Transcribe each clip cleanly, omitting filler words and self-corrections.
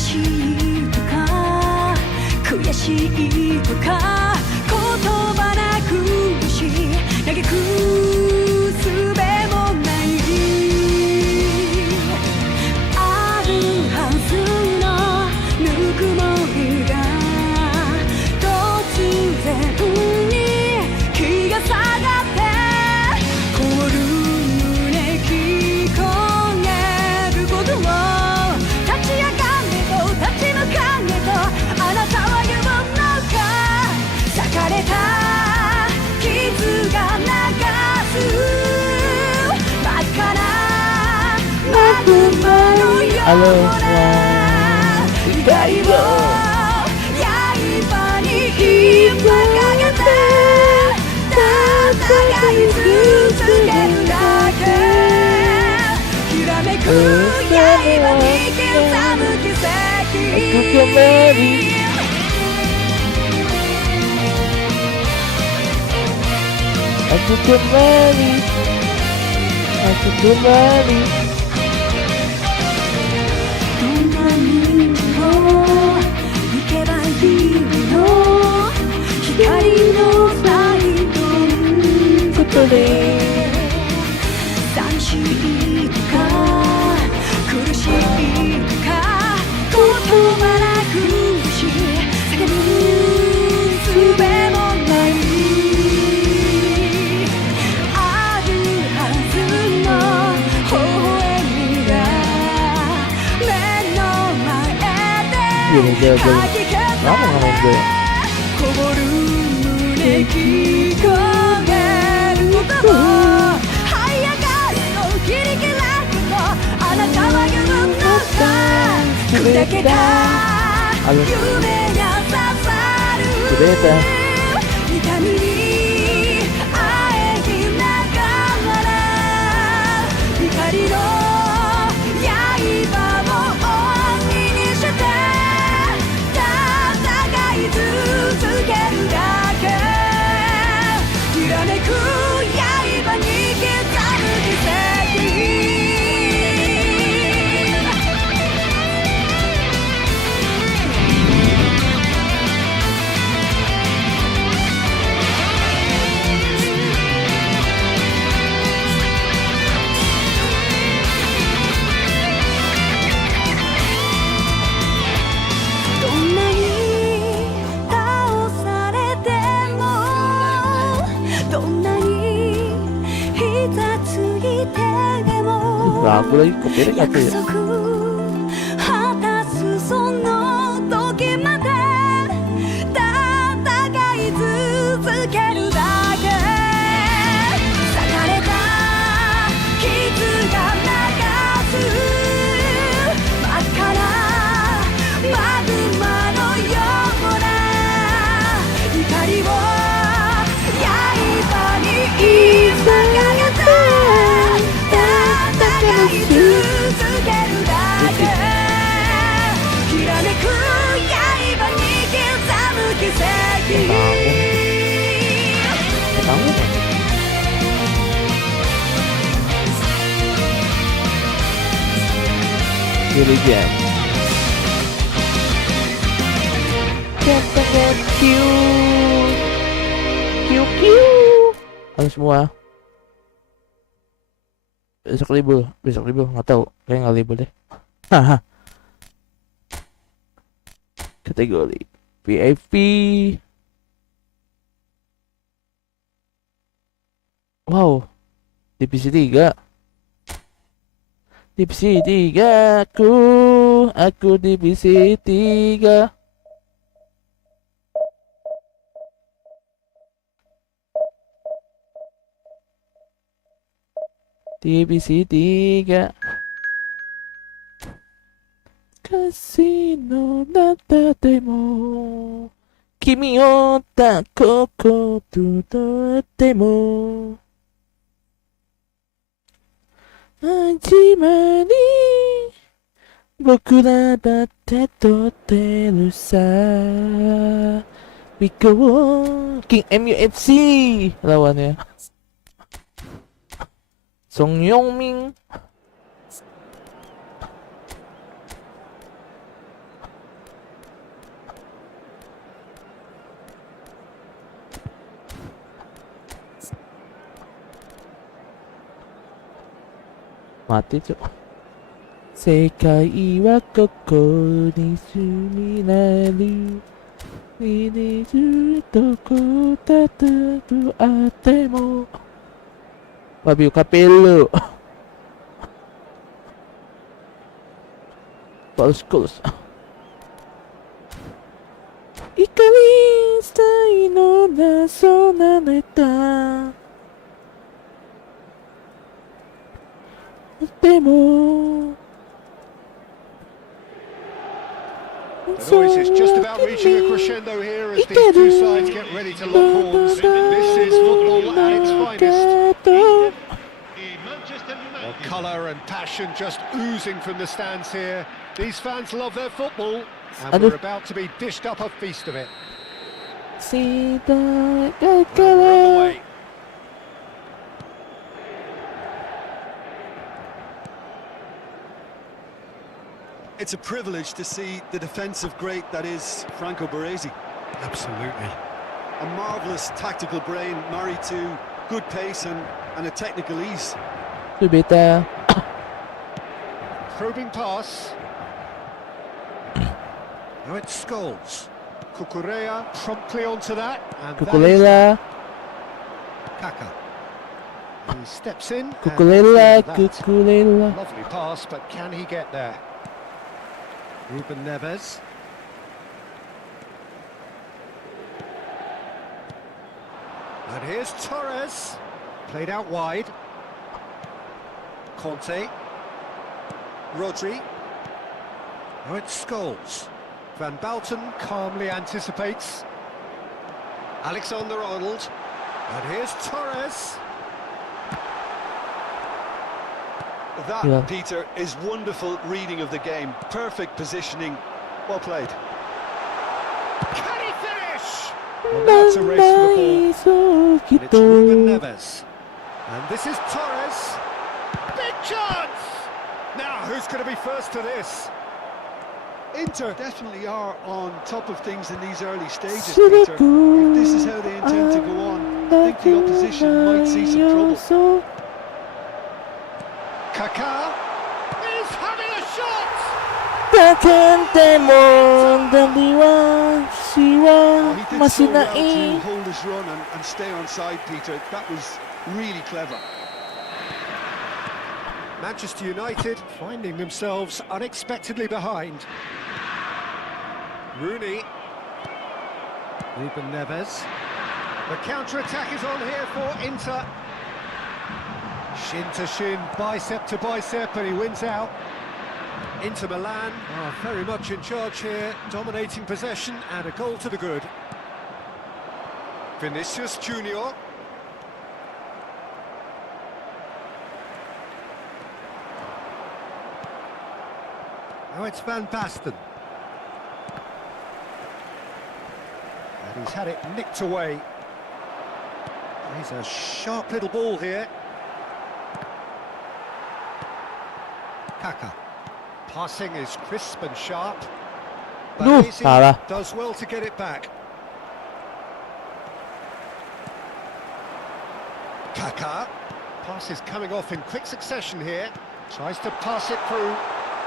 しいとか悔しいとか言葉なくし嘆く術もないあるはずのぬくもりが突然に気が下がって凍る胸聞こえることを立ち上がれと立ち向かえとあなたは言うのか裂かれた傷が流す真っ赤なマグマのような光を刃に引っかけて戦い続けるだけきらめく刃に刻む奇跡Aku kembali, aku kembali. どんなにも行けばいいの光のサイドことで寂しいとか苦しいとか言葉なくし叫ぶ術もないあるはずの微笑みが目の前でかき消されこぼる胸聞こえる音を這い上がるの切り開くのあなたは言うのか砕けた夢が刺さる痛みにあえぎながら光の刃を鬼にして戦い続けるだけきらめく刃に刻む奇跡どんなに倒されてもどんなに膝ついてでも Lagu lagi kepiring apa 約 ya? 束果たすその時まで戦い続けるだけ裂かれた傷が流す真っ赤なマグマのような光を刃に引っかけて戦い続けるだけきらめく刃に刻む奇跡 Ketanggung kan? Kiri jam. Q. Halo semua. Besok libur nggak tahu, kayak nggak libur deh. Haha. Kategori VIP. Wow, divisi 3. Divisi 3 aku divisi 3. Divisi 3. Kasino nata demo Kimi o takoko demo Hajimari Boku ra datte toteru sa Biko King MUFC lawannya Song Yongmin Mati, Cuk. Sekai wa koko ni suminari ini toko tatatu atemo. Babi o cabelo. Para os colos. Ikarista no na zona neta. Atemo. The noise is just about reaching a crescendo here as these two sides get ready to lock horns. This is football at its finest. Well, colour and passion just oozing from the stands here. These fans love their football, and we're about to be dished up a feast of it. Well, we're on the way. It's a privilege to see the defensive great that is Franco Baresi. Absolutely. A marvellous tactical brain married to good pace and a technical ease. Subita. Probing pass. Now it's Scholes. Cucurella promptly onto that. And Kukulela. Kaka. He steps in. Kukulela. And that's Kukulela. lovely pass, but can he get there? Ruben Neves. And here's Torres. Played out wide. Conte. Rodri. Now it's Scholes. Van Bouten calmly anticipates. Alexander-Arnold. And here's Torres. That, Yeah. Peter, is wonderful reading of the game. Perfect positioning. Well played. Can he finish? Well, now it's a race for the ball. And it's Ruben Neves. And this is Torres. Big chance! Now, who's going to be first to this? Inter definitely are on top of things in these early stages, Peter. If this is how they intend to go on, I think the opposition might see some trouble. Kaká is having a shot! Oh, he did so well to hold his run and stay on side, Peter. That was really clever. Manchester United finding themselves unexpectedly behind. Rooney. Ruben Neves. The counter-attack is on here for Inter. Shin to shin, bicep to bicep, and he wins out. Inter Milan are very much in charge here, dominating possession and a goal to the good. Vinicius Junior. Now it's Van Basten. And he's had it nicked away. He's a sharp little ball here. Kaka. Passing is crisp and sharp. No, Baresi does well to get it back. Kaka. Pass is coming off in quick succession here. Tries to pass it through.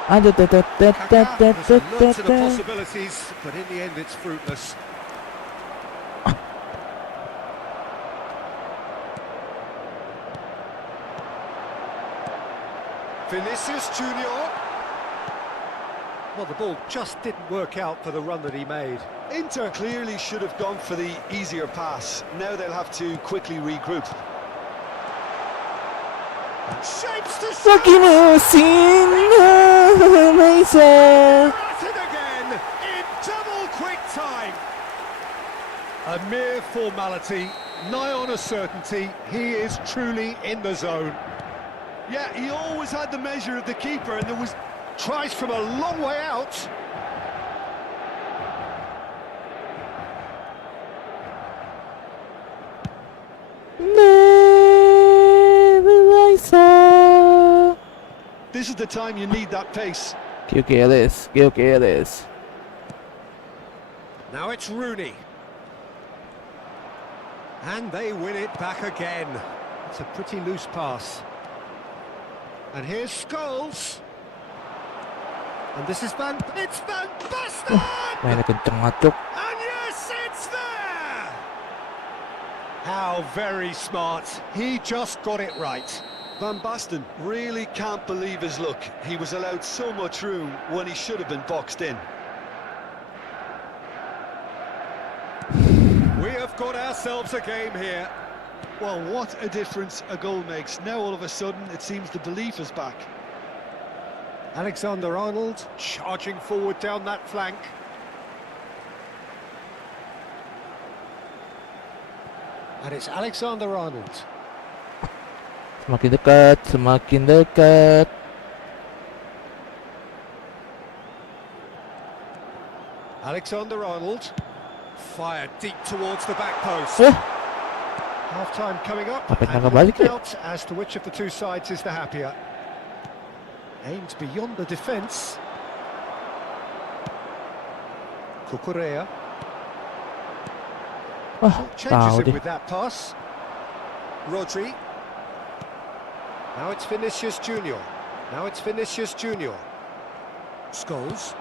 Kaka has alert to the possibilities, but in the end it's fruitless. Vinicius Junior. Well, the ball just didn't work out for the run that he made. Inter clearly should have gone for the easier pass. Now they'll have to quickly regroup. Shapes to shoot! At it again in double quick time. A mere formality, nigh on a certainty. He is truly in the zone. Yeah, he always had the measure of the keeper, and there was... Tries from a long way out. This is the time you need that pace. Quiero que eres. Now it's Rooney. And they win it back again. It's a pretty loose pass. And here's Scholes. And this is it's Van Basten! Main na kenceng nga, Cuk. And yes, it's there! How very smart. He just got it right. Van Basten really can't believe his luck. He was allowed so much room when he should have been boxed in. We have got ourselves a game here. Well, what a difference a goal makes. Now all of a sudden it seems the belief is back. Alexander-Arnold charging forward down that flank. And it's Alexander-Arnold. Semakin dekat, semakin dekat. Alexander-Arnold fired deep towards the back post. Half-time coming up, Kapit na and kabalik eh. doubt as to which of the two sides is the happier. Aimed beyond the defence. Cucurella changes Tahu it deh. with that pass. Rodri. Now it's Vinicius Junior. Now it's Vinicius Junior. Scholes.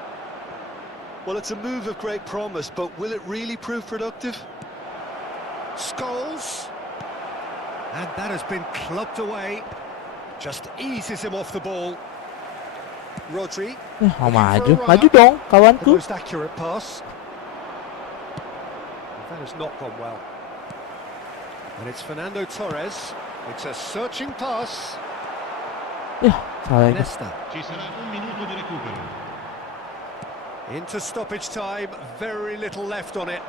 Well, it's a move of great promise, but will it really prove productive? Scholes. And that has been clubbed away. Just eases him off the ball. Rodri. Mau maju, maju dong, The kawanku. most accurate pass. That has not gone well. And it's Fernando Torres. It's a searching pass. Ya, salah itu. Nesta. Ci sarà un minuto di recupero. Into stoppage time. Very little left on it.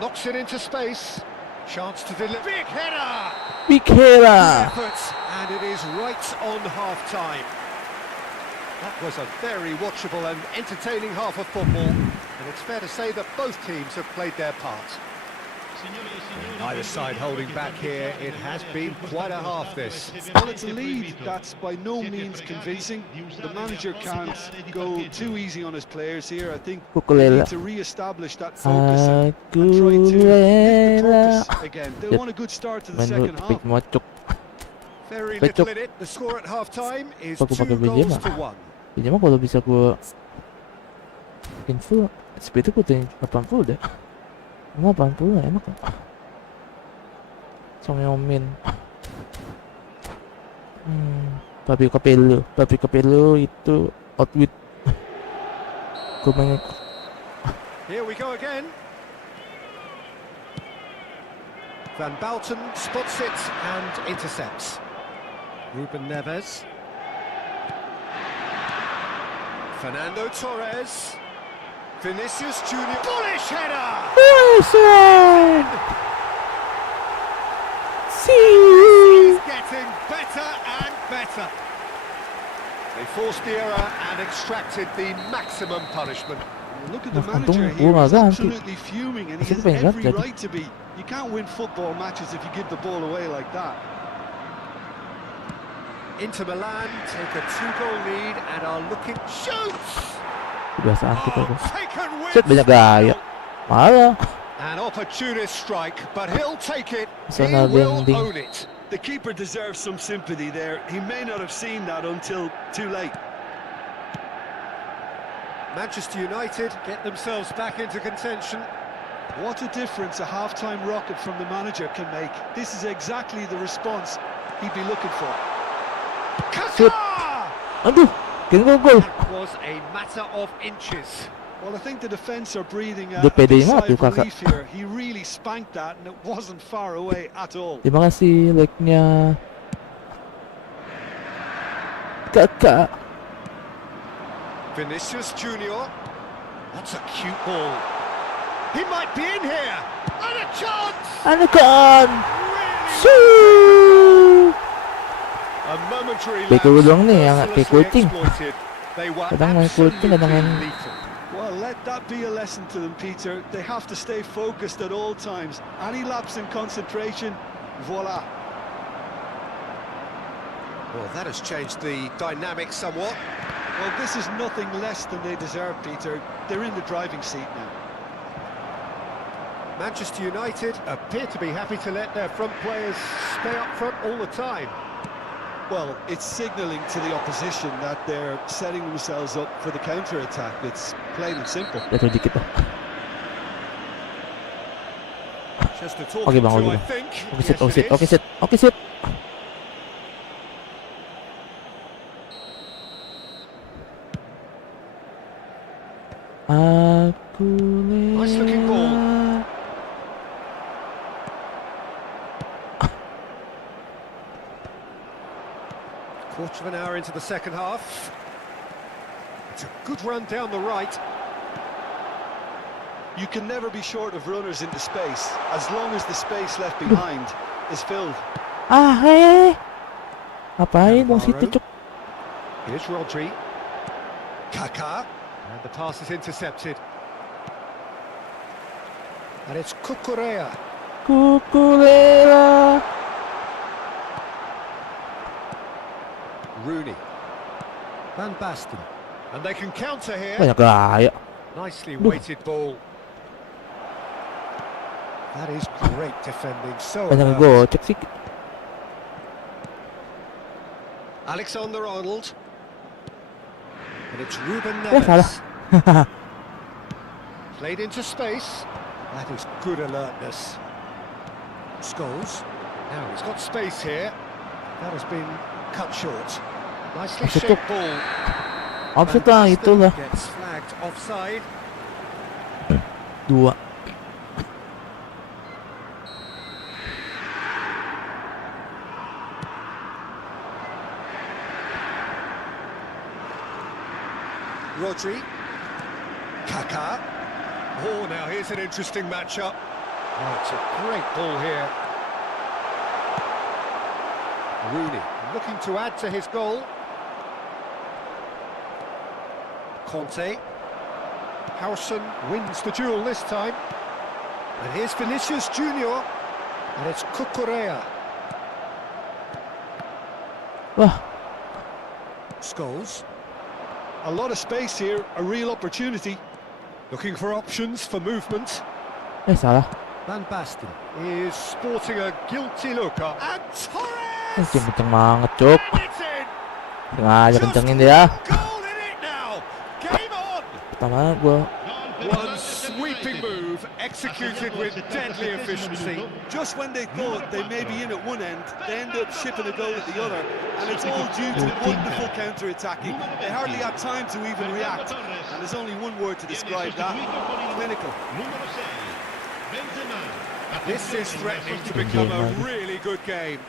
Knocks it into space. Chance to deliver. Big header! Big header. Effort, and it is right on half-time. That was a very watchable and entertaining half of football, and it's fair to say that both teams have played their part. Either side holding back here. It has been quite a half, this. Well, it's a lead that's by no means convincing. The manager can't go too easy on his players here. I think they Cucurella. need to re-establish that focus and try to Cucurella. hit the purpose again. They want a good start to the Main dulu, second speak half. mo, Cuk. Very Becok. little in it. The score at half-time is Aku 2 pakai BJ goals mah. to 1. Ini mah kalau bisa gua bikin full speed aku tuh 80 deh. 80 enak kok. Songyomin. Papi Capello itu outwit. Gua main Here we go again. Van Bouten spots it and intercepts. Ruben Neves. Fernando Torres. Vinicius Junior. Bullish header! He's getting better and better. They forced the error and extracted the maximum punishment. Look at the Untung manager gua here. nggak He's ganti. absolutely fuming, and he Masih has pengen every ganti. right to be. You can't win football matches if you give the ball away like that. Inter Milan take a 2-goal lead and are looking... Shoots! kebiasaan kita tuh. Taken with Set banyak gaya. Malah. an opportunist strike, but he'll take it. Bisa He will nabending. own it. The keeper deserves some sympathy there. He may not have seen that until too late. Manchester United get themselves back into contention. What a difference a half-time rocket from the manager can make. This is exactly the response he'd be looking for. Shoot. Kaká! Aduh, kira gol. That was a matter of inches. Well, I think the defence are breathing a Dia pede big banget sigh tuh, of Kakak. relief here. He really spanked that, and it wasn't far away at all. Terima kasih like-nya. Kakak. Vinicius Junior. That's a cute ball. He might be in here. And a chance! Anakan. Really Shoo. a momentary Beko lapse dong nih, yang kayak mercilessly kucing. exploited. They were Kadang main kucing, kadang main- absolutely lethal. Well, let that be a lesson to them, Peter. They have to stay focused at all times. Any lapse in concentration, voila. Well, that has changed the dynamic somewhat. Well, this is nothing less than they deserve, Peter. They're in the driving seat now. Manchester United appear to be happy to let their front players stay up front all the time. Well, it's signalling to the opposition that they're setting themselves up for the counter-attack. It's plain and simple. Jatuh dikit lah. Just a Oke talking bang, to, oke I bang. think. Oke sit, Yes, oke it sit, is. oke sit, oke sit. Aku Nice looking ball. lewat. Quarter of an hour into the second half. It's a good run down the right. You can never be short of runners into space, as long as the space left behind is filled. Ah, ngapain dong situ cuk? Here's Rodri. Kaka. And the pass is intercepted. And it's Cucurella. Kukulela. Rooney. Van Basten. And they can counter here. Banyak gaya. Nicely weighted ball. That is great defending. So Banyak alert. gocek sih. Alexander-Arnold. And it's Ruben salah. Neves. Played into space. That is good alertness. Scholes. Now he's got space here. That has been cut short. Nicely Offside shaped ball. Offset Van lah Basten itulah. gets flagged offside. 2. Rodri. Kaka. Oh, now here's an interesting matchup. Oh, it's a great ball here. Rooney looking to add to his goal. Conte. Howson wins the duel this time. And here's Vinicius Junior. And it's Cucurella. Wah, Scholes. A lot of space here, a real opportunity. Looking for options for movement. salah. Van Basten is sporting a guilty look up. And Torres! Kenceng banget cuk. And it's in! Sengaja Just kencengin dia. one goal in it now! Game on! Pertama gua One sweeping move executed with deadly efficiency. Just when they thought they may be in at one end, they end up shipping a goal at the other, and it's all due to wonderful counter-attacking. They hardly had time to even react, and there's only one word to describe that: clinical. This is threatening to become a really good game.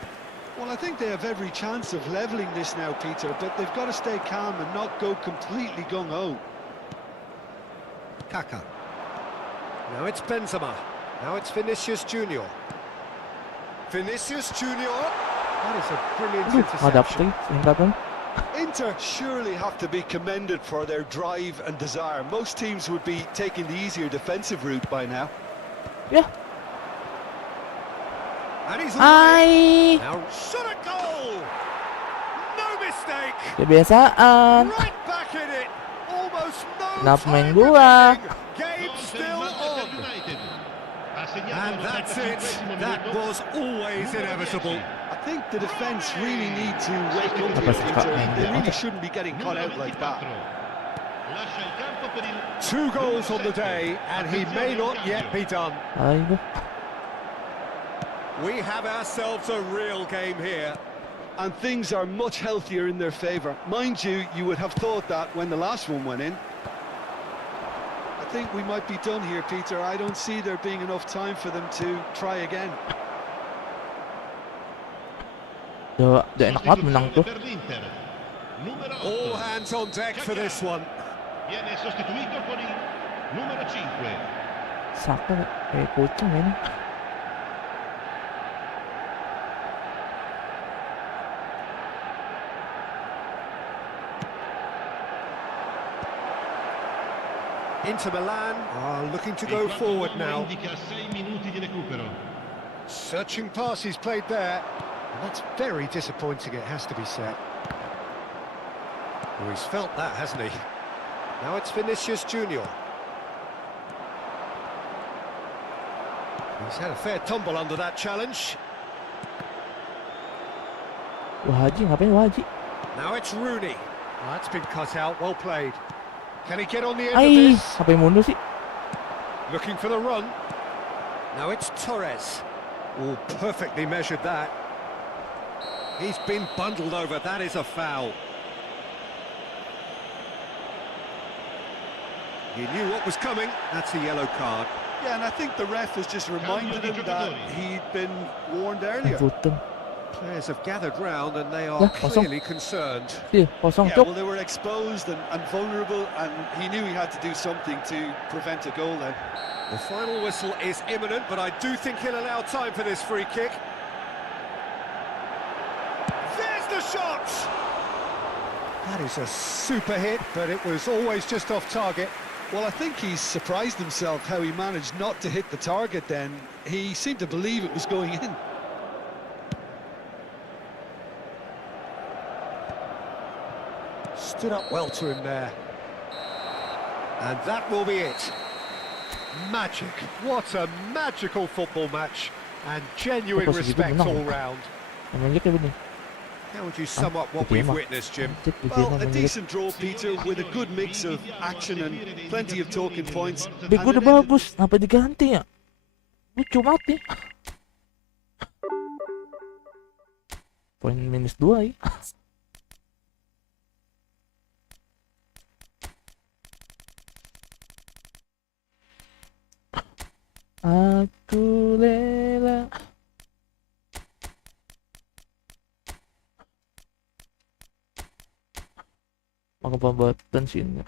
Well, I think they have every chance of levelling this now, Peter, but they've got to stay calm and not go completely gung-ho. Kaka. Now it's Benzema. Now it's Vinicius Junior. Vinicius Junior. That is a brilliant nggak dapet interception. lagi singkatan. Inter surely have to be commended for their drive and desire. Most teams would be taking the easier defensive route by now. Ya, And he's away. ai. Now shot a goal. No mistake. Kebiasaan. Right back in it. Almost no Kenapa main time gua? remaining. Game still on. And that's it. That was always inevitable. I think the defence really need to wake up Apa here, sih, Peter. Kak? They really shouldn't be getting caught out like that. 2 goals on the day, and he may not yet be done. Ayo. We have ourselves a real game here. And things are much healthier in their favour. Mind you, you would have thought that when the last one went in. I think we might be done here, Peter. I don't see there being enough time for them to try again. Udah enak banget menang tuh. All hands on deck for this one. Viene sostituito con il numero 5. Saka kayak kucing ini. Inter Milan are looking to go forward now. Indica 6 minuti di recupero. Searching pass he's played there. And that's very disappointing, it has to be said. Oh, he's felt that, hasn't he? Now it's Vinicius Junior. He's had a fair tumble under that challenge. Wah Haji ngapain Wah Haji? Now it's Rooney. That's been cut out. Well played. Can he get on the end of Ai, this? apa yang mundur sih? Looking for the run. Now it's Torres. Oh, perfectly measured that. He's been bundled over. That is a foul. He knew what was coming. That's a yellow card. Yeah, and I think the ref has just reminded him that he'd been warned earlier. Foto. Players have gathered round and they are Lah, kosong. clearly concerned. Iya, kosong Yeah, cok. well, they were exposed and vulnerable, and he knew he had to do something to prevent a goal then. The final whistle is imminent, but I do think he'll allow time for this free kick. There's the shot! That is a super hit, but it was always just off target. Well, I think he's surprised himself how he managed not to hit the target then. He seemed to believe it was going in. Stood up well to him there. And that will be it. Magic. What a magical football match. And genuine Apa segitu respect menang? all round. Namanya kayak gini. How would you sum up what Oke, we've Mak. witnessed, Jim? Cek di Well, sini a namanya. decent draw, Peter, with a good mix of action and plenty of talking points. Bego And udah it ended- bagus, kenapa diganti ya? Lucu mati. Poin -2 ya. Aku rela. Maka pembuatan sini.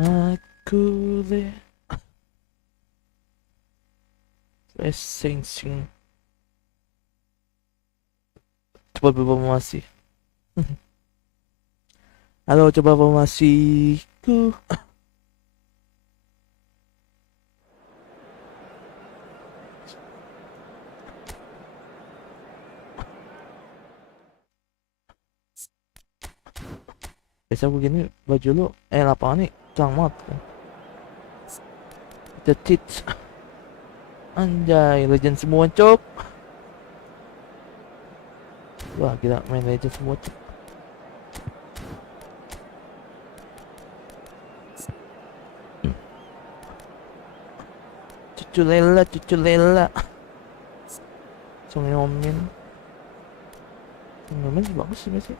Aku le sing. Coba informasi. Halo, coba informasiku. Biasa begini baju lu lapangan nih cang banget kan. The tits. Anjay, legend semua cok. Wah gila, main legend semua cok. Cucu lela. Songyomin sih bagus sih masih.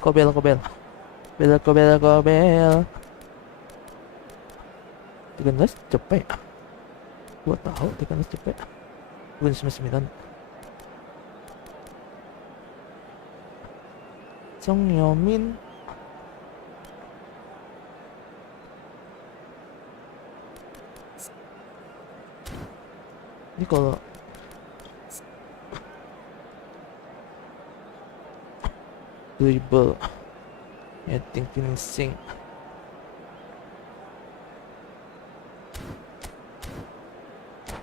Kobel. Teganas cepet. Gua tahu teganas cepet. Bukan 99. Songyomin. Ini kalau dribble, heading, finishing.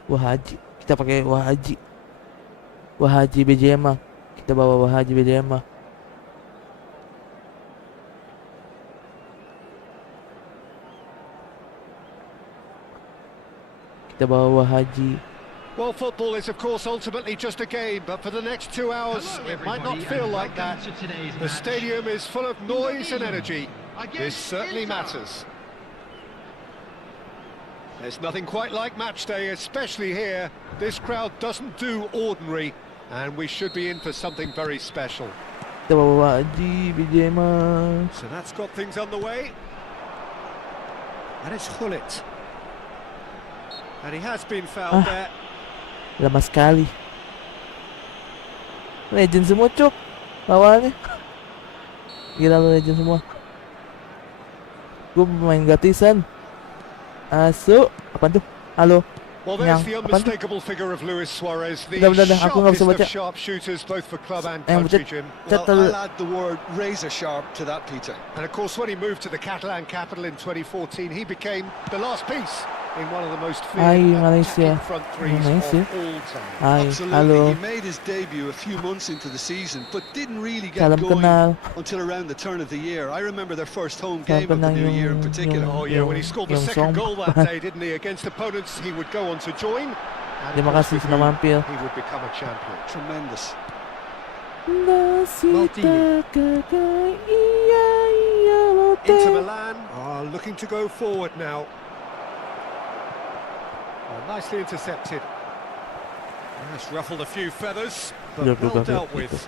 Wah Haji, kita pakai Wah Haji BJM. Kita bawa Wah Haji BJM. Kita bawa Wah Haji. Well, football is, of course, ultimately just a game, but for the next 2 hours, it might not feel like that. The stadium is full of noise and energy. This certainly matters. There's nothing quite like match day, especially here. This crowd doesn't do ordinary, and we should be in for something very special. Kita bawa Wah Haji BJM. So that's got things underway. And it's Hullet. And he has been fouled there. Lama sekali. Legend semua cok lawannya. Gila lu legend semua. Gue main gratisan. Asu. Apaan tuh? Halo. Well, there's the Yang, apaan tuh? unmistakable figure of Luis Suarez, the Udah, aku nggak bisa sharpest of baca. sharpshooters, both for club and Yang country, butet. Jim. Well, Cetel. I'll add the word razor sharp to that, Peter. And of course, when he moved to the Catalan capital in 2014, he became the last piece in one of the most Hai, feared Malaysia. attacking front threes Malaysia. of all time. Hai, Absolutely. halo. He made his debut a few months into the season, but didn't really get Salam going kenal. until around the turn of the year. I remember their first home Salam game of the kenal new year in yung- particular. Oh yeah, when he scored the yung second song. goal that day, didn't he? Against opponents he would go on to join. And Terima of course, kasih with sudah whom mampir. he would become a champion. Tremendous. Maldini. Iya, iya, Inter Milan are looking to go forward now. Oh, nicely intercepted. That's ruffled a few feathers, but well dealt with.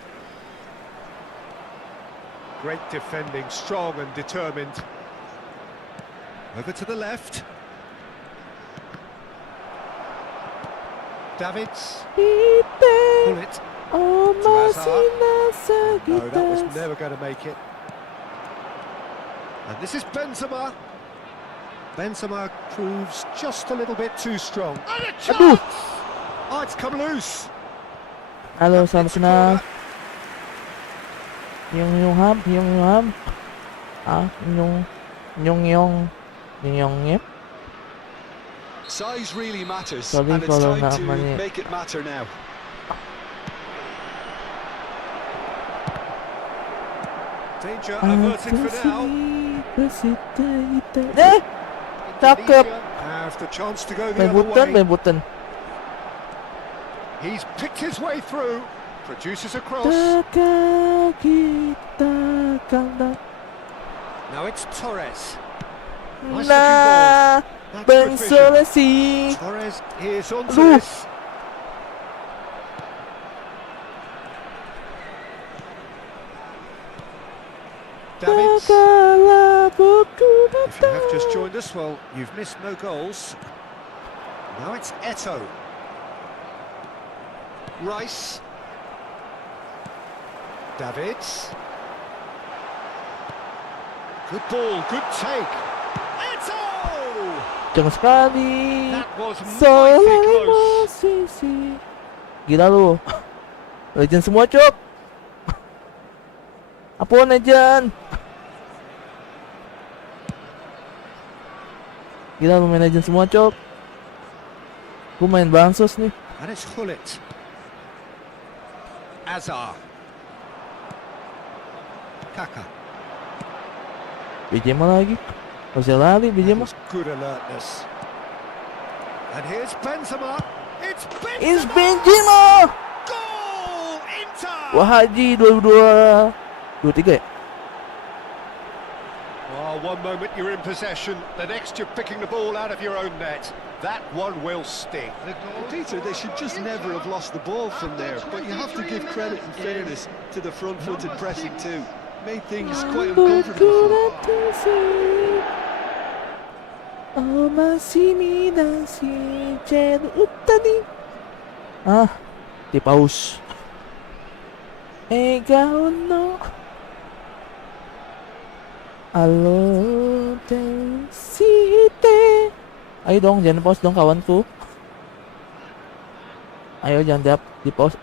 Great defending, strong and determined. Over to the left. Davids. Pull it. Oh, masih nasa No, that was never going to make it. And this is Benzema. Benzema proves just a little bit too strong. And a chance! Oh, it's come loose. Halo, salam It's a kenal. corner. Yung ham. Ah, yung yep. Size really matters, Sorry and it's kalau time nggak to mani- make it matter now. Danger averted for now. Cakep. Have the chance to go the Main other button, way. main button. He's picked his way through. Produces a cross. Takkan kita kalah. Now it's Torres. Nice looking ball. Nah, That's good vision. Berdonasi. Torres here's onto Aduh. this. Davids. Kalah boku If you have just joined us, well, you've missed no goals. Now it's Eto. Rice. Davids. Good ball, good take. Eto! Jangan sekali. That was mighty Seorang close. musisi. Gila lu. Legend semua, Cok. Apaan Legend? Gila lu main Legend semua, Cok. Gue main Bansos nih. And it's Hullet. Azar. Kaka. BJ mah lagi. Gak bisa lari BJ That mah. was good alertness. And here's Benzema. It's Benzema! It's Benzema! Goal! Inter! Wah Haji 23 ya? Oh, one moment you're in possession, the next you're picking the ball out of your own net. That one will sting. Peter, they should just never have lost the ball from there, but you have to give credit and fairness to the front-footed pressing too. Made things quite uncomfortable for them. Oh masih minasi celu tadi. Ah, di pause. Kau no. Halo, Desite. Ayo dong, jangan pause dong kawanku. Ayo jangan di pause.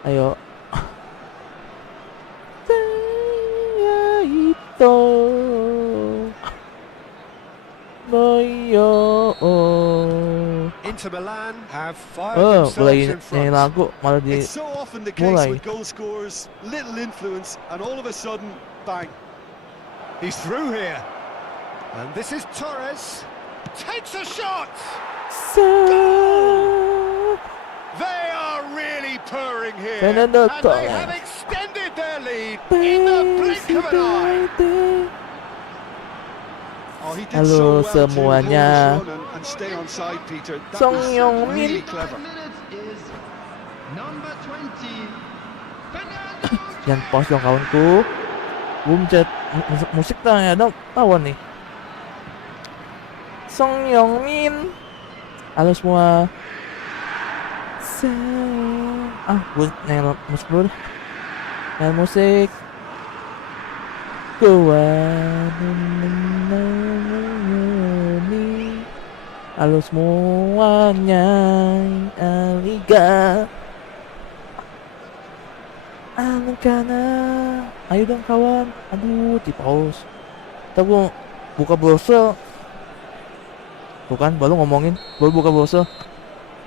Ayo. Saya itu. Boyo. Inter Milan have fired Oh, themselves mulai in nyanyi front. lagu malah di It's so often the case mulai. with goal scorers, little influence, and all of a sudden, bang. He's through here. And this is Torres. Takes a shot! They are really purring here. Fernando And they Torres. have extended their lead in the blink of an eye. Oh, he did Halo so well semuanya. to hold his run and stay on side, Peter. That Song was Yong really Min. clever. Jangan pause dong kawanku. Gue mencet musik dah ya dong lawan nih. Song Yong Min. Halo semua. Gue nyanyi musik dulu deh. Nyanyi musik. Gua Halo semuanya, Liga. Anak-anak, ayo dong kawan. Aduh, di pause. Ntar gua buka browser. Bukan, baru ngomongin, baru buka browser.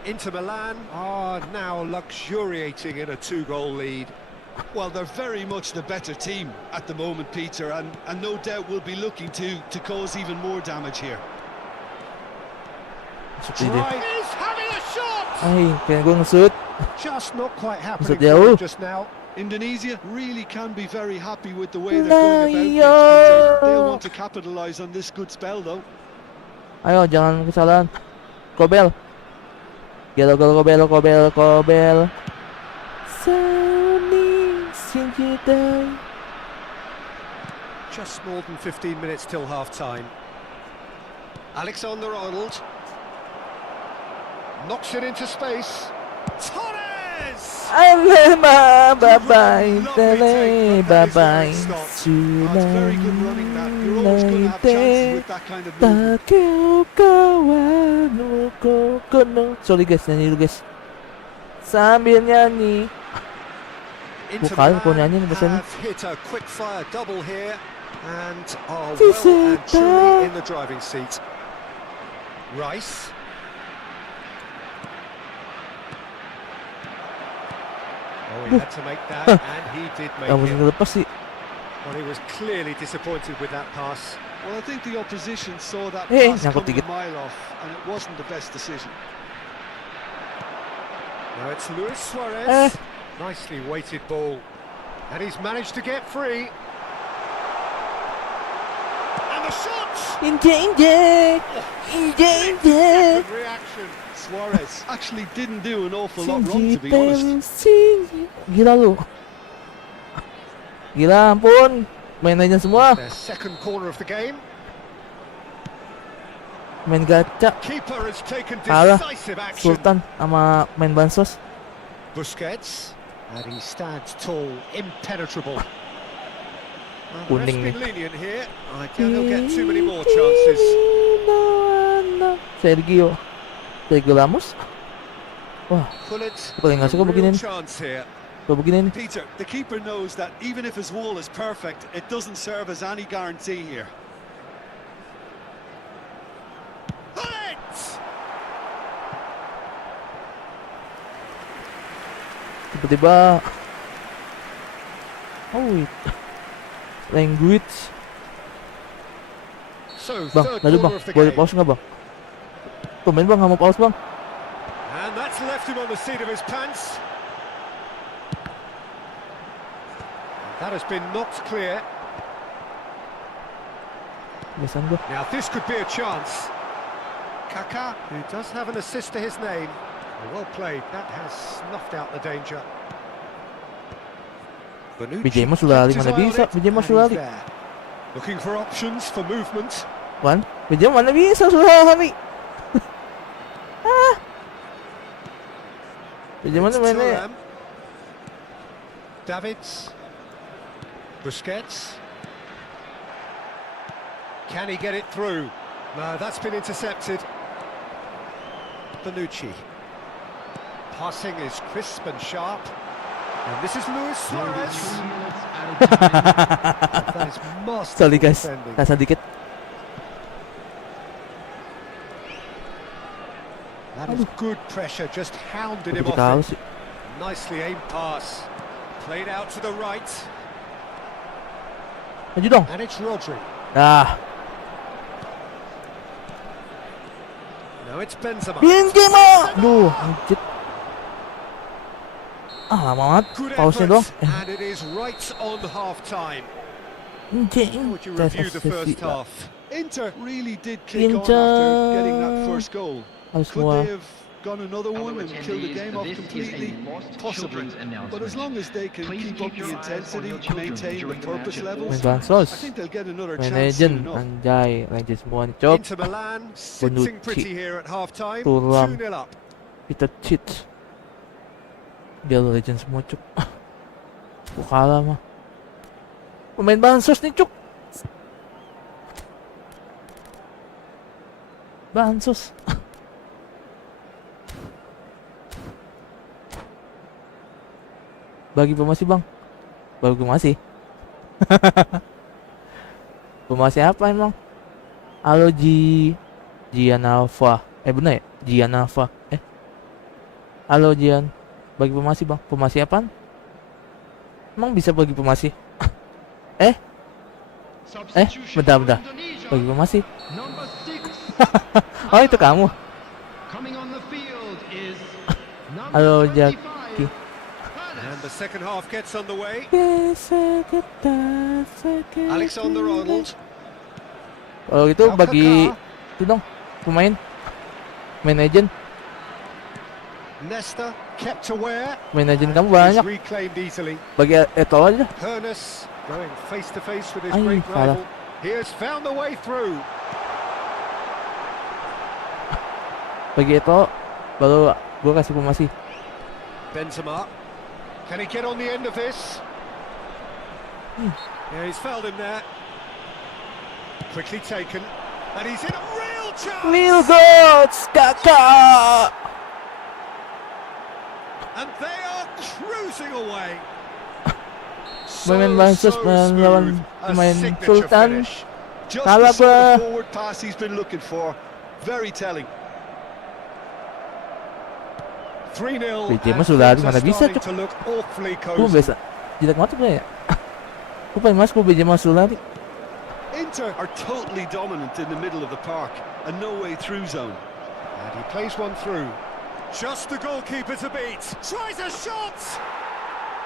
Inter Milan are now luxuriating in a 2-goal lead. Well, they're very much the better team at the moment, Peter, and no doubt will be looking to cause even more damage here. Seperti dia. He's having a shot! Ay, kaya gue nge-shoot. Just not quite Maksud happening dia, for him oh. just now. Indonesia really can be very happy with the way they're going about things, Peter. They'll want to capitalise on this good spell, though. Ayo, jangan kesalahan. Kobel. Kobel. Saling cinta. Just more than 15 minutes till half-time. Alexander-Arnold knocks it into space. Torres! Bye-bye, bye-bye. That's very good running, that. You're always going to have chances with that kind of movement. Sorry guys, nyanyi dulu guys. Sambil nyanyi. Inter Bukan, kau nyanyi Milan bahasa ini. have hit a quick-fire double here and are well and truly in the driving seat. Rice. Oh, he had to make that, and he did make Kamu it. lepas sih. Well, he was clearly disappointed with that pass. Well, I think the opposition saw that Hey, pass nyangkut coming dikit. a mile off, and it wasn't the best decision. Now it's Luis Suarez. Eh. Nicely weighted ball. And he's managed to get free. And the shot! Injek. Good reaction. Suarez actually didn't do an awful lot wrong, to be honest. Gila lu. Gila ampun. Main aja semua. Their second corner of the game. Main gacha. Keeper has taken Kalah. decisive action. Sultan sama main bansos. Busquets. And he stands tall, impenetrable. Well, the ref's Kuning been nih. lenient here. I doubt he'll get too many more chances. Sergio Ramos. Wah, Pullet. paling nggak suka Real beginian. chance here. Kalau begini nih. Peter, the keeper knows that even if his wall is perfect, it doesn't serve as any guarantee here. Pullet! Tiba-tiba. Oh, wait. Language. So, Bang, third lalu bang, corner of the boleh game. pause nggak bang? Tuh main bang, nggak mau pause bang. And that's left him on the seat of his pants. That has been knocked clear. Biasaan gua. Now this could be a chance. Kaka, who does have an assist to his name. Well played, that has snuffed out the danger. BJ mah sudah lari, mana bisa? BJ mah sudah lari. Looking for options for movement. Wan, BJ mana bisa sudah lari? BJ mana It's mainnya? Thuram. Davids. Busquets. Can he get it through? No, that's been intercepted. Bonucci. Passing is crisp and sharp. And this is Luis Suarez. That is masterful Sorry guys, defending. kasar dikit. That is good pressure, just hounded him Kita off halus it. sih. Nicely aimed pass. Played out to the right. Maju dong. And it's Rodri. Ah, Now it's Benzema. Benzema. Duh, anjir. Ah, lama banget. Good Pause-nya doang. effort, and it is right on half-time. Anjing. How would you review the first half? Inter really did kick on Inter. after getting that first goal. Harus Could semua. they have gone another one and killed the game off completely? Possibly. But as long as they can keep up the intensity, maintain the purpose levels, Main bansos. I think they'll get another Main chance legend. soon enough. Anjay, legend semua nih, cok. Inter Milan sitting pretty here at half-time. Thuram. 2-0 up. Kita cheat. Dia lo legend semua, cok. Gua kalah mah. Pemain bansos nih, cok. Bansos. Bagi pemasi bang. Bagi pemasi. Pemasi apa emang? Halo Jian Alpha. Bener ya? Jian Alpha. Halo Jian. Bagi pemasi bang. Pemasi apaan? Emang bisa bagi pemasi? Bentar. Bagi pemasi. Oh itu kamu. Halo Jaki. And the second half gets underway. Alexander-Arnold. Kalau gitu bagi itu dong pemain main agent. Nesta kept aware. Main agent kamu banyak. Reclaimed easily. Bagi Eto'o aja. Hernus going face to face with his Ay, great salah. rival. He has found the way through. Bagi Eto'o baru gue kasih pemasi. Benzema. Can he get on the end of this? Yeah, he's fouled him there. Quickly taken. And he's in a real chance. Real goals, kakak. And they are cruising away. Pemain Bansus melawan pemain Sultan. Kalah Just the sort bah. of forward pass he's been looking for. Very telling. 3-0. BJ mah sudah ada, mana bisa, Cuk. to look awfully Gue cozy. biasa jelek banget tuh ya. Gue pengen masuk BJ masuk lari. Inter are totally dominant in the middle of the park and no way through zone. And he plays one through. Just the goalkeeper to beat. Tries a shot.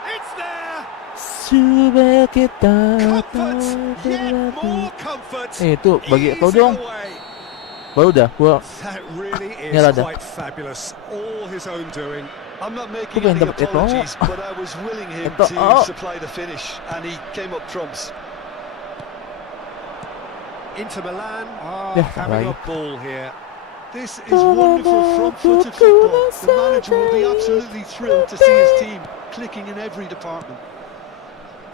It's there. Supaya kita Comfort. Yet more comfort. itu bagi Eto'o Easing dong. away. Baru dah gua That really is Nyala dah. quite fabulous. All his own doing. I'm not making pengen any dapet Eto'o. apologies, but I was willing him Eto'o. to supply the finish, and he came up trumps. Inter Milan Yeah, having a right. ball here. This is wonderful front-footed football. The manager will be absolutely thrilled to see his team clicking in every department.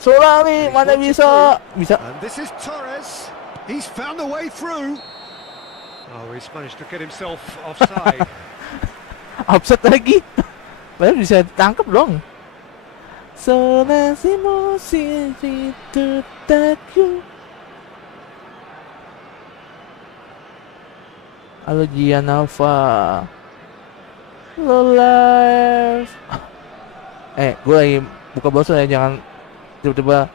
Solari mana bisa. And this is Torres. He's found a way through. Oh, he's managed to get himself offside. Upset lagi. Padahal bisa ditangkap dong. Sipnosis itu takut. Halo Jian Alpha. Live. Gue lagi buka browser ya, jangan tiba-tiba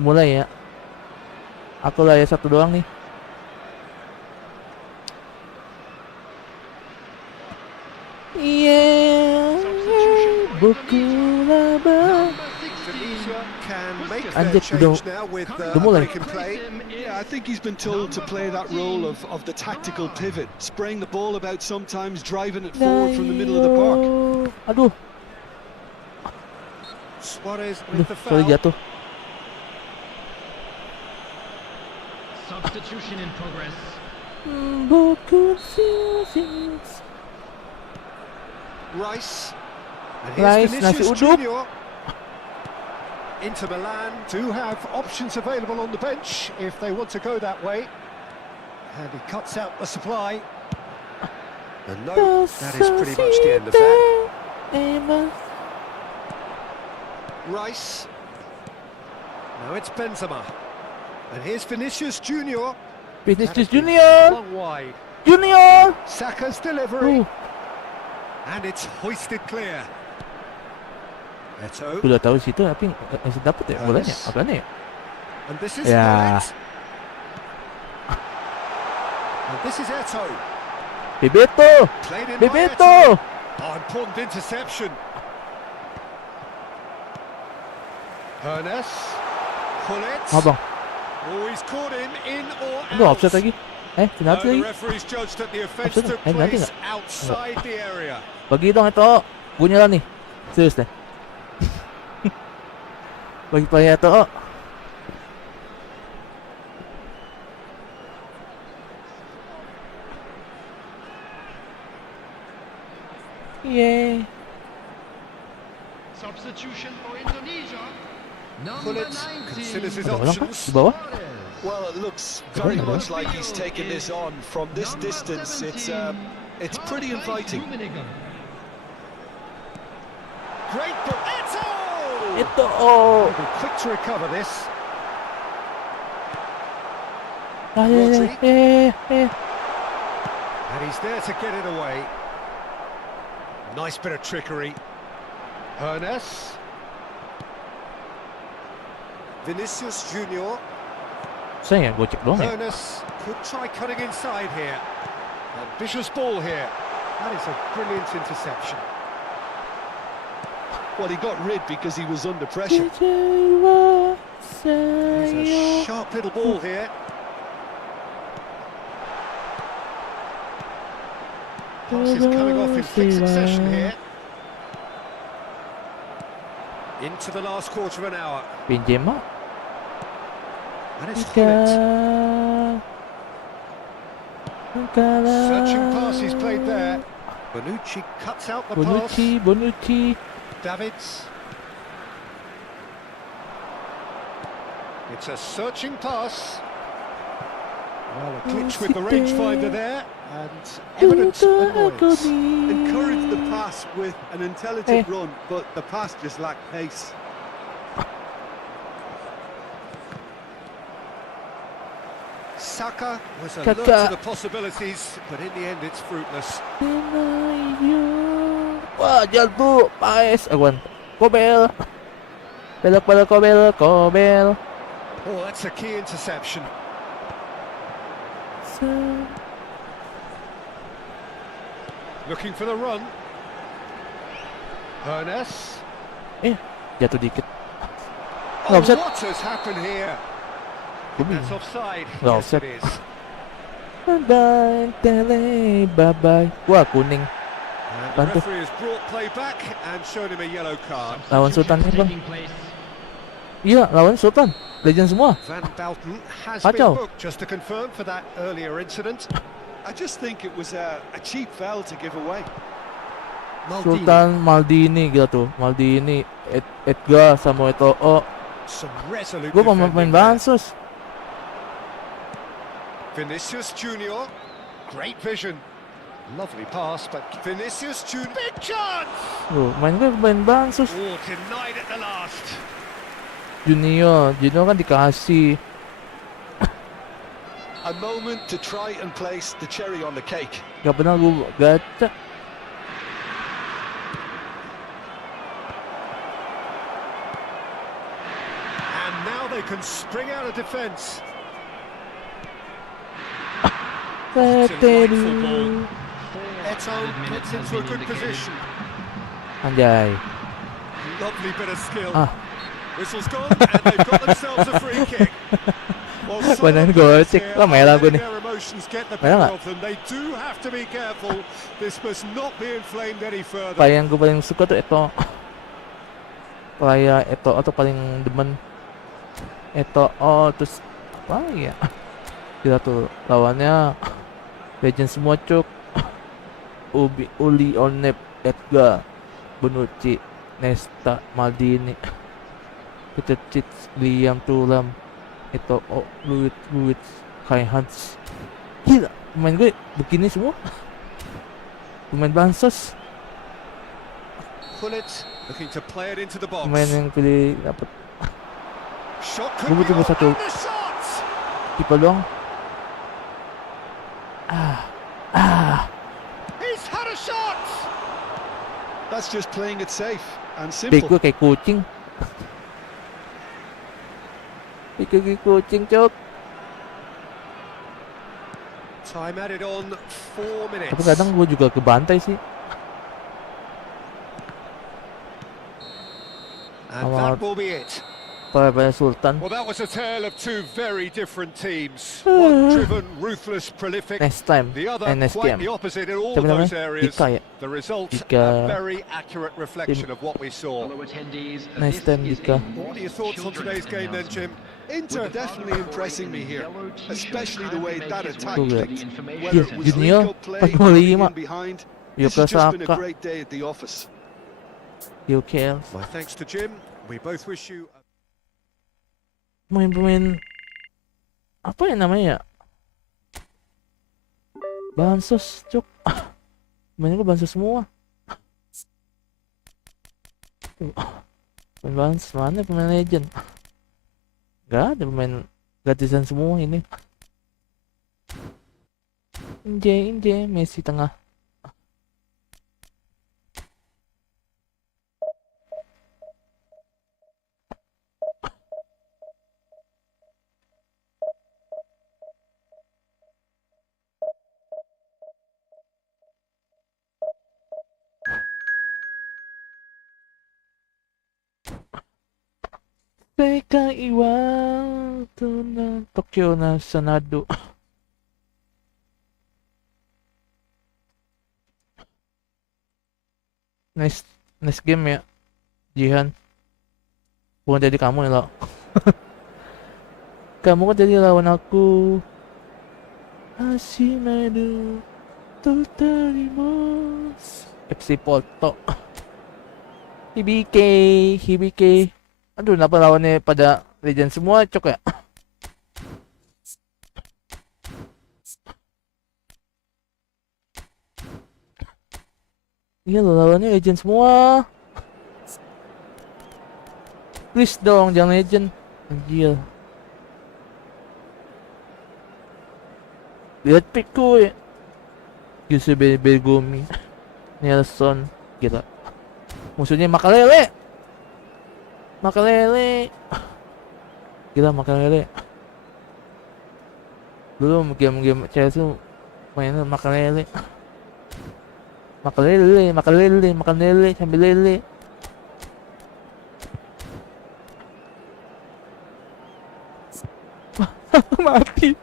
mulai ya. Aku lah ya satu doang nih. Buku laba. Indonesia can make Anjir, their change now with udah mulai. break and play. Yeah, I think he's been told to play that role of the tactical pivot, spraying the ball about sometimes, driving it forward from the middle of the park. Aduh, Suarez with the sorry foul. jatuh. Substitution in progress. Buku sisi. Rice. And Rice, here's nasi Vinicius uduk. Junior. Inter Milan do have options available on the bench if they want to go that way. And he cuts out the supply. And no, that is pretty much the end of that. Rice. Now it's Benzema. And here's Vinicius Junior. Vinicius Junior. Long wide. Junior. Saka's delivery. Uh, And it's hoisted clear. Eto'o. udah tahu situ tapi masih dapet ya bolanya. Apanya ya? And this is Ya. Smollett. And this is Eto'o. Bebeto. Played in by Bebeto. Oh, important interception. Hernus. Pullet. Abang, Oh, he's caught him in or aduh out. offset lagi. No, Penalti the lagi. referee's judged that the offence Offside? took Penalti place nggak? outside the area. Bagi dong itu. Gue nyala nih. Serius deh. Bagi player itu. Yeay. Substitution for Indonesia. Pullet considers his Ada orang kah? options. Di bawah? Well, it looks very much like he's taken this on from this distance. It's pretty inviting. Great ball. Eto'o! Itu oh. He'll be quick to recover this. And he's there to get it away. Nice bit of trickery. Ernest. Vinicius Junior. Saya gocek doang ya. Ernest could try cutting inside here. Ambitious ball here. That is a brilliant interception. Well, he got rid because he was under pressure. It's a sharp little ball here. Passes coming off in quick succession here. Into the last quarter of an hour. Benzema. And it's Gullit. Searching pass he's played there. Bonucci cuts out the pass. Bonucci. Davids. It's a searching pass. Well, a glitch with the rangefinder there, and evident annoyance. Encouraged the pass with an intelligent run, but the pass just lacked pace. Saka was alert to the possibilities, but in the end it's fruitless. Wah, jatuh, paes, aguan, Kobel, Kobel. Oh, that's a key interception. Looking for the run. Ernest. Jatuh dikit. Oh, Offside. what has happened here? That's offside. No, Yes, offside. it is. Bye-bye. Wah, kuning. And the Bantu. referee has brought play back and shown him a yellow card. Lawan Sultan kan, Bang? Iya, lawan Sultan. Legend semua. Van Bouten has Kacau. been booked, just to confirm, for that earlier incident. I just think it was a cheap foul to give away. Sultan Maldini gitu tuh. Maldini, Edgar sama Eto'o. Some resolute Gue pemain defending there. bansus. Vinicius Junior, great vision. Lovely pass, but Vinicius Junior, big chance! Main gue pemain bansus. Oh, denied at the last. Junior kan dikasih. A moment to try and place the cherry on the cake. Gak pernah gue gacha. And now they can spring out of defence. Delightful ball. Eto'o gets into a good position. Anjay. Lovely bit of skill. Ah. Whistle's gone, and they've got themselves a free kick. Well, Beneran gocek. Lah merah gue nih. their emotions get the Merah better nggak? of them. They do have to be careful. This must not be inflamed any further. Yang gue paling suka tuh Player Eto'o atau paling demen Eto'o, terus apa ya? Kita tuh lawannya legend semua cuk. Uli Onep, Edgar, Bonucci, Nesta, Maldini, Peter Liam Turam, Eto'o, Luit, Kai Hans. Gila, pemain gue begini semua. Pemain bansos. Gullit looking to play it into the box. Pemain yang pilih dapat. Shot Gue could be butuh on, satu and the shot! tipe doang. He's had a shot! That's just playing it safe and Bek simple. gue kayak kucing. Bek gue kayak kucing cok. Time added on 4 minutes. Tapi kadang gue juga kebantai sih. And that will be it. Pada Sultan. Well, that was a tale of two very different teams. One driven, ruthless, prolific. Next time, The other next quite game. the opposite in all Siapa of those namanya? areas. Jika ya? The result, Jika. a very accurate reflection of what we saw. Next time Jika. What are your thoughts on today's game then, Jim? Inter definitely impressing me here, especially the way that attack Tuh, lihat. clicked. Iya, Whether it was Junior, legal play 45. in behind, Yuka this has just been a Saka. great day at the office. UKL. My thanks to Jim. We both wish you... Pemain-pemain apa ya namanya? Bansos cok. Pemain gue bansos semua. Pemain balance mana pemain legend? Gak ada pemain gratisan semua ini. Inje Messi tengah. Sekai wa Tokyo na Sanado. Next game ya, Jihan. Bukan jadi kamu ya lo. Kamu kan jadi lawan aku. Hashimadu Totalimas FC Porto. Hibike. Aduh, kenapa lawannya pada legend semua, cok ya? Iya loh, lawannya legend semua. Please dong, jangan legend. Anjir. Lihat pickku ya. Yusuf Bergomi. Nelson. Gila. Musuhnya Makalele. Gila Makalele. Dulu game-game CS tuh mainnya Makalele makan lele sambil lele. mati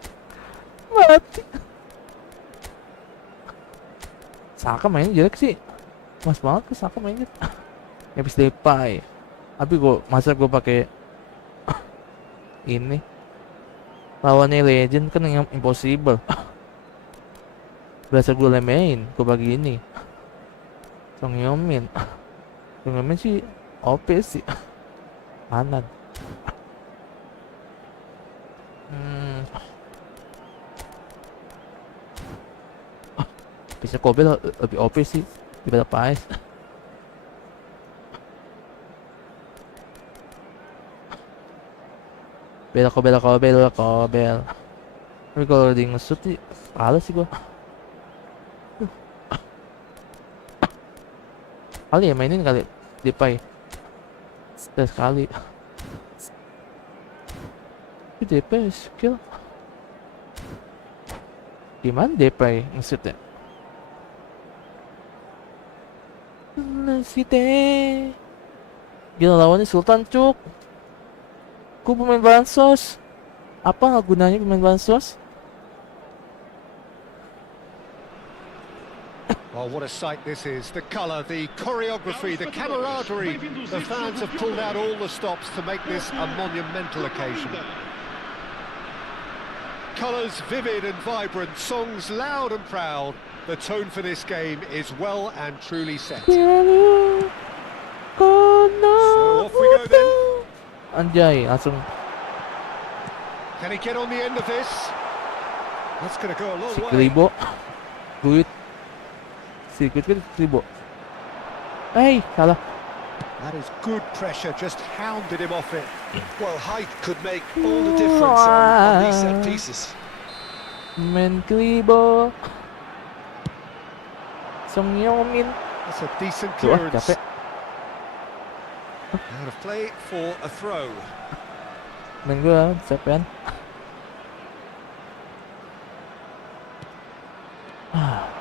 Saka mainnya jelek sih, mas banget ke Saka mainnya. Habis Depay tapi masa gue pakai ini lawannya legend kan yang impossible. Berasa gue lemein gue bagi ini Songyomin sih OP sih. Kanan. Bisa Kobel lebih OP sih daripada Paes. Kobel. Tapi kalau di nge-shoot sih kalah sih gua. Kali ya mainin kali Depay. Sekali. Tapi Depay skill. Gimana Depay nge-shoot ya? Gila lawannya Sultan cuk. Ku pemain bansos. Apa nggak gunanya pemain bansos? Oh, what a sight this is. The colour, the choreography, the camaraderie. The fans have pulled out all the stops to make this a monumental occasion. Colours vivid and vibrant, songs loud and proud. The tone for this game is well and truly set. So off we go then. Anjay, langsung. Can he get on the end of this? That's going to go a long way. Ribo. Duit. Sirkuit kan Ribo. Salah. That is good pressure, just hounded him off it. Well, height could make all the difference on these set pieces. Men Ribo. Songyomin. That's a decent clearance. Out of play for a throw. Main gua capean.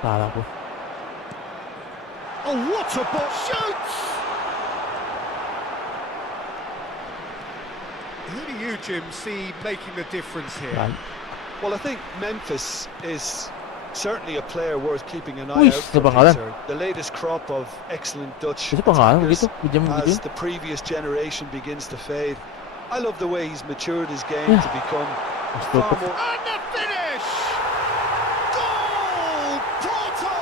Salah aku. Oh, what a ball! Shoots! Who do you, Jim, see making the difference here? Right. Well, I think Memphis is certainly a player worth keeping an eye Wih, out for. pangalan. The latest crop of excellent Dutch Itu pangalan attackers begitu, as begitu. the previous generation begins to fade. I love the way he's matured his game to become far more. And the finish! Goal! Porto!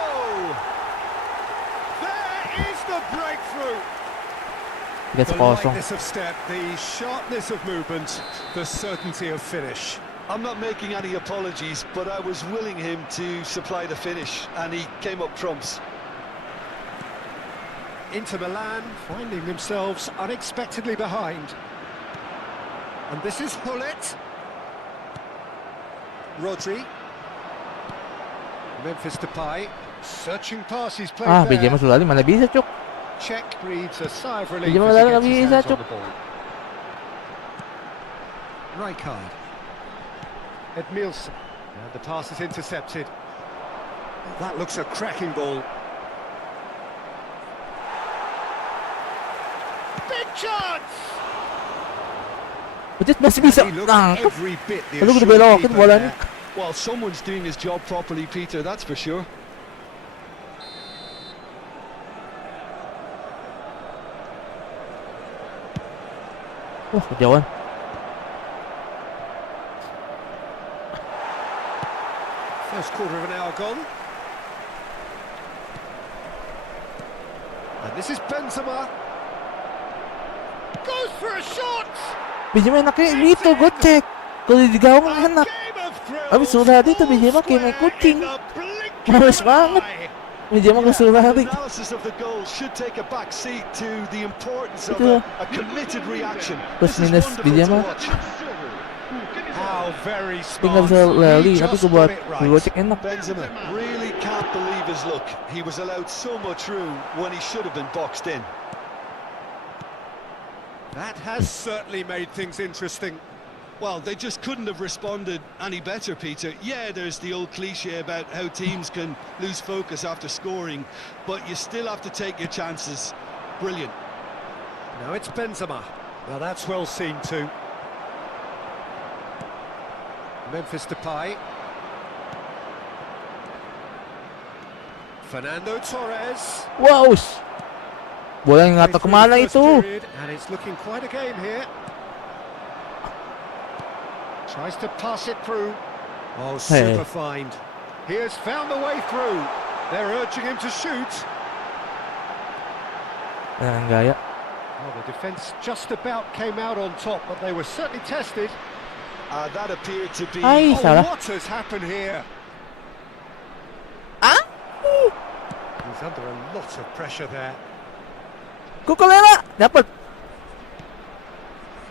There is the breakthrough! The lightness of step, the sharpness of movement, the certainty of finish. I'm not making any apologies, but I was willing him to supply the finish, and he came up trumps. Inter Milan finding themselves unexpectedly behind. And this is Hullet. Rodri. Memphis Depay. Searching pass, he's played there. Bigyan mo sulali, mana bisa, Cuk. Check breathes a sigh of relief Bigyan mo as he lalo, gets his bisa, hands on Cuk. the ball. Rijkaard. Edmilson. And the pass is intercepted. That looks a cracking ball. Big chance! Butit masih bisa. And he looked Nangkep. every bit the Lalu assured dibelokin keeper bolanya. there. Well, someone's doing his job properly, Peter, that's for sure. Kejauhan. First quarter of an hour gone. And this is Benzema. Goes for a shot! Bigyan mo enaknya dito, gocek. Kalau di gawang enak. Habis sudah dito, bigyan mo kayak main kucing. Males banget. Bigyan mo gusto lari. Analysis of the goal should take a back seat to the importance of Ito. a committed reaction. Plus This is minus wonderful bigyan to mo. watch. How very Tinggal smart. bisa He lari, tapi just gue buat got it right. gocek enak. Benzema really can't believe his luck. He was allowed so much room when he should have been boxed in. That has certainly made things interesting. Well, they just couldn't have responded any better, Peter. Yeah, there's the old cliche about how teams can lose focus after scoring, but you still have to take your chances. Brilliant. Now it's Benzema. Well, that's well seen too. Memphis Depay. Fernando Torres. Wow. Bola yang nggak tahu kemana First itu. period, and it's looking quite a game here. Tries to pass it through. Oh, super find. He has found the way through. They're urging him to shoot. Dengan gaya. Well, the defence just about came out on top, but they were certainly tested. That appeared to be... Ay, salah. What has happened here? Ah? He's under a lot of pressure there. Kukulera dapat.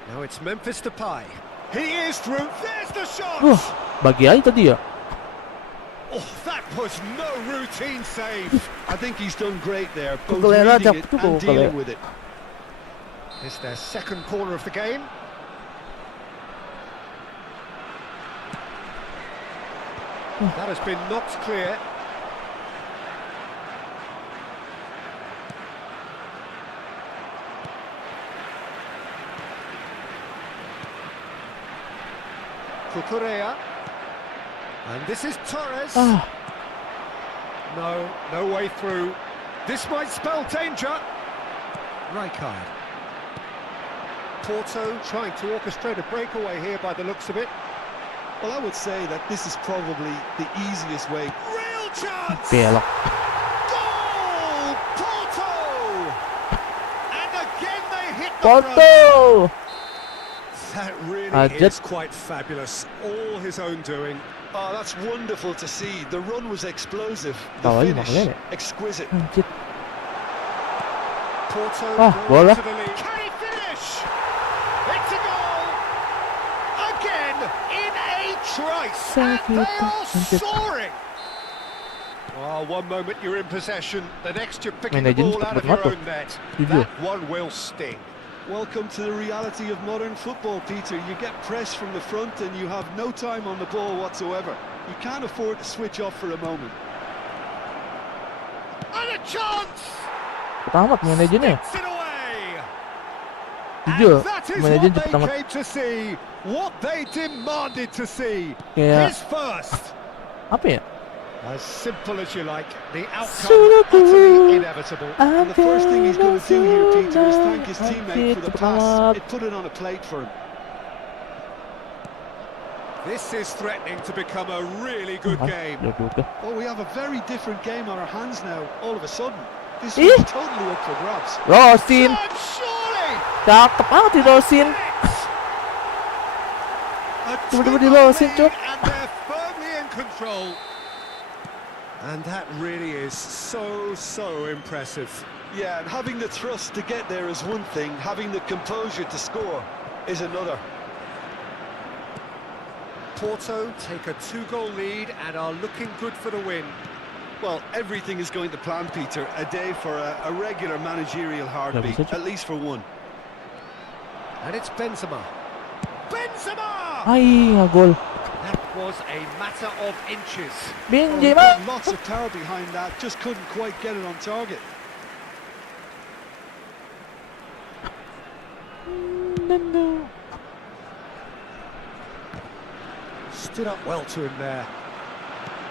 Now it's Memphis Depay. He is through. There's the shot. Bagi aja tadi ya. Oh, that was no routine save. I think he's done great there, both Kukulera reading it dapat tuh, and dealing Kukulera. with it. It's their second corner of the game. That has been knocked clear. Cucurella. And this is Torres. No way through. This might spell danger. Rijkaard. Porto trying to orchestrate a breakaway here by the looks of it. Well, I would say that this is probably the easiest way. Real chance! Belok. Goal! Porto! And again they hit the Porto. That really is Just quite fabulous. All his own doing. Oh, that's wonderful to see. The run was explosive. The Bawal finish, maklele. exquisite. Anjir. Porto bola. to the lead. Can he finish? It's a goal! Again in a trice. And they are soaring. Oh, one moment you're in possession, the next you're picking the Manajemen ball out of cepat your banget own net. Jujur. That one will sting. Welcome to the reality of modern football, Peter. You get pressed from the front and you have no time on the ball whatsoever. You can't afford to switch off for a moment. And a chance! Tamat manajernya. Gets it away. Jujur, And that is manajer what they pertama came to see, what they demanded to see. kayak His first. apa ya? As simple as you like, the outcome utterly inevitable. And the first thing he's going to do here, Peter, is thank his teammate for the pass. It put it on a plate for him. This is threatening to become a really good game. Ya juga. Oh, we have a very different game on our hands now, all of a sudden. This Eh? is totally up for grabs. Rosin. And surely, Cakep banget di Rosin. a Tiba-tiba di two-goal Rosin, lead Cuk. and they're firmly in control. And that really is so impressive. Yeah, and having the thrust to get there is one thing, having the composure to score is another. Porto take a 2-goal lead and are looking good for the win. Well, everything is going to plan, Peter. A day for a regular managerial heartbeat, at least for one. And it's Benzema. Benzema! Ay, goal. That was a matter of inches. Benzema. Lots of power behind that, just couldn't quite get it on target. Stood up well to him there.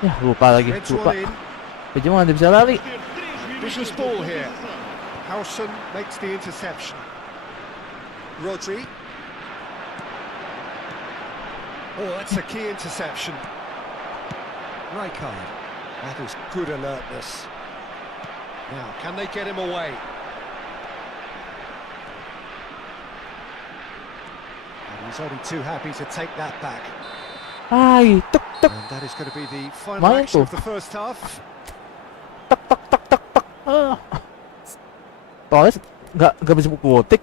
Ya, lupa lagi. Threads Lupa. one in. Benzema nggak bisa lari. Vicious ball here. Howson makes the interception. Rodri. Oh, that's a key interception. Rijkaard. That is good alertness. Now, can they get him away? And he's only too happy to take that back. Ay, tuk tuk. And that is going to be the final Main action tuh. of the first half. Tak tak tak tak tak. Torres nggak bisa kuotik.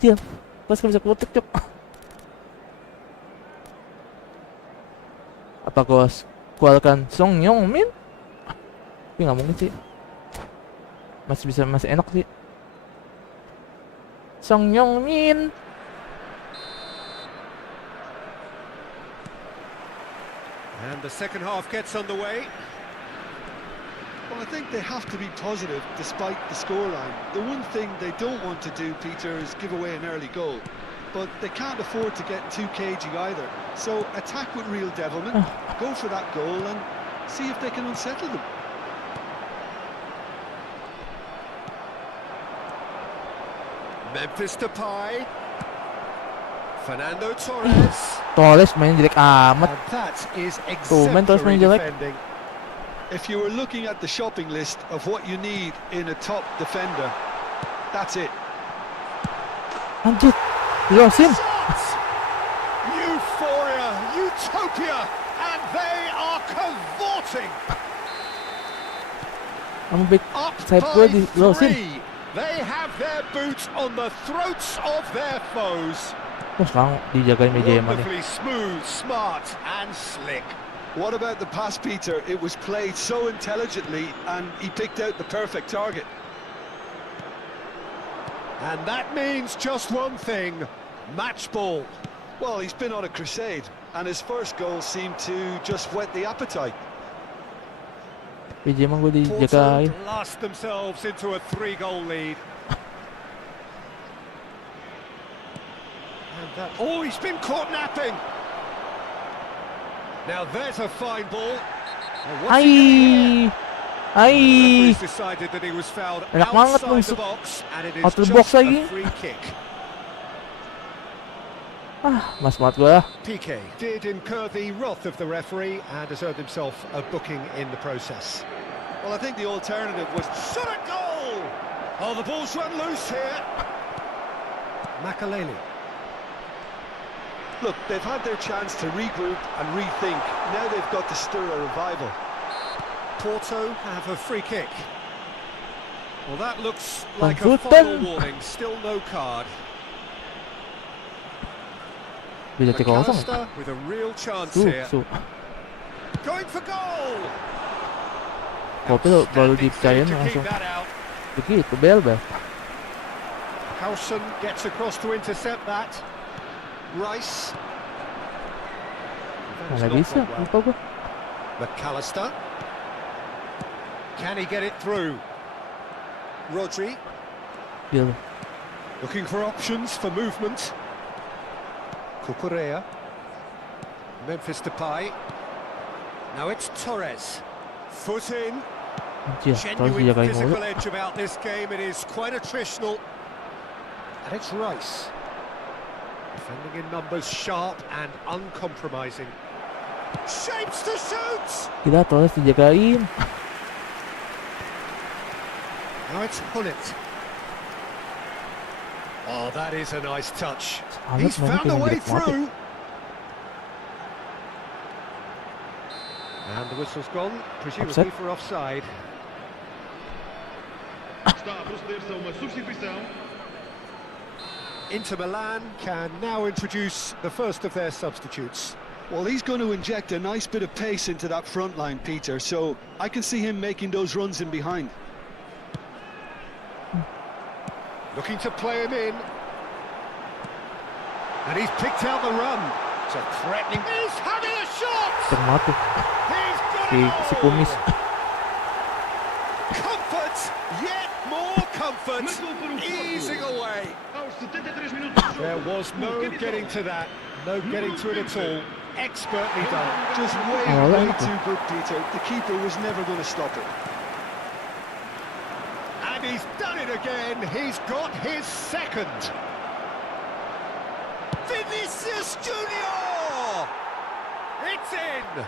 Dia, pas nggak bisa kuotik cok. Apa gua keluarkan Song Yong Min? Tapi nggak mungkin sih. Masih enak sih. Song Yong Min. And the second half gets underway. Well, I think they have to be positive despite the scoreline. The one thing they don't want to do, Peter, is give away an early goal. But they can't afford to get too cagey either. So attack with real devilment, go for that goal and see if they can unsettle them. Memphis Depay. Fernando Torres. Torres main jelek amat. And that is main Torres exemplary main jelek. defending. If you were looking at the shopping list of what you need in a top defender, that's it. Anjir. Yosin. Euphoria, utopia, and they are cavorting. Ang big Up side gua by di Yosin. 3. They have their boots on the throats of their foes. Terus sekarang dijagain meja Yaman nih. Wonderfully smooth, smart, and slick. What about the pass, Peter? It was played so intelligently and he picked out the perfect target. And that means just one thing, match ball. Well, he's been on a crusade and his first goal seemed to just whet the appetite. Meja Yaman gua Porto dijagain. blast themselves into a 3-goal lead. And that, oh, he's been caught napping. Now there's a fine ball. Oh, what's he doing here? Ay. Ay. Referee's decided that he was fouled Enak banget outside lu, the box, and it is out the just box a lagi. free kick. Mas banget gua. Piqué did incur the wrath of the referee and has earned himself a booking in the process. Well, I think the alternative was... Shot a goal! Oh, the ball's run loose here. Makaleli. Look, they've had their chance to regroup and rethink. Now they've got to stir a revival. Porto have a free kick. Well, that looks like a Membantu. final warning. Still no card. Bisa 3-0. McAllister with a real chance here. Going for goal! Kopi lo baru Outstanding dipercayain save to langsung keep that out. begitu bel. Howson gets across to intercept that. Rice. That has Nggak not bisa, gone well. lupa gua. McAllister. Can he get it through? Rodri. Dia lo. Looking for options for movement. Cucurella. Memphis Depay. Now it's Torres. Foot in. Anjir, terus Genuine dijagain mulu. physical edge about this game. It is quite attritional. And it's Rice. Defending in numbers, sharp and uncompromising. Shapes to shoot! Kita Torres dijagain. Now it's Hullet. Oh, that is a nice touch. Hullet He's mainnya found a kayak way jelek banget ya. through. And the whistle's gone, presumably Offside. for offside. Está a proceder-se a uma substituição. Inter Milan can now introduce the first of their substitutes. Well, he's going to inject a nice bit of pace into that front line, Peter, so I can see him making those runs in behind. Looking to play him in. And he's picked out the run. It's a threatening... He's having a shot! Termati. He's got Si, it si all! Kumis. Comfort! Yet more comfort! Easing away! Aos 73 minutos do jogo. There was no getting to that. No getting to it at all. Expertly done. Just way, Oh, way well. too good, Peter. The keeper was never going to stop it. And he's done it again. He's got his second. Vinicius Junior! It's in!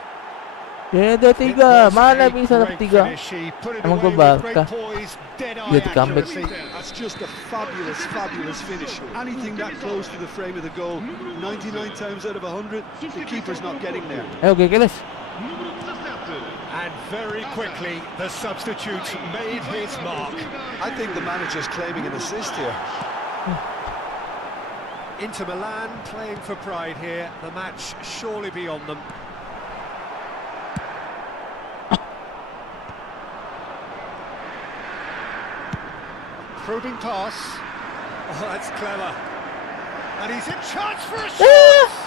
Queda It 3. was Mana a bisa na great 3. finish. He put it Emang away kau with great Barca? poise, dead-eye Dia comeback. accuracy. That's just a fabulous, fabulous finish. Anything that close to the frame of the goal, 99 times out of 100, the keeper's not getting there. Ayo, Gekeles. Número 17. And very quickly, the substitute made his mark. I think the manager's claiming an assist here. Inter Milan playing for pride here. The match surely beyond them. Probing pass. Oh, that's clever. And he's in charge for a shot!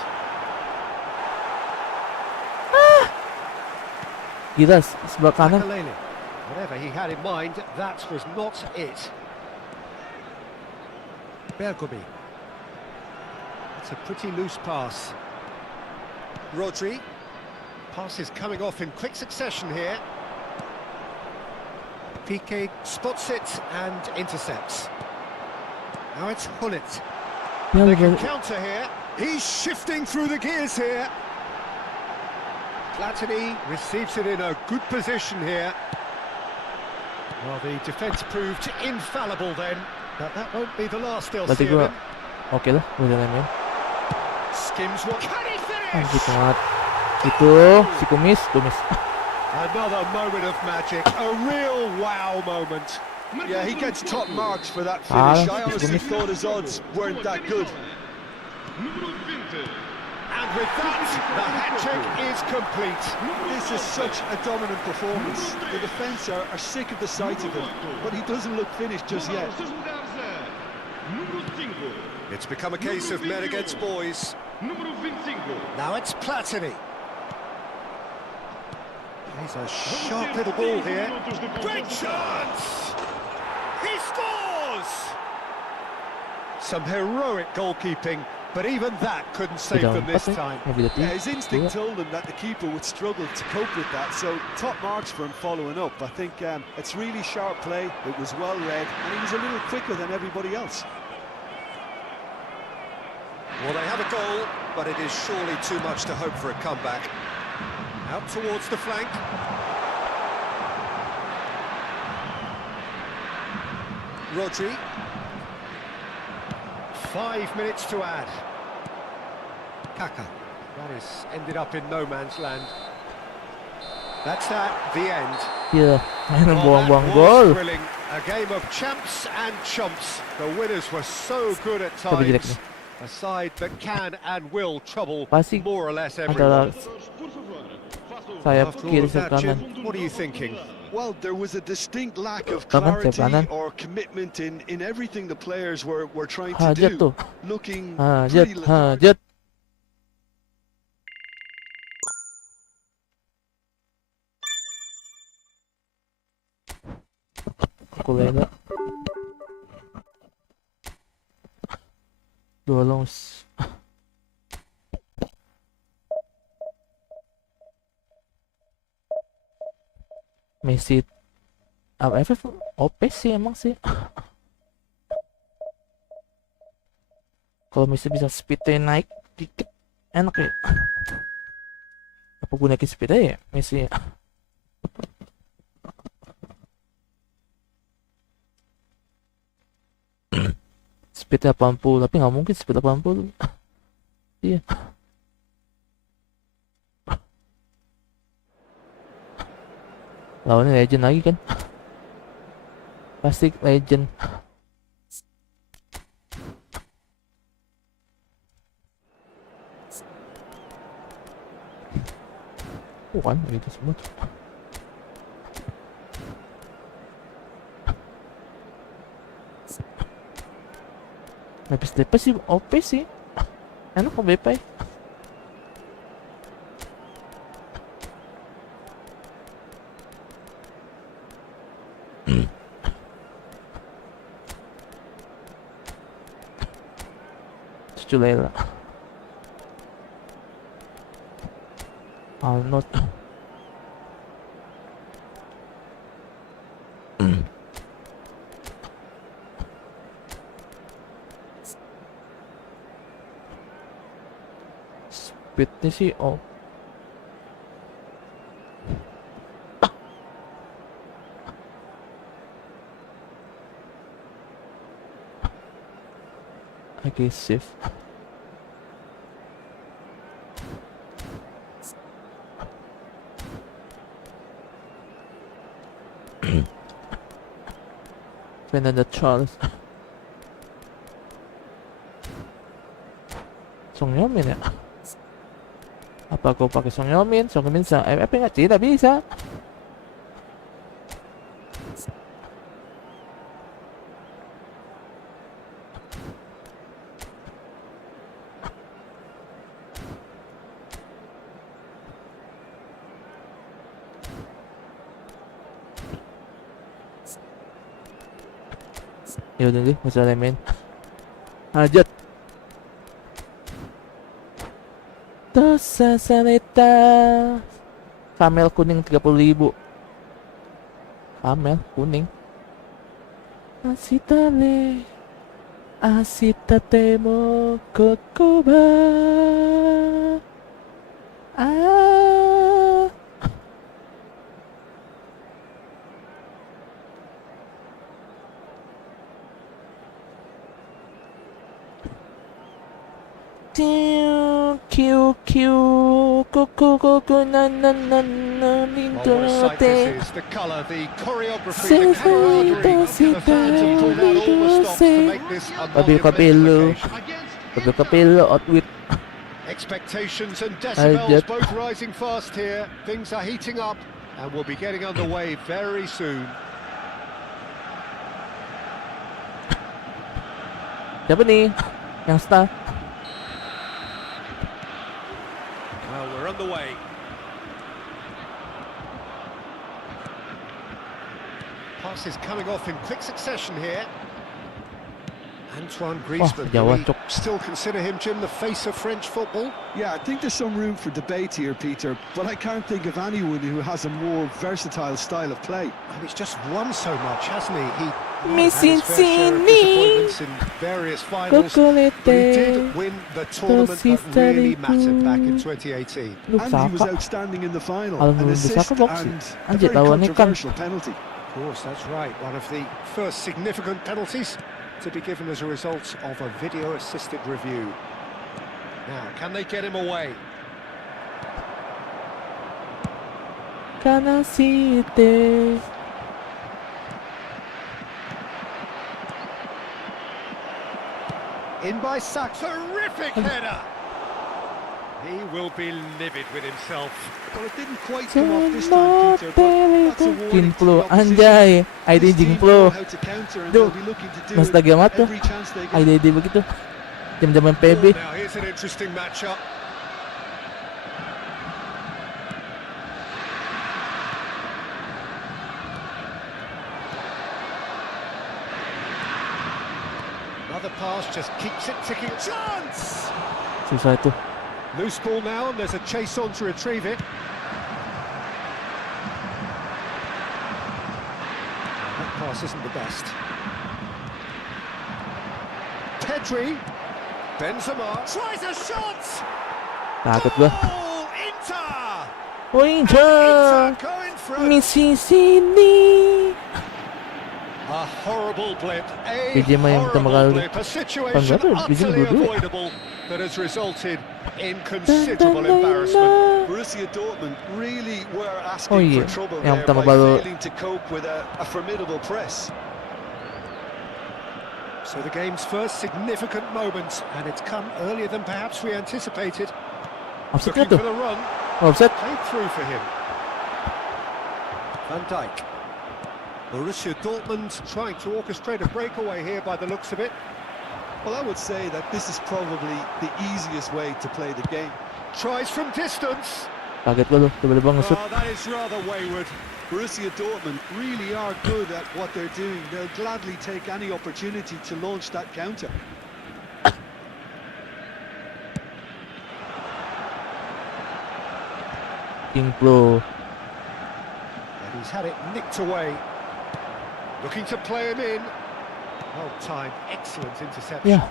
Gila, sebelah kanan. Makalele. Whatever he had in mind, that was not it. Bergomi. It's a pretty loose pass. Rodri. Pass is coming off in quick succession here. Piqué spots it and intercepts. Now it's Hullet. Ya, They can udah. counter here. He's shifting through the gears here. Platini receives it in a good position here. Well, the defence proved infallible then, but that won't be the last they'll Berarti see of gua him. oke lah, gue jalan main. Skims what can he Anjir finish? banget. Itu si Kumis. Another moment of magic, a real wow moment. Yeah, he gets top marks for that finish. Ah, I honestly Kumis. thought his odds weren't that good. Número 20. And with that, the hat-trick is complete. This is such a dominant performance. The defence are sick of the sight of him, but he doesn't look finished just yet. Os seus lugares é número 5. It's become a case of men against boys. Número 25. Now it's Platini. He's a sharp little ball here. Great chance! He scores! Some heroic goalkeeping, but even that couldn't save them this time. Mobil Yeah, his instinct told him that the keeper would struggle to cope with that, so top marks for him following up. I think it's really sharp play, it was well read, and he was a little quicker than everybody else. Well, they have a goal, but it is surely too much to hope for a comeback. Out towards the flank. Rodri. 5 minutes to add. Kaka. That is ended up in no man's land. That's that, the end. Iya, main Well, buang-buang that gol. was thrilling. A game of champs and chumps. The winners were so good at Tapi jelek times. nih. A side that can and will trouble Pasti more or less everyone. antara Por favor, façam sayap After all kiri of dan that, Jim, kanan. what are you thinking? Well, there was a distinct lack of Kanan, sayap clarity kanan. or commitment in everything the players were trying to Hajat do. tuh. Looking Hajat, pretty lethargic. hajat. Kulera. Dolos. Messi apa FF OP sih emang sih. Kalau Messi bisa speednya naik dikit enak ya. Apa gue naikin speednya ya Messi? Speed 80, tapi nggak mungkin speed 80. Iya. Lawannya legend lagi kan. Plastic Legend. Kan gitu semua tuh. Lapis DP sih OP sih. Enak kok BP. Cucu Lela. I'll not. Speednya sih agresif. Fernando Charles. Song Yomin ya? Apa aku pakai Song Yomin? Song Yomin bisa FF nggak? Tidak bisa. Yaudah deh, gak usah remehin. Hajat. Dosa salita. Kamel kuning 30.000. Kamel kuning. Asitale. Asitate mo kokoba. What a sight this is. The colour, the choreography, the camaraderie of the fans have pulled out all the stops to make this a monumental occasion. Capello outwit. Expectations and decibels both rising fast here. Things are heating up and we'll be getting underway very soon. Siapa nih yang start? Well, we're underway. Passes coming off in quick succession here. Antoine Griezmann, we still consider him, Jim, the face of French football? Yeah, I think there's some room for debate here, Peter, but I can't think of anyone who has a more versatile style of play. And he's just won so much, hasn't he? He Missing had his fair share of disappointments in various finals, but he did win the tournament that really mattered back in 2018. And he was outstanding in the final, an assist and a very controversial penalty. Of course, that's right. One of the first significant penalties to be given as a result of a video-assisted review. Now, can they get him away? Kanasite. In by Sack, terrific header! He will be livid with himself. Well, it didn't quite come off this time, Peter, but that's a warning to the opposition. Anjay, ID This team Jingplo. know how to counter and they'll be looking to do Mas it lagi amat tuh. every chance they get. ID begitu. Jam-jaman PB. Now here's an interesting matchup. Another pass just keeps it ticking. Chance! Susah itu. Loose ball now, and there's a chase on to retrieve it. That pass isn't the best. Pedri, Benzema tries a shot. Takut gua. Goal, Inter. Inter Go in front. misi sini. A horrible blip. A BGM yang pertama horrible kali. blip. A situation BGM utterly dulu. avoidable that has resulted in considerable embarrassment. Borussia Dortmund really were asking Oh iya, for trouble yang there pertama by baru failing to cope with a formidable press. So the game's first significant moment, and it's come earlier than perhaps we anticipated. Offset Looking tuh. for the run, Offset. played through for him. Van Dijk. Borussia Dortmund trying to orchestrate a breakaway here by the looks of it. Well, I would say that this is probably the easiest way to play the game. Tries from distance. Kaget gua tuh, tiba-tiba nge-shoot. Oh, that is rather wayward. Borussia Dortmund really are good at what they're doing. They'll gladly take any opportunity to launch that counter. King Pro. And he's had it nicked away. Looking to play him in. Well timed, excellent interception. Yeah.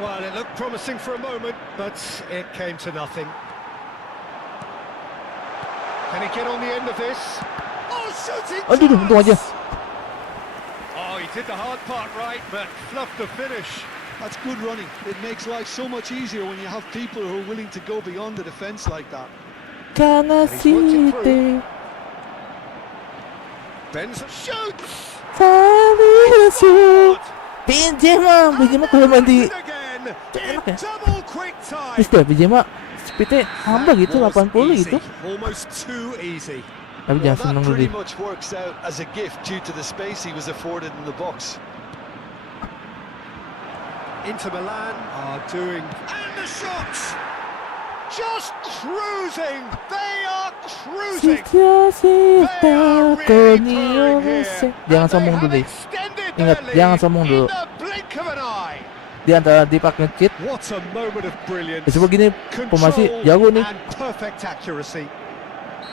Well, it looked promising for a moment, but it came to nothing. Can he get on the end of this? Oh, shooting! Aduh, untung aja. Oh, he did the hard part right, but fluffed the finish. That's good running. It makes life so much easier when you have people who are willing to go beyond the defence like that. Karena City Benz shoots! Farisu. Benzema kalau main di Again, in Oke. double quick time. Mister Benzema speednya hamba gitu, That was 80 easy, gitu. Almost too easy. Tapi Well, jangan that seneng dulu pretty deh. much works out as a gift due to the space he was afforded in the box. Inter Milan are doing... And the shots! Just cruising! They are cruising! Situasi They are tak really purring here. Jangan And they sombong have dulu deh. extended Ingat, their jangan lead sombong dulu. in the blink of an eye. Di antara Deepak nge-cheat, What a moment of brilliance. coba gini pemasi Control jago nih. and perfect accuracy.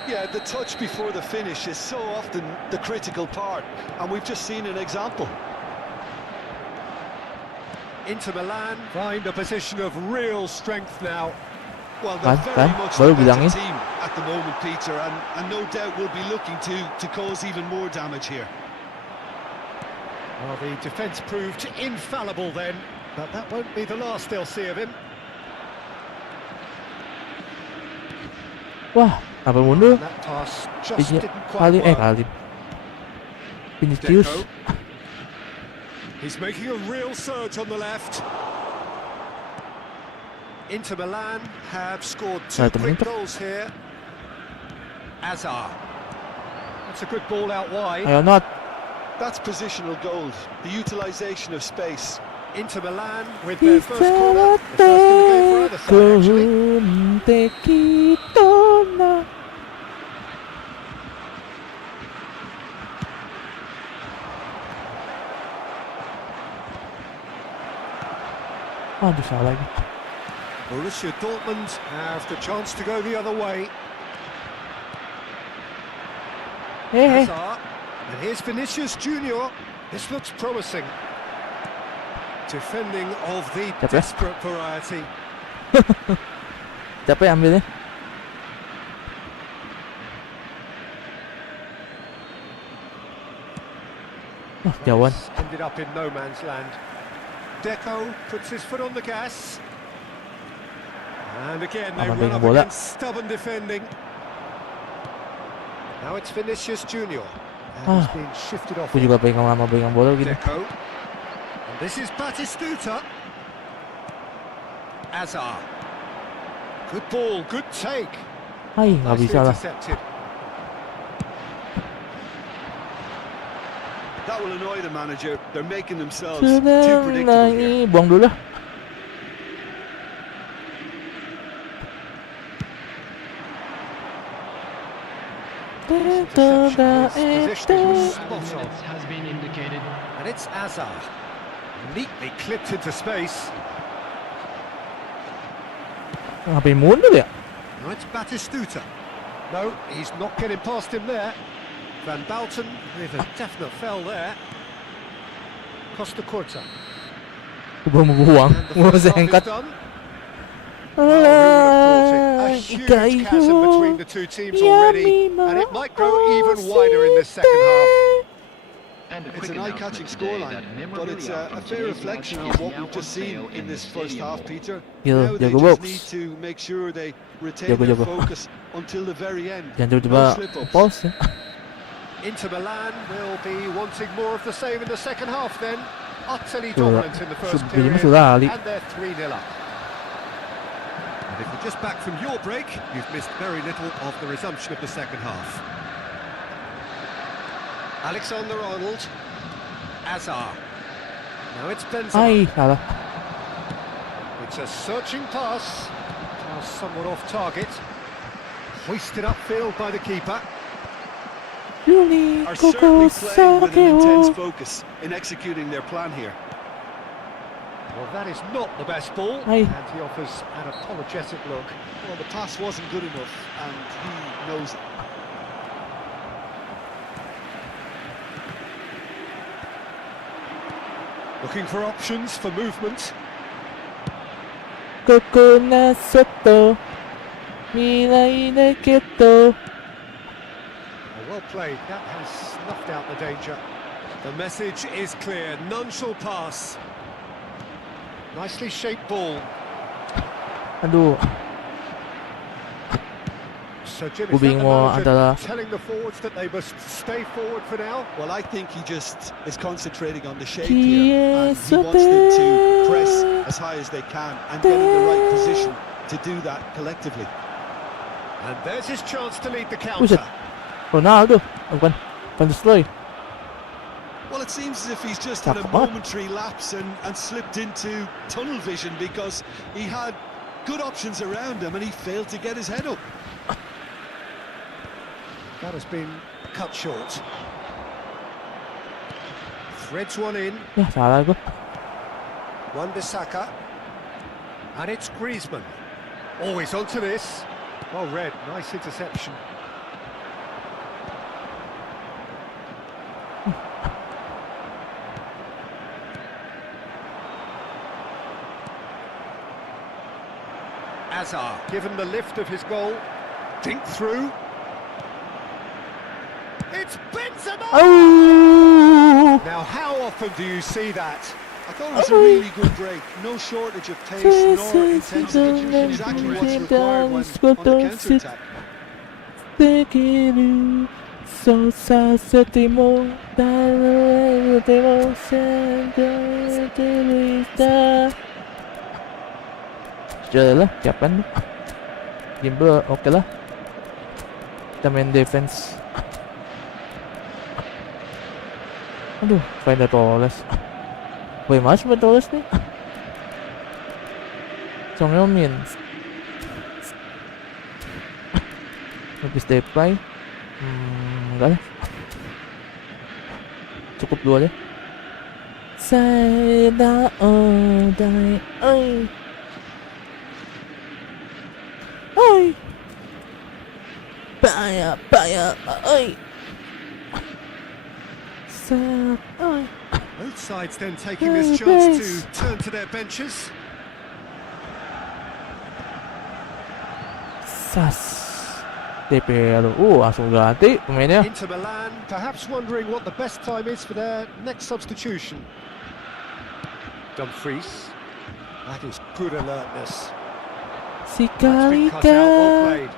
Yeah, the touch before the finish is so often the critical part, and we've just seen an example. Inter Milan find a position of real strength now. Well, they're Kan, very kan, much baru the better bilangin. team at the moment, Peter, and no doubt will be looking to cause even more damage here. Well, the defence proved infallible then, but that won't be the last they'll see of him. Wah, apa mundur? And that pass just Vinicius didn't quite work. kali. Vinicius. Deco. He's making a real surge on the left. Inter Milan have scored two Nah, quick temen-temen. goals here. Azar. That's a good ball out wide. Ayo not. That's positional gold, the utilisation of space. Inter Milan with their first corner. The first in the game for either side, actually. Te quito na. Aduh, salah lagi. Borussia Dortmund have the chance to go the other way. Hey. Hazard. And here's Vinicius Junior. This looks promising. Defending of the Siapa ya? desperate variety. Siapa yang ambilnya? Oh, jauhan. This ended up in no man's land. Deco puts his foot on the gas. And again they Aman run dengan up bola. against stubborn defending. Now it's Vinicius Junior. And Ah. he's been shifted off. Aku juga pegang bola gini. Deco. And this is Batistuta. Azar. Good ball, good take. Hai, nggak Nicely bisa lah. intercepted. That will annoy the manager. They're making themselves too predictable here. Buang dulu lah. Has been indicated. And it's Azar. Neatly clipped into space. Ngapain mundur ya? Now it's Batistuta. No, he's not getting past him there. Van Balten with a definite fell there. Costa Corta. Coba mau buang. And the Mau first saya half is angkat. done. Well, who would have thought it? A huge chasm between the two teams already, and it might grow even wider in this second half. And a It's quick an eye-catching announcement today scoreline, that but it's memorabilia a from fair today's reflection match of is what now we've just on seen sale in in this the first stadium half, hall. Peter. Yo, Now they jago just box. need to make sure they retain Jago, their jago. focus until the very end. Jangan No tiba-tiba slip-ups. pause ya. Inter Milan will be wanting more of the same in the second half then. utterly dominant in the first Bigyan mo period, sila, Ali. and they're 3-0 up. And if you're just back from your break, you've missed very little of the resumption of the second half. Alexander-Arnold, Azar. Now it's Benzema. Ay, salah. It's a searching pass. Now somewhat off target. Hoisted upfield by the keeper. Yuli, Are Coco, certainly playing with an intense Sakeo. focus in executing their plan here. Well, that is not the best ball, Aye. and he offers an apologetic look. Well, the pass wasn't good enough, and he knows it. Looking for options for movement. Coco na soto. Milay na kito. Well played, that has snuffed out the danger. The message is clear, none shall pass. Nicely shaped ball. Aduh. So Jim, is Ubing that the mo manager antara- telling the forwards that they must stay forward for now? Well, I think he just is concentrating on the shape Yes, here, and he wants them to press as high as they can and get in the right position to do that collectively. And there's his chance to lead the Buset. counter. Ronaldo. Bukan. Pan-destroy. Well, it seems as if he's just had a Takot. momentary lapse and slipped into tunnel vision because he had good options around him and he failed to get his head up. That has been cut short. Threads one in. Ya, salah ko. Wan-Bissaka. And it's Griezmann. Always onto this. Well read, nice interception. Azar, given the lift of his goal. Dink through. It's Benzema! Oh! Now, how often do you see that? I thought it was a really good break. No shortage of pace nor intensity. Exactly what's required when on the counter-attack. Tekiru, so sa setimo, dalawang senterista. Sudah lah, siapkan. Gimbal, oke lah. Kita main defense. Aduh, Spider Torres. Wih, mas Spider Torres nih. Song Min. Habis Depay. Enggak lah. Cukup dua deh. Saya odai. Oi. Oi. Paya. Oi. Oi. Both sides then taking this chance to turn to their benches. Sas. DPL. Langsung ganti pemainnya. Inter Milan, perhaps wondering what the best time is for their next substitution. Dumfries. That is good alertness. Si That's been cut out, well Kalika. played.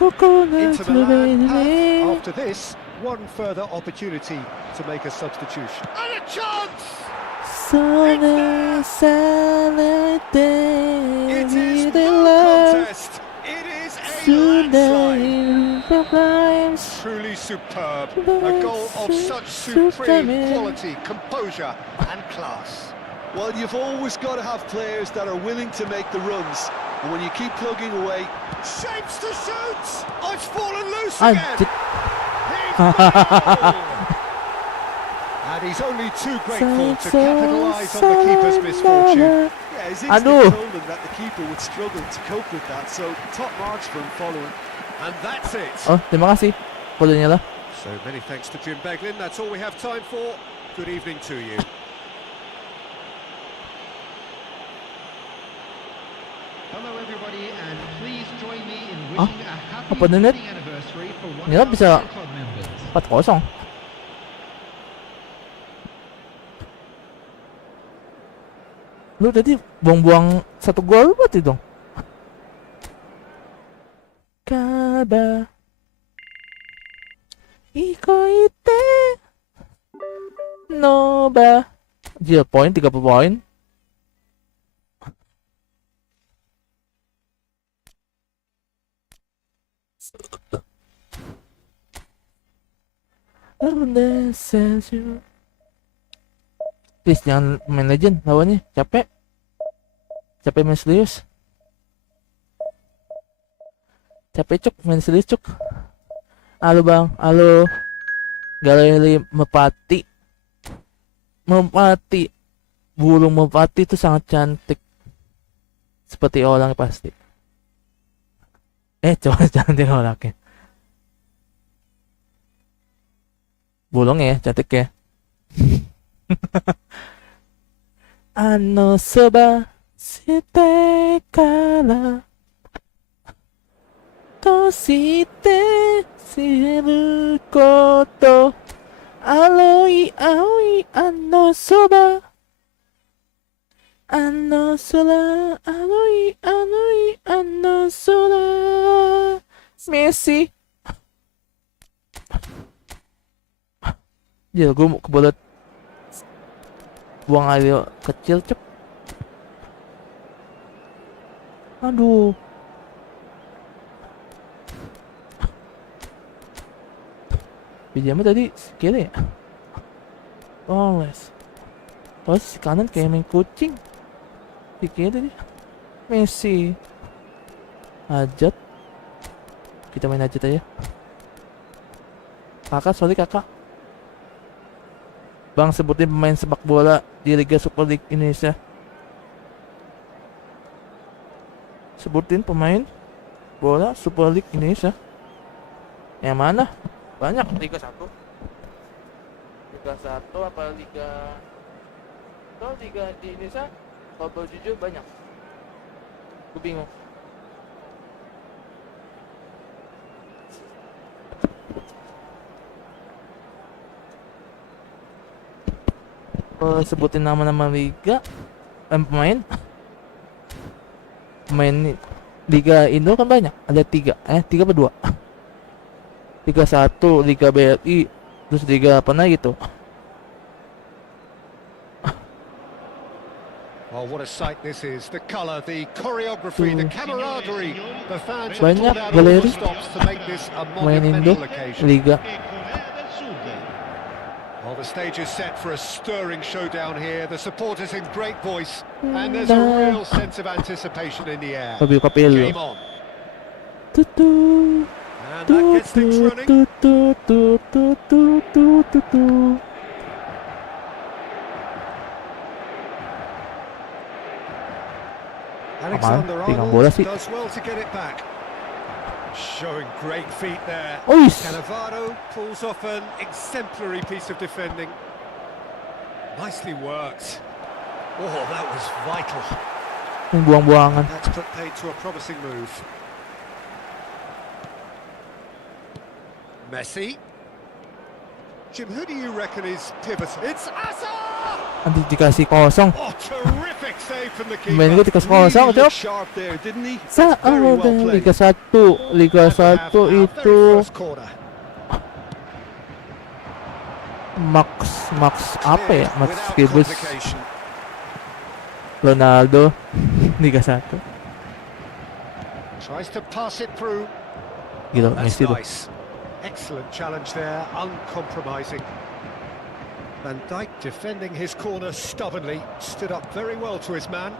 Coconut Inter Milan have, baby. after this, one further opportunity to make a substitution. And a chance! Sole salete It is the no love. contest. It is a landslide. Sudah Truly superb. A goal of such supreme quality, composure and class. Well, you've always got to have players that are willing to make the runs. And when you keep plugging away... Shapes to shoot! Oh, it's fallen loose again! Anjir. He's fouled! And he's only too grateful to capitalise on the keeper's misfortune. Yeah, his Aduh. instinct told him that the keeper would struggle to cope with that, so top marks for him following. And that's it. Oh, terima kasih. Kodenya lah. So many thanks to Jim Beglin. That's all we have time for. Good evening to you. Hello everybody, and please join me in Ah, wishing a happy apa na net? wedding anniversary for one Nila of bisa our club members. 4-0. Lu tadi buang-buang satu gol berarti dong. Kaba Ikoite Noba Poin 30 poin. Please jangan main legend lawannya, capek main serius. Capek cuk main serius cuk. Halo bang, halo. Galeri merpati. Burung merpati itu sangat cantik. Seperti orang pasti. Coba jangan tengok orangnya. Burung ya, cantik ya. Soba shite kara toshite shiru koto aoi soba sora aoi sora Messi. Ya gue kebelet buang air kecil cep. Aduh. Pijama tadi kiri ya? Les. Terus si kanan kayak main kucing. Di kiri tadi Messi. Hajat. Kita main hajat aja. Sorry kakak. Bang, sebutin pemain sepak bola di Liga Super League Indonesia. Sebutin pemain bola Super League Indonesia. Yang mana? Banyak. Liga 1 apa Liga? Kalau Liga di Indonesia, kalau jujur banyak. Gue bingung. Sebutin nama-nama liga, pemain Liga Indo kan banyak, ada 3 apa 2? Liga 1, Liga BRI, terus Liga apa lagi gitu. Oh, what a sight this is. The color, the choreography, the camaraderie. The fans have Banyak pulled out all galeri the stops to make this a main Indo monumental occasion. Liga. Well, the stage is set for a stirring showdown here. The supporters in great voice, and there's a real sense of anticipation in the air. Game on. And that gets things running. Alexander Arnold does well to get it back. Showing great feet there. Cannavaro pulls off an exemplary piece of defending. Nicely worked. Oh, that was vital. Buang-buangan. That's put paid to a promising move. Messi. Jim, who do you reckon is pivotal? It's Azar! Nanti dikasih kosong. Oh, terrific save from the keeper. Main gue dikasih kosong, Really Cok. sharp there, didn't he? Liga 1 itu Max apa ya? Max Kibus Ronaldo Liga 1. Tries to pass it through. Gila, That's Messi tuh. nice. Excellent challenge there, uncompromising. Van Dijk defending his corner stubbornly, stood up very well to his man.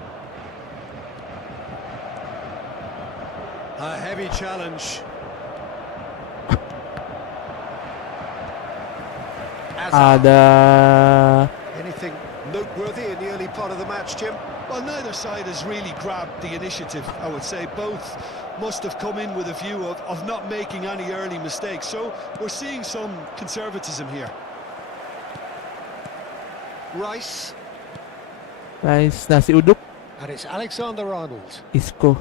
A heavy challenge. Ada Anything noteworthy in the early part of the match, Jim? Well, neither side has really grabbed the initiative, I would say. Both must have come in with a view of not making any early mistakes. So we're seeing some conservatism here. Rice. nasi uduk. And it's Alexander Arnold. Isco.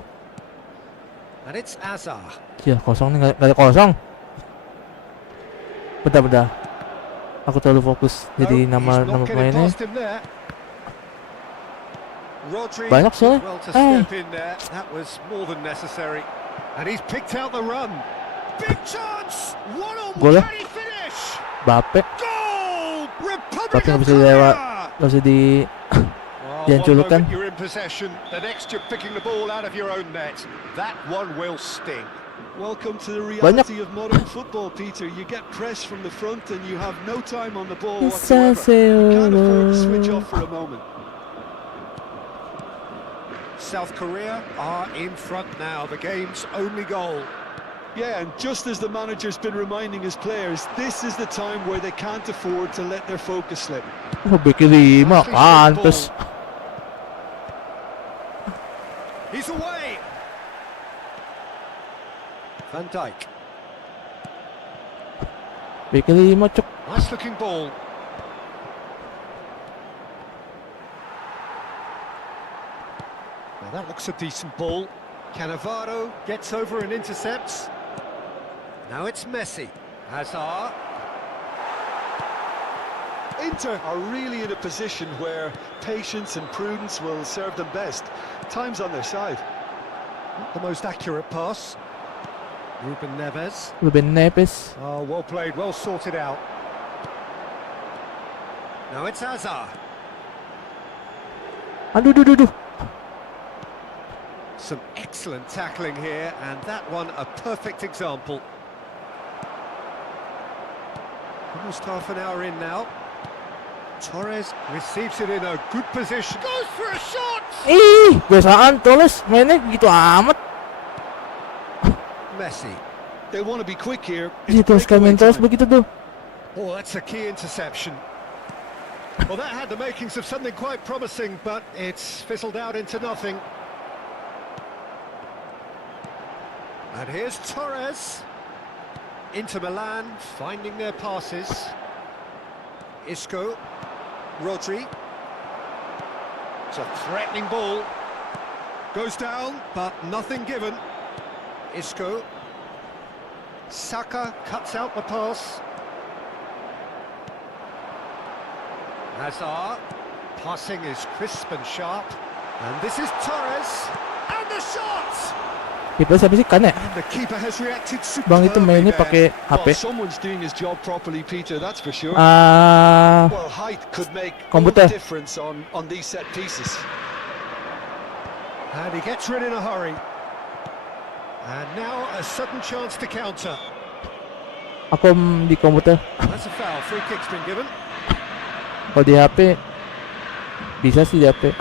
And it's Azar. Ya kosong nih, nggak ada kosong. Bentar. Aku terlalu fokus jadi nama pemainnya. Banyak soalnya. That was more than necessary. And he's picked out the run. Big chance. One on one. Can he finish? Bape. Goal! Bape nggak bisa lewat. Gak usah di Well, jangan one culukan. moment you're in possession, the next you're picking the ball out of your own net. That one will sting. Welcome to the reality of modern football, Peter. You get pressed from the front and you have no time on the ball whatsoever. You can't afford to switch off for a moment. South Korea are in front now, the game's only goal. Yeah, and just as the manager's been reminding his players, this is the time where they can't afford to let their focus slip. Oh, beki 5, pantes. He's away. Van Dijk. Beki 5, cok. Nice looking ball. Now that looks a decent ball. Cannavaro gets over and intercepts. Now it's Messi. Hazard. Inter are really in a position where patience and prudence will serve them best. Time's on their side. Not the most accurate pass. Ruben Neves. Ruben Neves. Oh, well played, well sorted out. Now it's Hazard. Aduh, duh, duh, duh. Some excellent tackling here, and that one a perfect example. Almost half an hour in now. Torres receives it in a good position. Goes for a shot! Ih, biasaan Torres mainnya gitu amat. Messi. They want to be quick here. Ih, terus main Torres begitu tuh. Oh, that's a key interception. Well, that had the makings of something quite promising, but it's fizzled out into nothing. And here's Torres. Inter Milan finding their passes. Isco. Rodri. It's a threatening ball. Goes down, but nothing given. Isco. Saka cuts out the pass. Hazard. Passing is crisp and sharp. And this is Torres. And the shot! Kiper siapa sih, Kan ya? And the keeper has reacted Bang itu mainnya superbly there. pakai HP. Well, someone's doing his job properly, Peter, that's for sure. Well, height could make all komputer. the difference on these set pieces. And he gets rid in a hurry. And now a sudden chance to counter. Aku di komputer. That's a foul. Free kick's been given. Kalau di HP bisa sih di HP.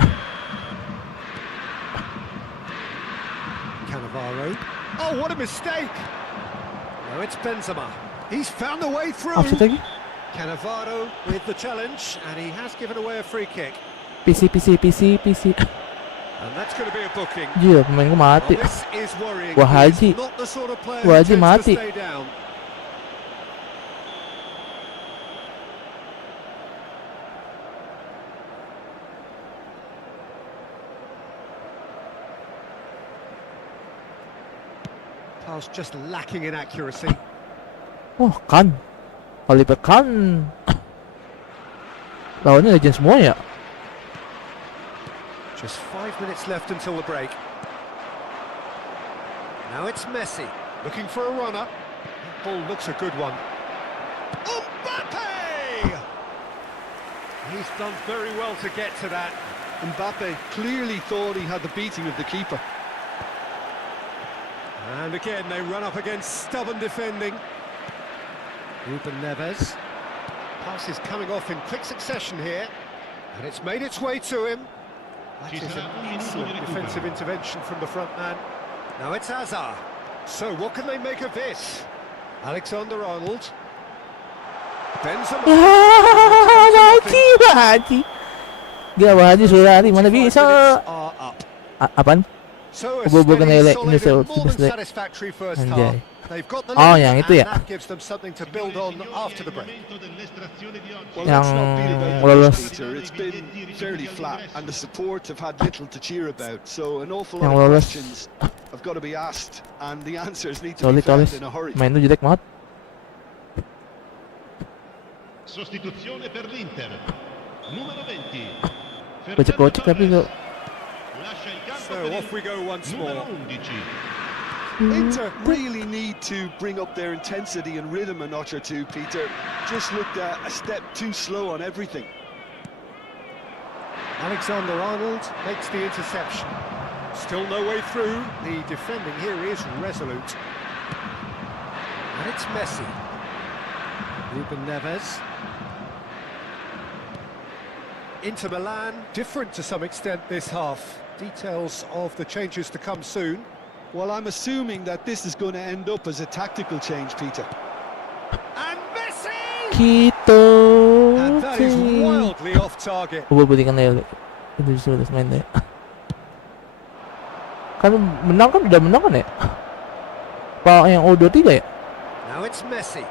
Cannavaro. Oh, what a mistake! Now it's Benzema. He's found a way through. Offset lagi. Cannavaro with the challenge, and he has given away a free kick. PC. And that's going to be a booking. Gila, pemainku mati. Well, this is worrying. Wah, Haji. He's not the sort of player Wah, who Haji tends mati. to stay down. Pass just lacking in accuracy. Oh, Kan. Oliver Kan. Lawannya legend semua ya. Just 5 minutes left until the break. Now it's Messi, looking for a runner. That ball looks a good one. Mbappe! He's done very well to get to that. Mbappe clearly thought he had the beating of the keeper. And again, they run up against stubborn defending. Ruben Neves. Pass is coming off in quick succession here. And it's made its way to him. That is an excellent defensive intervention from the front man. Now it's Hazard. So what can they make of this? Alexander-Arnold. Benzema. Haji. Gila, Haji sudah hari mana bisa? Are up. Apaan? So a Hubungan steady, elek solid, Indonesia and more than Timnas Lek. satisfactory first Anjay. half. They've got the Oh, lead, yang itu and ya? that gives them something to build on after the break. Well, Yang let's not beat about lolos. it, Peter. It's been fairly flat, and the support have had little to cheer about. So an awful Yang lot of lolos. questions have got to be asked, and the answers need to be Solid, found solid. in a hurry. Main lu jelek banget. Sostituzione per l'Inter. Numero 20. Kocek-kocek tapi kok. Lascia il campo So per il off we go once numero more. 11. Inter really need to bring up their intensity and rhythm a notch or two, Peter. Just looked a step too slow on everything. Alexander-Arnold makes the interception. Still no way through. The defending here is resolute. And it's Messi. Ruben Neves. Inter Milan, different to some extent this half. Details of the changes to come soon. Well, I'm assuming that this is going to end up as a tactical change, Peter. And Messi! Kita And that is wildly off target. balikan Lele. Itu sudah main deh. Kan menang kan udah menang kan ya? Pak yang O23 ya? Now it's Messi.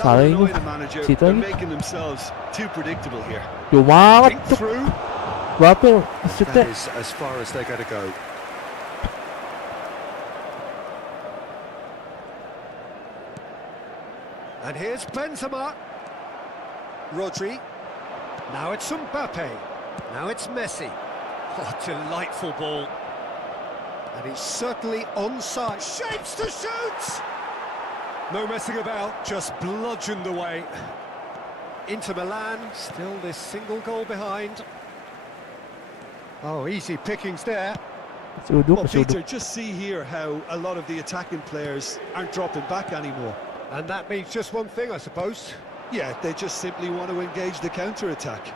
Salah That'll ini. annoy the manager. Situ They're lagi. making themselves too predictable here. Cuma Think tuh through. berapa That shootnya? is as far as they're going to go. And here's Benzema. Rodri. Now it's Mbappe. Now it's Messi. Oh, delightful ball. And he's certainly onside. Shapes to shoot! No messing about, just bludgeoned away. Inter Milan, still this single goal behind. Oh, easy pickings there. Well, Peter, just see here how a lot of the attacking players aren't dropping back anymore. And that means just one thing, I suppose. Yeah, they just simply want to engage the counter-attack.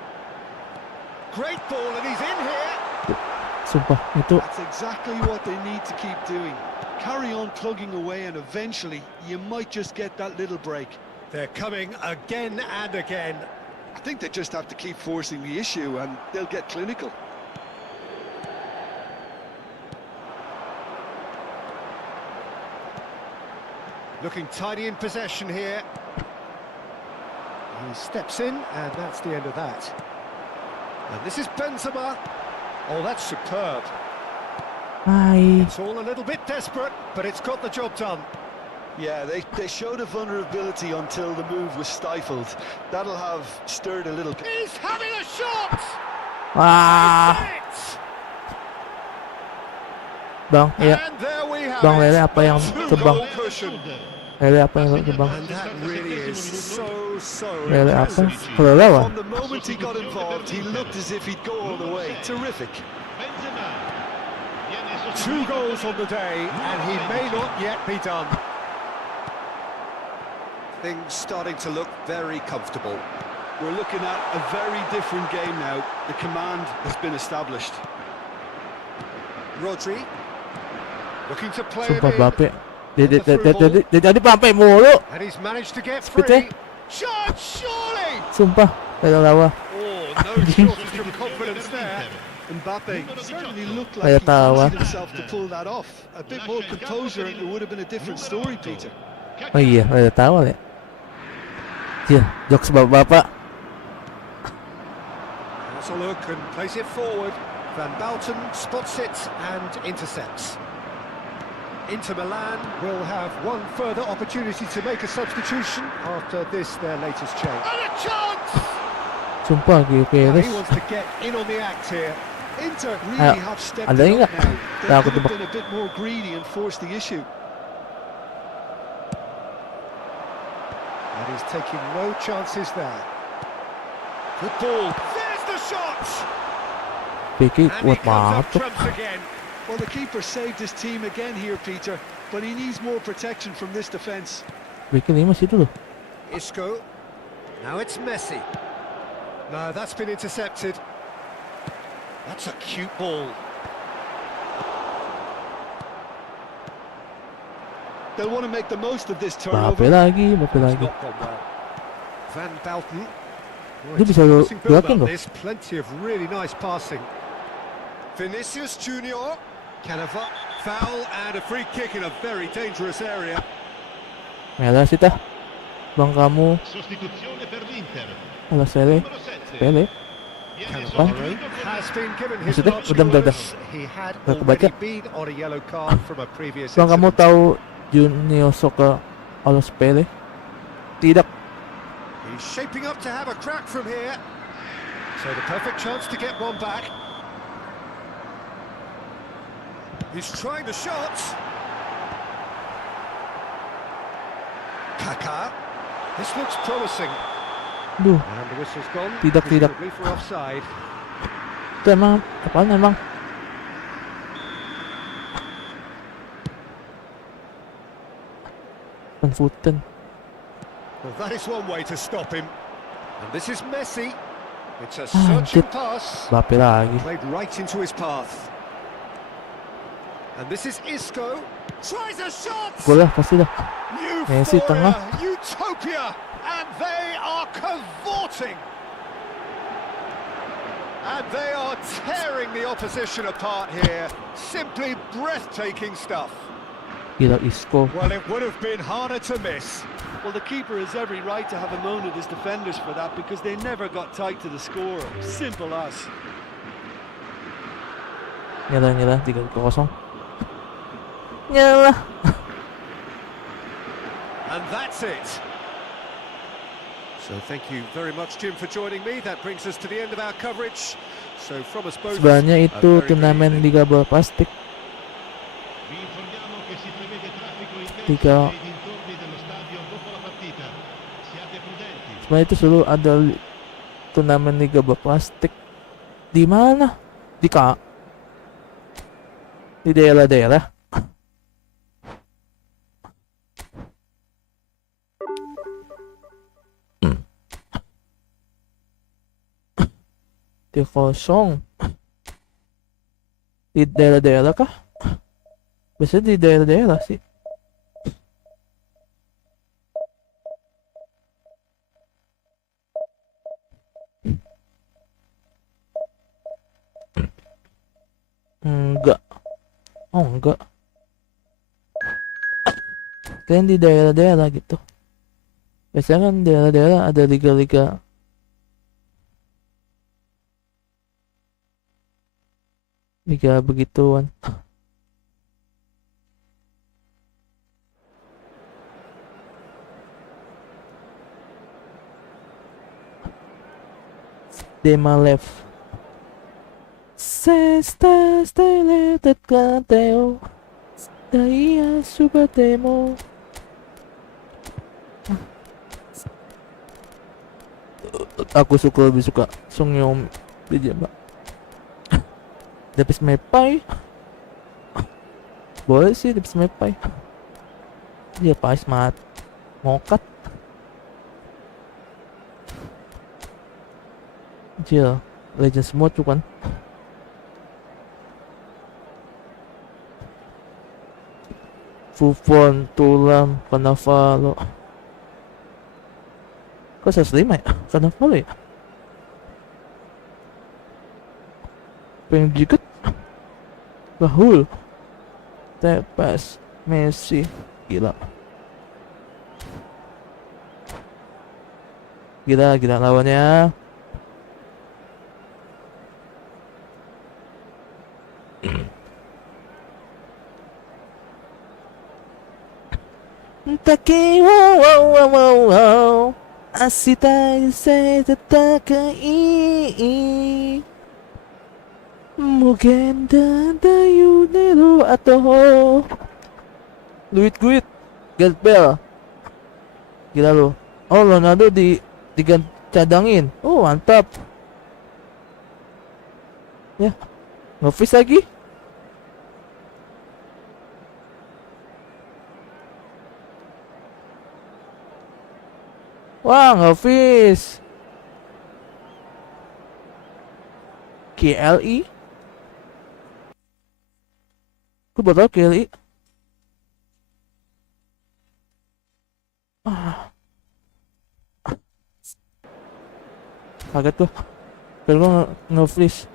Great ball, and he's in here. Sumpah itu That's exactly what they need to keep doing. Carry on plugging away and eventually you might just get that little break. They're coming again and again. I think they just have to keep forcing the issue and they'll get clinical. Looking tidy in possession here. He steps in, and that's the end of that. And this is Benzema. Oh, that's superb. Hai. It's all a little bit desperate, but it's got the job done. Yeah, they showed a vulnerability until the move was stifled. That'll have stirred a little... He's having a shot! Wah. Hits Bang, it! iya. And there we have Bang it. Lele apa yang terbang? Two-goal cushion. Lele apa yang terbang? And that really is so Lele apa? impressive. Kelelawar. From the moment he got involved, he looked as if he'd go all the way. Terrific. Benzema. Viene 2 sostituito goals per on the day, and he may not yet be done. Things starting to look very comfortable. We're looking at a very different game now. The command has been established. Rodri looking to play it Sumpah in, Bape. Dia tadi sampai mulu. and he's managed to get Speed free. Shot, surely! Sumpah, kelelawar. Oh, no shortage of confidence there. Mbappe certainly looked Kayak like he tawa. fancied himself to pull that off. A bit more composure and it would have been a different story, Peter. Oh iya, ada tawa ya. Iya, jokes bapak-bapak. Has a look and plays it forward. Van Bouten spots it and intercepts. Inter Milan will have one further opportunity to make a substitution after this, their latest change. And a chance! Sumpah Now Gilles. he wants to get in on the act here. Inter really have stepped ada it nggak? up now. They Nah, aku could have tebak. been a bit more greedy and forced the issue. And he's taking no chances there. Good ball. There's the shot! Pikir And he kuat comes banget up tuh. trumps again. Well, the keeper saved his team again here, Peter, but he needs more protection from this defence. Pikir 5 situ loh. Isco. Now it's Messi. No, that's been intercepted. That's a cute ball. They'll want to make the most of this Bape turnover. lagi, Bape It's lagi. not gone well. Van Bouten. Dia bisa promising build-up, gerakin loh. this. Plenty of really nice passing. Vinicius Junior. Canava. Foul and a free kick in a very dangerous area. Merah sih tah. Bang kamu, sostituzione per l'Inter. alas Lele. Numero 7. Pele. Viene Apa? sostituito per Has been given his Maksudnya? last Udah. orders. He had Udah kebaca? already been on a yellow card from a previous Bang kamu incident. tahu Junior Soccer alas Pele? Tidak. He's shaping up to have a crack from here. So the perfect chance to get one back. He's trying the shot. Pacar. This looks promising. Duh, And the whistle's gone. Tidak. Presumably for offside. itu emang apaan emang? Penfuten. Well, that is one way to stop him. And this is Messi. It's a Anjir. searching pass. Bape lagi. Played right into his path. And this is Isco. Tries a shot. Gol lah pasti dah. Messi tengah. Utopia. And they are cavorting. And they are tearing the opposition apart here. Simply breathtaking stuff. Gila Isco. Well, it would have been harder to miss. Well, the keeper has every right to have a moan at his defenders for that because they never got tight to the score. Simple as. Nyala 3-0. Nyala. And that's it. So thank you very much, Jim, for joining me. That brings us to the end of our coverage. So from us both, Sebenarnya a itu very turnamen good evening. Liga Bola Plastik. Vi informiamo che si prevede traffico intenso Tiga. nei dintorni dello stadio dopo la partita. Siate prudenti. Sebenarnya itu selalu ada turnamen Liga Bola Plastik. Di mana? Di daerah-daerah. Di kosong. Di daerah-daerah kah? Biasanya di daerah-daerah sih. Enggak. Oh, enggak. Kalian di daerah-daerah gitu. Biasanya kan daerah-daerah ada liga-liga. Liga begituan. Demalev. Sesta steletet canteo. Daia subatemo. Aku lebih suka Songyom Bijama. Depis Mepai. Boleh sih Depis Mepai. Dia pas mat mokat. Jil, legend semua tuh kan. Buffon, Tulam, Cannavaro. Kok 105 ya? Cannavaro ya? Pengen jiket. Rahul, Tepes, Messi, gila lawannya. Taki wow asita se tatakai Mugenda dayunero atoho. Duit Gareth Bale. Gila lo. Oh, Ronaldo cadangin. Oh, mantap. Ya. Nge-freeze lagi. Wah, nge-freeze. KLI. Gue baru tau KLI. Kaget gue. Kalau gue nge-freeze.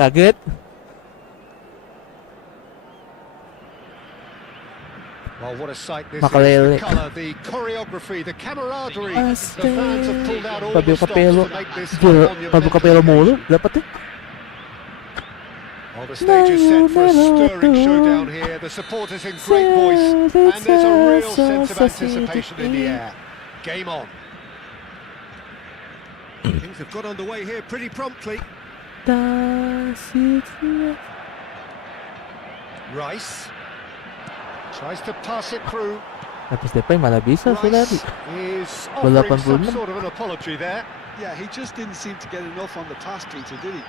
Kaget. Well, what a sight this Makalele. is. The colour, the choreography, the camaraderie. The Aste. fans have pulled out all the Fabio stops Capello. to make this a Fabio monumental Capello mulu. occasion. Dapat ya? Well, the stage is set for a stirring showdown here. The supporters in great voice, and there's a real sense of anticipation in the air. Game on. Things have got underway here pretty promptly. Rice. Tries to pass it through. Lepas Depay malah bisa lari. Rice is Bola offering some 86. sort of an apology there. Yeah, he just didn't seem to get enough on the pass, Peter, did he?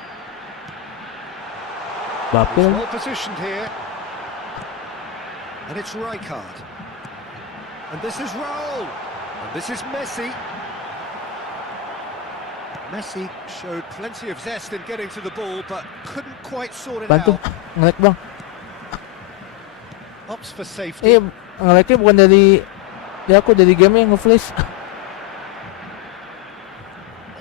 Bape He's lagi. well positioned here. And it's Rijkaard. And this is Raul. And this is Messi. Messi showed plenty of zest in getting to the ball, but couldn't quite sort it Bantu. out. Nge-lag bang. Opts for safety. Nge-lagnya bukan dari aku, dari game yang nge-flash.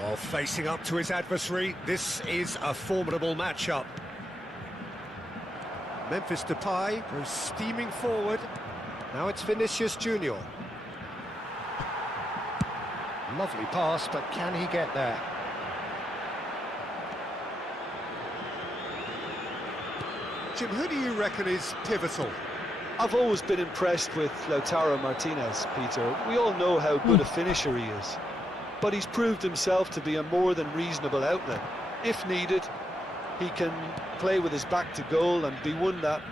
Oh, facing up to his adversary, this is a formidable matchup. Memphis Depay goes steaming forward. Now it's Vinicius Junior. Lovely pass, but can he get there? Jim, who do you reckon is pivotal? I've always been impressed with Lautaro Martinez, Peter. We all know how good a finisher he is. But he's proved himself to be a more than reasonable outlet. If needed, he can play with his back to goal and be one that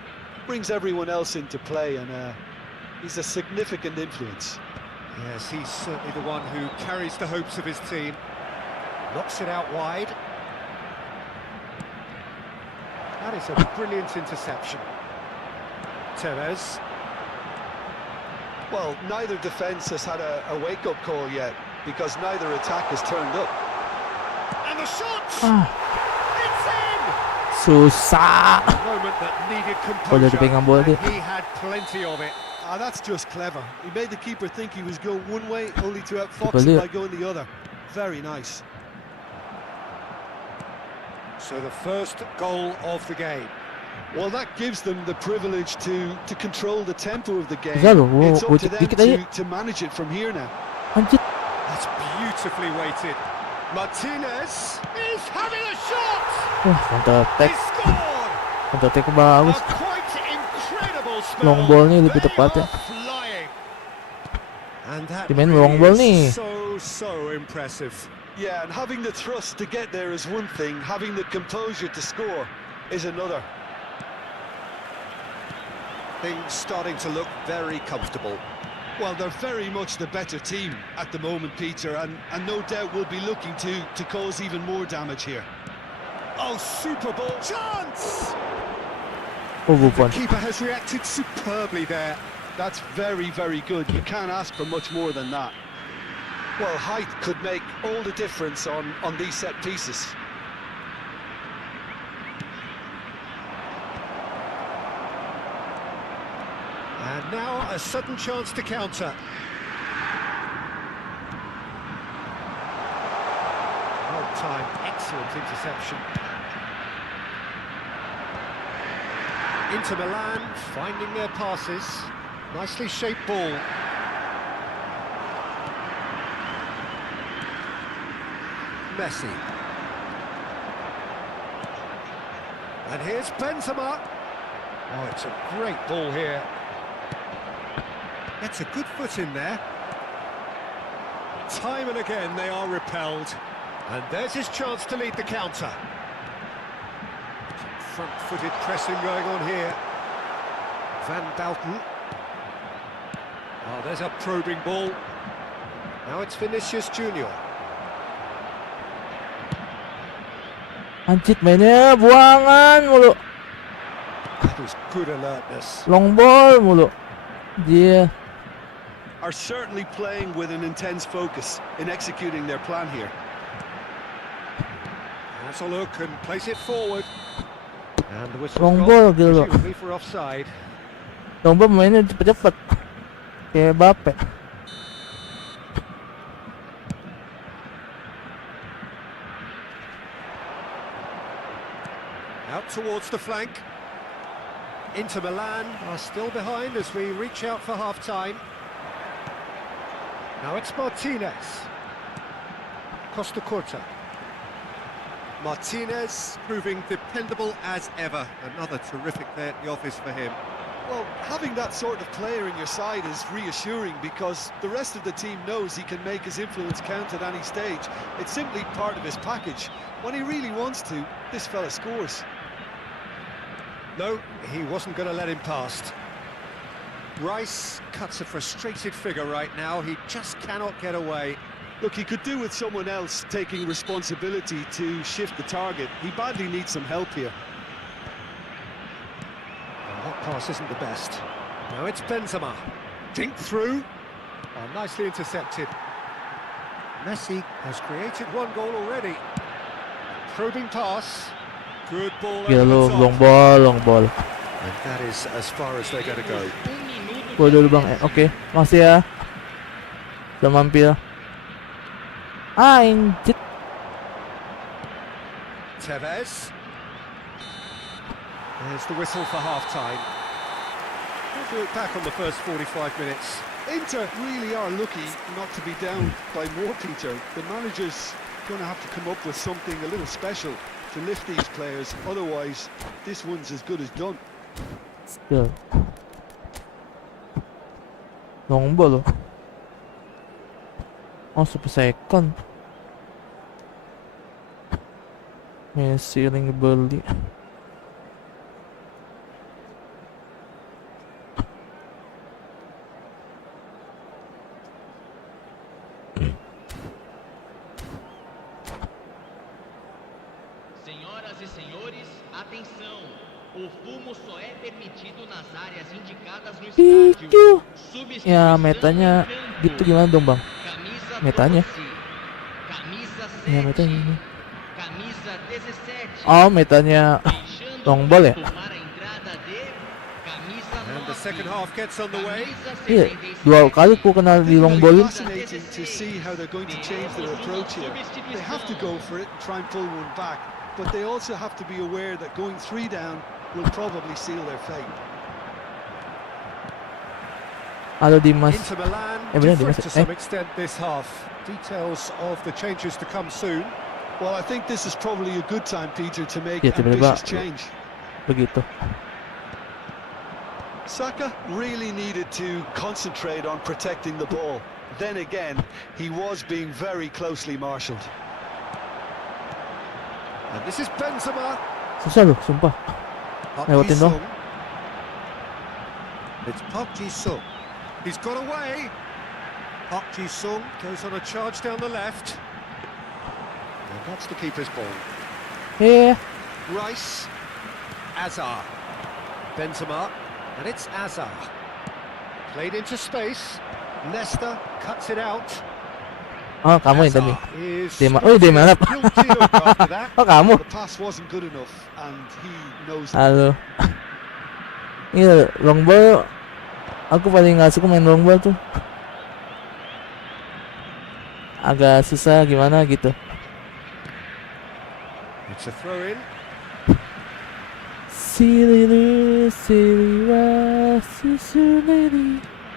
brings everyone else into play, and he's a significant influence. Yes, he's certainly the one who carries the hopes of his team. Knocks it out wide. That is a brilliant interception. Tevez. Well, neither defence has had a wake-up call yet, because neither attack has turned up. And the shot! Ah, It's in! susah. A moment that needed Oh, dia composure, pegang bola dia. and he had plenty of it. Ah, that's just clever. He made the keeper think he was going one way, only to outfox Keeper him dia. by going the other. Very nice. So the first goal of the game. Well, that gives them the privilege to control the tempo of the game. Bisa loh, It's up to them dikit aja. to manage it from here now. Anjir. That's beautifully weighted. Martinez is having a shot! Wah, counter He attack. scored! Counter attack A bagus. quite incredible spell. Long ball nih lebih They tepatnya. are flying. And that Dia main long ball nih. is so impressive. Yeah, and having the thrust to get there is one thing, having the composure to score is another. Things starting to look very comfortable. Well, they're very much the better team at the moment, Peter, and no doubt will be looking to cause even more damage here. Oh, Super Bowl chance! Oh, Buffon. Keeper has reacted superbly there. That's very, very good. You can't ask for much more than that. Well, height could make all the difference on these set pieces. And now a sudden chance to counter. Well timed, excellent interception. Inter Milan finding their passes. Nicely shaped ball. Messi. And here's Benzema. Oh, it's a great ball here. Gets a good foot in there. Time and again they are repelled. And there's his chance to lead the counter. Front-footed pressing going on here. Van Dalton. Oh, there's a probing ball. Now it's Vinicius Junior. Anjir, mainnya buangan mulu. That was good alertness. Long ball mulu. Dia. Are certainly playing with an intense focus in executing their plan here. That's a look and place it forward. And the whistle's Long gone, ball gitu loh. presumably for offside. Long ball mainnya cepet-cepet. Kayak Bape. Out towards the flank. Inter Milan are still behind as we reach out for half-time. Now it's Martinez. Costa Curta. Martinez proving dependable as ever. Another terrific day at the office for him. Well, having that sort of player in your side is reassuring because the rest of the team knows he can make his influence count at any stage. It's simply part of his package. When he really wants to, this fella scores. No, he wasn't going to let him past. Rice cuts a frustrated figure right now. He just cannot get away. Look, he could do with someone else taking responsibility to shift the target. He badly needs some help here. Well, that pass isn't the best. Now it's Benzema. Dink through. Oh, nicely intercepted. Messi has created one goal already. Probing pass. Good ball Gila lu, over the top. long ball. And that is as far as they're going to go. Gol dulu bang. Oke, masih ya. Udah mampir. Anjir. Tevez. There's the whistle for half-time. We'll do it back on the first 45 minutes. Inter really are lucky not to be down by more, Peter. The manager's going to have to come up with something a little special to lift these players. Otherwise, this one's as good as done. Still. Long ball loh. Oh, super second. Messi yang ngebeli. Senhoras e senhores, atenção! O fumo só é permitido nas áreas indicadas no estádio. Ya, metanya gitu gimana dong bang? Camisa Metanya? 12, camisa 7, Ya metanya ini. camisa 17. Oh, metanya Deixando long ball ya? tomar a entrada de camisa And the 9, second half gets on the way. camisa Iya, 77. dua kali ku kenal di long ball. Fascinating to see how they're going to change their approach here. They have to go for it and try and pull one back, but they also have to be aware that going 3 down will probably seal their fate. Halo Dimas. Inter Milan Benar different Dimas. to some extent this half. Details of the changes to come soon. Well, I think this is probably a good time, Peter, to make Ya, tiba-tiba ambitious change. begitu. Saka really needed to concentrate on protecting the ball. Then again, he was being very closely marshalled. And this is Benzema. Susah loh, sumpah. Park Lewatin dong. Ji-sung. It's Park Ji-sung. He's got away. Park Ji-sung goes on a charge down the left. And that's the keeper's ball. Rice. Azar. Benzema. And it's Azar. Played into space. Leicester cuts it out. Oh, kamu yang tadi. Is Dia oh, dia malap. guilty look after that. Oh, kamu. The pass wasn't good enough, and he knows it. Halo. Iya, long ball. Aku paling nggak suka main long ball tuh. Agak susah gimana gitu. It's a throw in.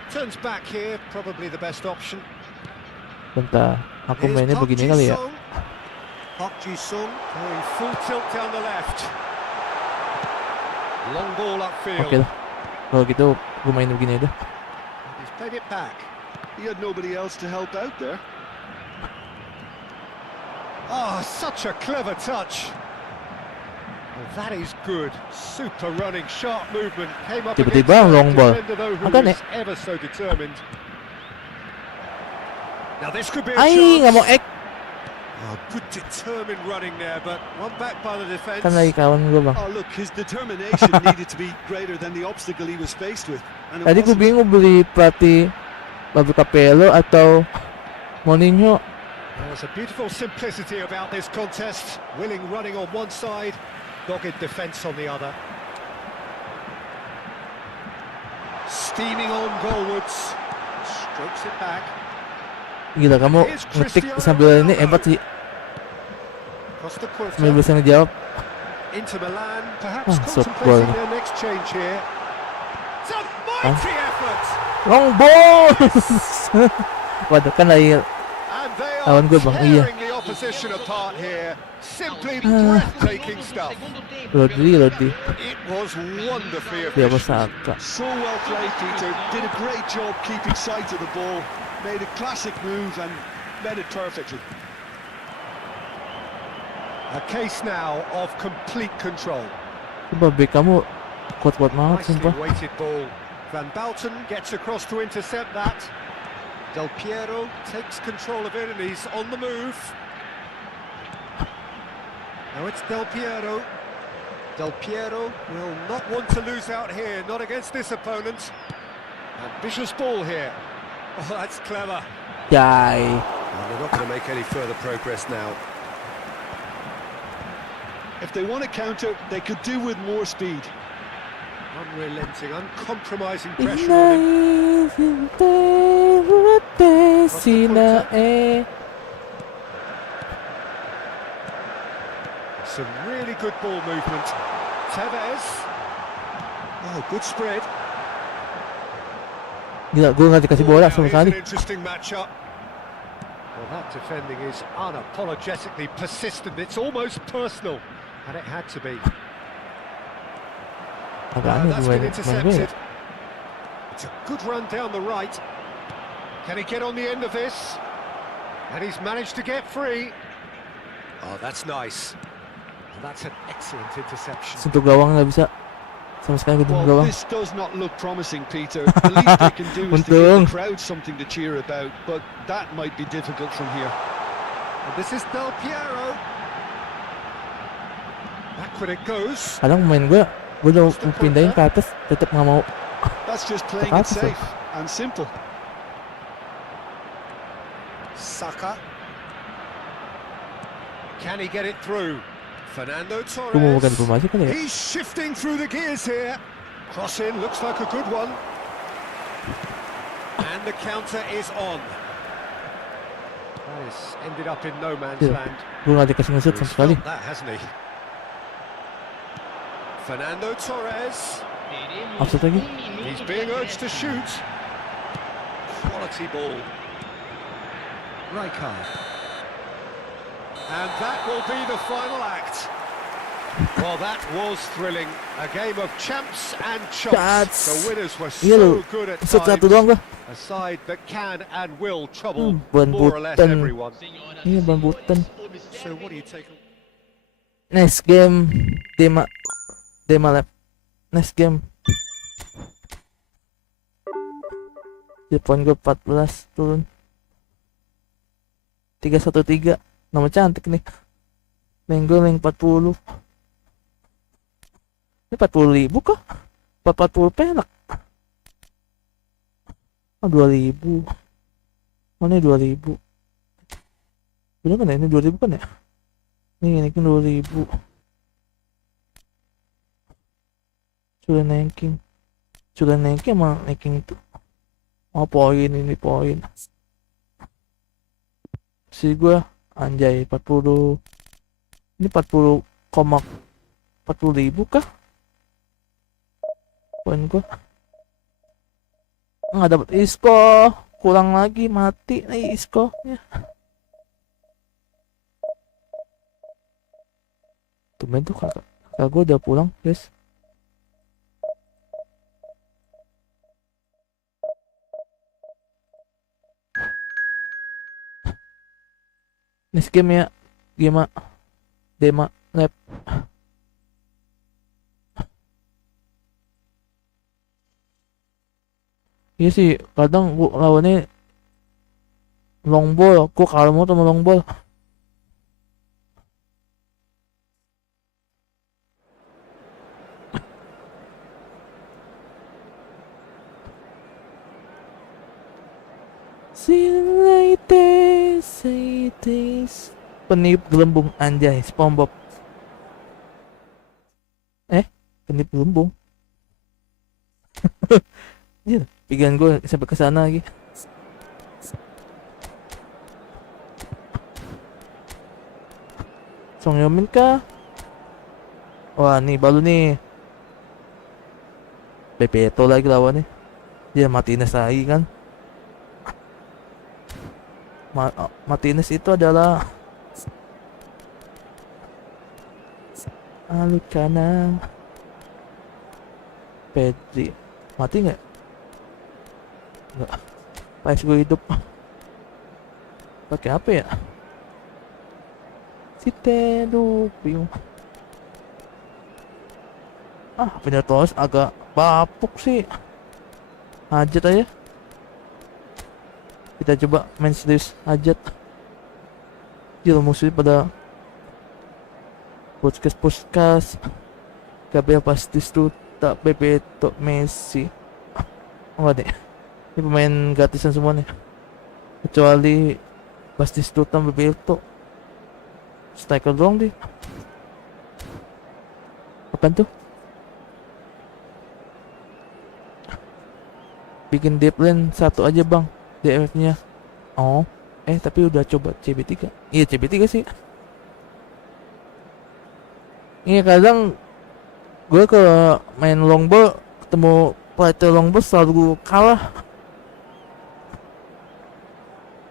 Turns back here, probably the best option. Bentar, aku Here's mainnya Park begini kali ya. Ji-sung. Park Ji-sung going full tilt down the left. Long ball upfield. Oke lah. Kalau gitu, gue main begini aja. He's played it back. He had nobody else to help out there. Oh, such a clever touch. Well, that is good. Super running, sharp movement. Came up against Tiba-tiba long the ball. defender though, who Makan was ever so determined. Now this could be a Ay, chance. nggak mau ek. Oh, good determined running there, but one back by the defence. Kan lagi kawan gue bang. Oh, look, his determination needed to be greater than the obstacle he was faced with. And it Tadi gue wasn't. bingung beli pelatih Babu Capello atau Mourinho. There's a beautiful simplicity about this contest. Willing running on one side, dogged defence on the other. Steaming on goalwards. Strokes it back. Gila, kamu ngetik sambil ini hebat sih. Across the quarter. Sambil bisa ngejawab. Inter Milan perhaps Football. contemplating their next change here. It's a mighty effort. Long ball. Waduh, kan lagi And they lawan are gue bang. Iya. tearing the opposition apart here. Simply breathtaking stuff. Lodi. It was wonderfully Dia efficient. Saka. So well played, Peter. Did a great job keeping sight of the ball. Made a classic move and met it perfectly. A case now of complete control. Sumpah bek kamu kuat banget Nicely sumpah. weighted ball. Van Bouten gets across to intercept that. Del Piero takes control of it and he's on the move. Now it's Del Piero. Del Piero will not want to lose out here, not against this opponent. Ambitious ball here. Oh, that's clever. Jai. And they're not going to make any further progress now. If they want to counter, they could do with more speed. Unrelenting, uncompromising pressure on him. Some really good ball movement. Tevez. Oh, good spread. Gila, gue nggak dikasih bola Now sama here's sekali. an interesting matchup. Well, that defending is unapologetically persistent. It's almost personal, and it had to be. Agak aneh That's gue been main gue ya. intercepted. It's a good run down the right. Can he get on the end of this? And he's managed to get free. Oh, that's nice. And that's an excellent interception. Sentuh gawang nggak bisa sama sekali ketemu Well, gawang. this does not look promising, Peter. The least they can do is to give Untung. the crowd something to cheer about, but that might be difficult from here. And this is Del Piero. Backward it goes. Kadang main gue udah mau pindahin ke atas, tetap nggak mau. That's just playing Apa it tuh? safe and simple. Saka. Can he get it through? Fernando Gue mau bukan Torres. informasi kali ya. He's shifting through the gears here. Cross in, looks like a good one. And the counter is on. That has ended up in no man's Iya. land. Gue nggak dikasih nge-shoot sama He's sekali. felt that, hasn't he? Fernando Torres. Teremos Maksud lagi? minuto He's de being urged to acréscimo. shoot. Quality ball. Rijkaard. And that will be the final act. Well, that was thrilling. A game of champs and chumps. That's- The winners were Iya so lu, good at shoot satu times. doang gue. A side that can and will trouble Ban more or less Buten. everyone. Senhoras Iya, e Ban senhores, Buten. So what do you take? Next game, Dema Lab. Next game. Ya, poin gue 14 turun. 313. Nama cantik nih. Main gue main 40. Ini 40.000 kah? 40 perak. Oh, 2.000. Oh, ini 2.000. Bener kan ya? Ini 2.000 kan ya? Ini kan 2.000. Sudah naikin. Sudah naikin emang naikin itu. Oh, poin ini poin. Si gue anjay 40. Ini 40,40.000 kah? Poin gue. Nggak dapat isko. Kurang lagi mati nih isko ya. Tumben tuh kakak gue udah pulang guys. Next game ya, Dema Lab. Iya sih, kadang gua lawannya long ball, gua kalau mau sama long ball. Peniup gelembung anjay, SpongeBob. Peniup gelembung. Iya, pikiran gue sampai ke sana lagi. Song Yomin kah? Wah, nih baru nih. Bebeto lagi lawannya. Dia Martinez lagi kan. Martinez itu adalah Alucana. Pedri mati nggak? Nggak. Pas gue hidup pakai apa ya? Sitelupium. Bener terus agak bapuk sih. hajat aja. Kita coba main serius hajat. Gila musuhnya pada podcast Gabriel Pastis tuh tak Bebeto Messi. Oh deh, ini pemain gratisan semua nih, kecuali Pastis tuh tam Bebeto. Striker doang deh. Apaan tuh? Bikin deep lane satu aja bang, DMF nya. Oh tapi udah coba CB3. Iya CB3 sih. Iya kadang gue kalau main longbow ketemu pelatih longbow selalu kalah.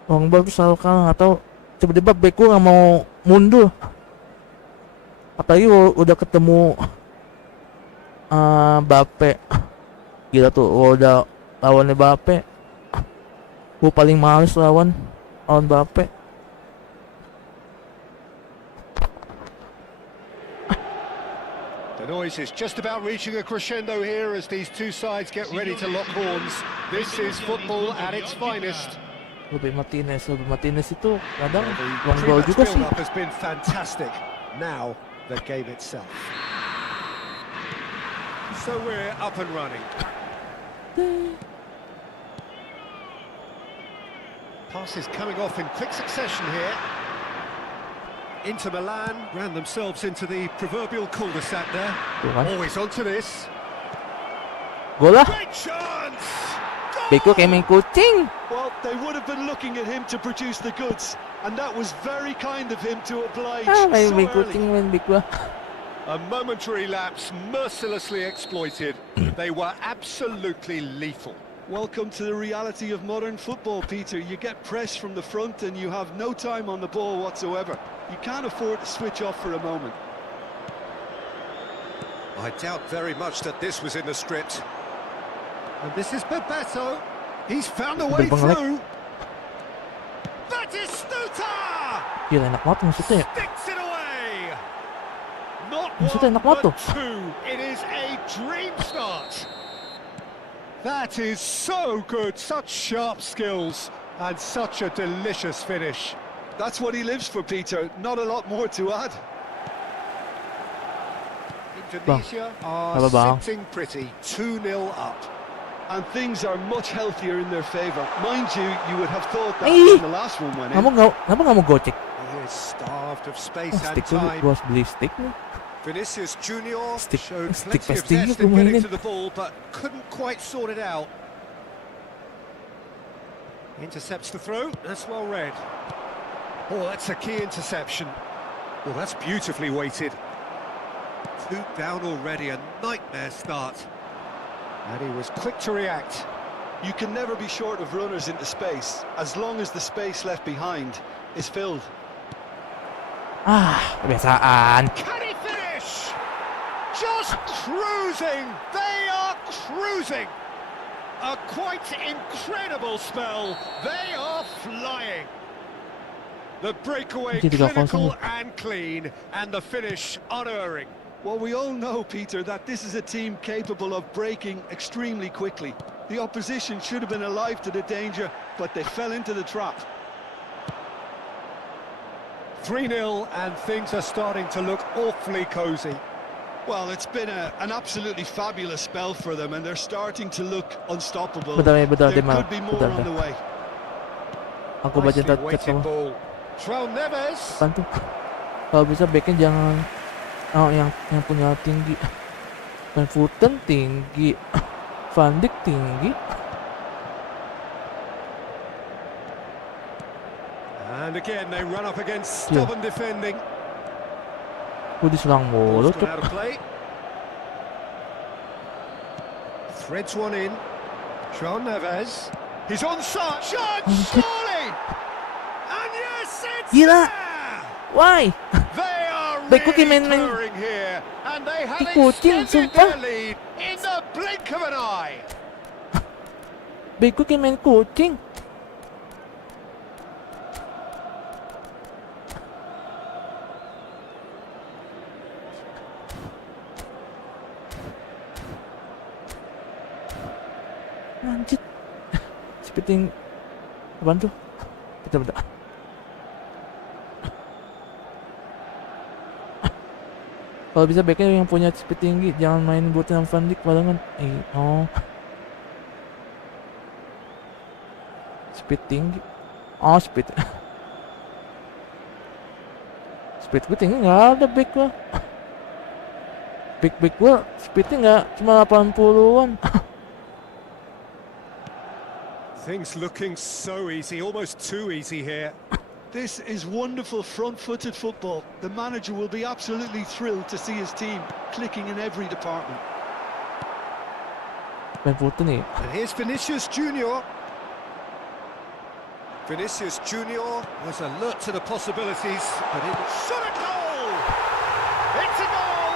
Longbow tuh selalu kalah, atau tiba-tiba back gue gak mau mundur. Apalagi udah ketemu Bape. Gila tuh udah lawannya Bape, gue paling males lawan Bape. The noise is just about reaching a crescendo here as these two sides get ready to lock horns. This is football at its finest. Lebih Martinez itu kadang The long ball pre-match juga sih. build-up has been fantastic. Now the game itself. So we're up and running. Passes coming off in quick succession here. Inter Milan ran themselves into the proverbial cul-de-sac there. Tuh kan, Always onto this. gol lah. Great chance! Beko kayak main kucing. Well, they would have been looking at him to produce the goods, and that was very kind of him to oblige Kayak so main early. kucing main beko. A momentary lapse mercilessly exploited. They were absolutely lethal. Welcome to the reality of modern football, Peter. You get pressed from the front and you have no time on the ball whatsoever. You can't afford to switch off for a moment. I doubt very much that this was in the script. And this is Bebeto. He's found a way Berbang through. Batistuta! Gila enak banget maksudnya ya. Sticks it away. Not Maksudnya enak one, banget tuh. but two. It is a dream start. That is so good. Such sharp skills and such a delicious finish. That's what he lives for, Peter. Not a lot more to add. Indonesia are Halo, Bang. sitting pretty. 2-0 up. And things are much healthier in their favour. Mind you, you would have thought that Eh. when the last one went in. Kenapa nggak mau gocek? He is starved of space Oh, and stick dulu, time. gua harus beli stick nih. Vinicius Junior Stick- showed stick plenty of pesting zest gitu in getting mainin. to the ball, but couldn't quite sort it out. Intercepts the throw. That's well read. Oh, that's a key interception. Well, that's beautifully weighted. 2 down already, a nightmare start. And he was quick to react. You can never be short of runners into space, as long as the space left behind is filled. Kebiasaan. Can he finish? Just cruising. They are cruising. A quite incredible spell. They are flying. The breakaway Jadi 3-0. clinical and clean, and the finish unerring. Well, we all know, Peter, that this is a team capable of breaking extremely quickly. The opposition should have been alive to the danger, but they fell into the trap. 3-0, and things are starting to look awfully cosy. Well, it's been an absolutely fabulous spell for them, and they're starting to look unstoppable. Bentar, There Mal. could be more Bentar. on the way. Aku baca Nicely chat weighted kamu. ball. Trail Neves. Apaan tuh? Kalau bisa backnya jangan yang punya tinggi. Van Voeten tinggi, Van Dijk tinggi. And again, they run up against stubborn defending. Gue diserang mulu Ball's tuh. gone out of play. Threads one in. Trail Neves. He's onside. Shot, surely. And yes, it's Gila. there. Why? They are Baik, kok kayak really main-main touring here, and they have di kucing, extended sumpah. their lead in the blink of an eye. Beko kayak main kucing. Anjir. speed tinggi. Apaan tuh? Bentar. Kalau bisa backnya yang punya speed tinggi, jangan main buat yang Van Dijk barengan. Oh. Speed tinggi. Oh, speed. Speed gue tinggi nggak ada back gua. Back gua speednya nggak cuma 80-an. Things looking so easy, almost too easy here. This is wonderful front-footed football. The manager will be absolutely thrilled to see his team clicking in every department. Main foto nih. And here's Vinicius Junior. Vinicius Junior was alert to the possibilities, but it shot a goal! It's a goal!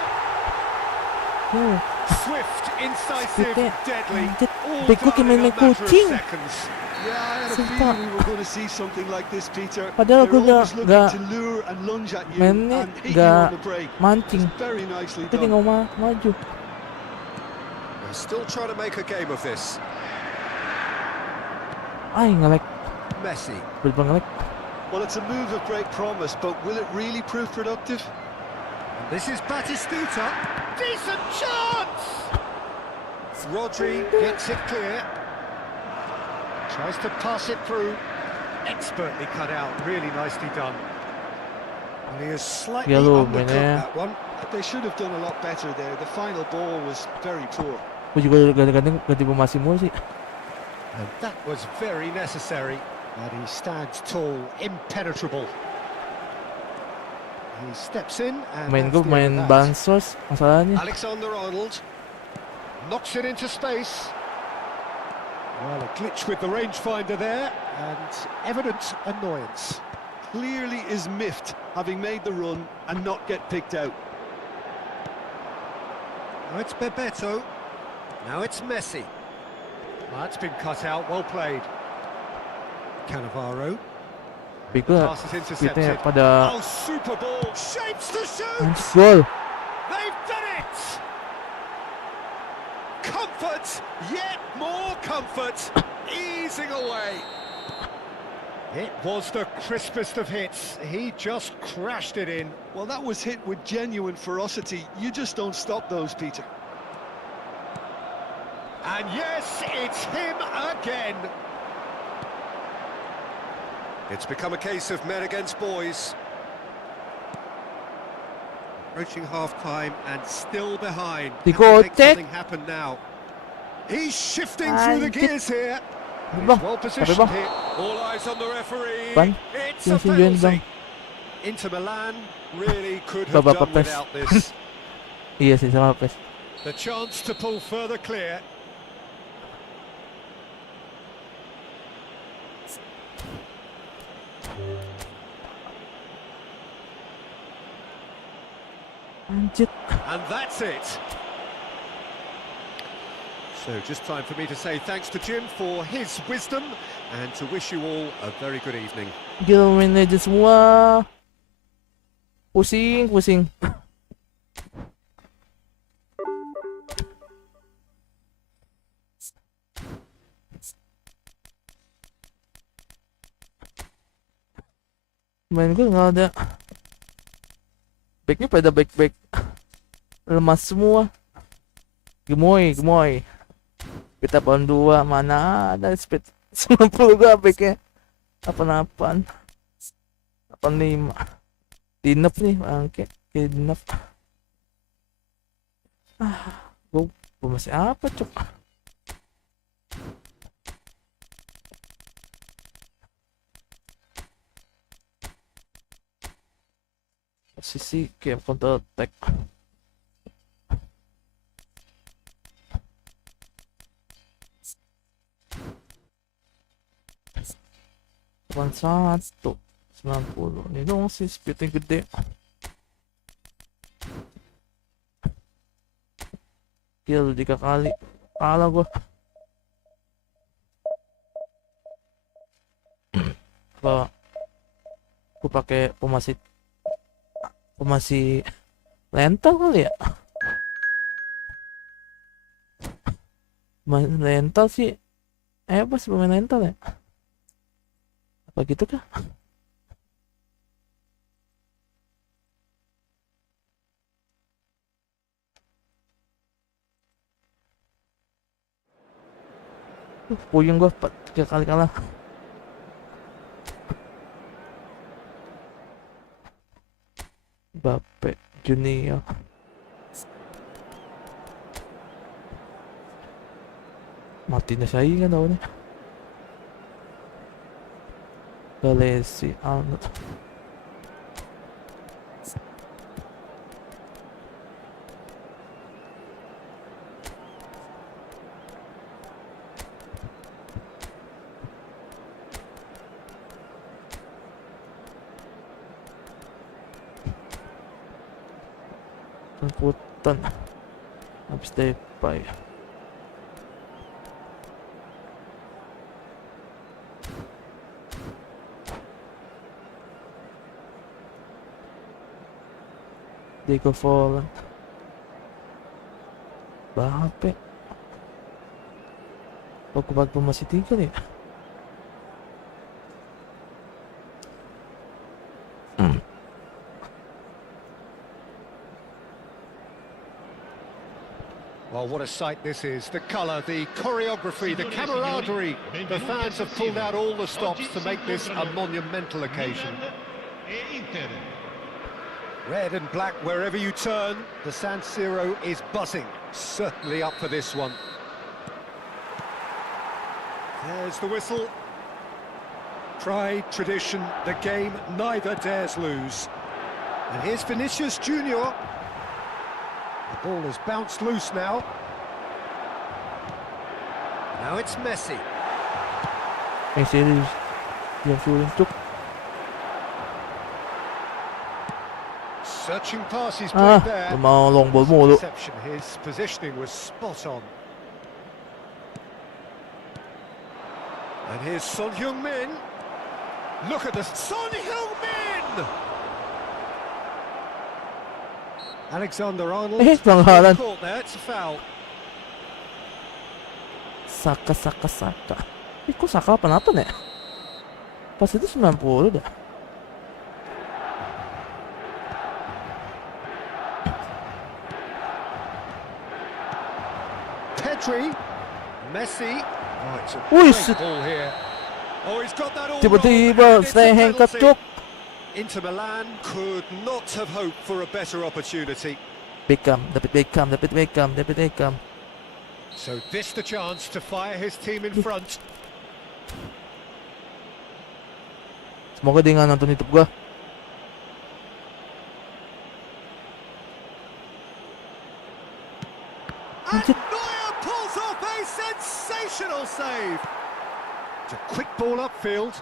Swift, incisive, Speednya deadly. All back gue kayak done in main a matter of kucing. seconds. Yeah, I had a Sumpah. feeling we were going to see something like this, Peter. Padahal They're gue always looking nggak to lure and lunge at you mainnya and hit you nggak on the break. mancing. It's very nicely Tapi done. nggak maju. They're still trying to make a game of this. Nge-lag. Messi. Bener-bener nge-lag. Well, it's a move of great promise, but will it really prove productive? This is Batistuta. Decent chance! Rodri gets it clear. Tries to pass it through. Expertly cut out. Really nicely done. And he has slightly Yellow, undercut man. that one. They should have done a lot better there. The final ball was very poor. Gue juga ganti pemain mulu sih. And that was very necessary. And he stands tall, impenetrable. He steps in and Main that's gue the main end of that. bansos masalahnya. Alexander-Arnold. Knocks it into space. Well, a glitch with the rangefinder there, and evident annoyance. Clearly is miffed, having made the run and not get picked out. Now it's Bebeto. Now it's Messi. Well, that's been cut out, well played. Cannavaro. Tapi gue Pass is speednya intercepted. pada Oh, super ball. Shapes to shoot. anjir gol. They've done it. Comfort, yet more comfort. Easing away. It was the crispest of hits. He just crashed it in. Well, that was hit with genuine ferocity. You just don't stop those, Peter. And yes, it's him again. It's become a case of men against boys. Approaching half-time and still behind. Di Can they make kocek. something happen now? He's shifting through the Anjir. gears here. Tapi He's bang, well tapi positioned bang, here. All eyes on the referee. Bang, It's a sini bang. penalty. Inter Milan really could have Bapak done pepes. without this. Iya sih sama PES. The chance to pull further clear. Anjir. And that's it. So just time for me to say thanks to Jim for his wisdom and to wish you all a very good evening. Gila main aja semua. Pusing. Main gue nggak ada. Backnya pada back lemas semua. Gemoy. Kita poin 2 mana ada speed 90 gua backnya. 88 85 dinep nih bangke dinep. Gua masih apa cok. Posisi kayak counter attack. Satu 90 ini dong sih speednya gede. Kill 3 kali kalah gua. Apa gua pakai pemasih lental kali ya. Lental sih apa sih pemain mental ya? Apa gitu kah? Puyeng gua 3 kali kalah. Bape Junior. Mati na saingan daw niya. Galesi Arnold. Putan. Habis tepay. Diego Forlan. Bape. Pag masih 3 nih. Well, what a sight this is. The colour, the choreography, the camaraderie. The fans have pulled out all the stops to make this a monumental occasion. Red and black wherever you turn. The San Siro is buzzing. Certainly up for this one. There's the whistle. Pride, tradition, the game neither dares lose. And here's Vinicius Junior. The ball has bounced loose now. Now it's Messi. Messi yang suling cuk. Searching pass he's played there. Mau long ball mulu. His positioning was spot on. And here's Son Heung-min. Look at this, Son Heung-min! Alexander-Arnold. Pelanggaran. Caught there, it's a foul. Saka. Kok Saka apa-apa ya? Pas itu 90 dah. Pedri, Messi. Oh, it's a great ball here. Oh, he's got that all Tiba-tiba saya hengkat cuk. Inter Milan could not have hoped for a better opportunity. Dapat Beckham. So this the chance to fire his team in front. Semoga dia nggak nonton YouTube gua. And Neuer pulls off a sensational save. It's a quick ball upfield.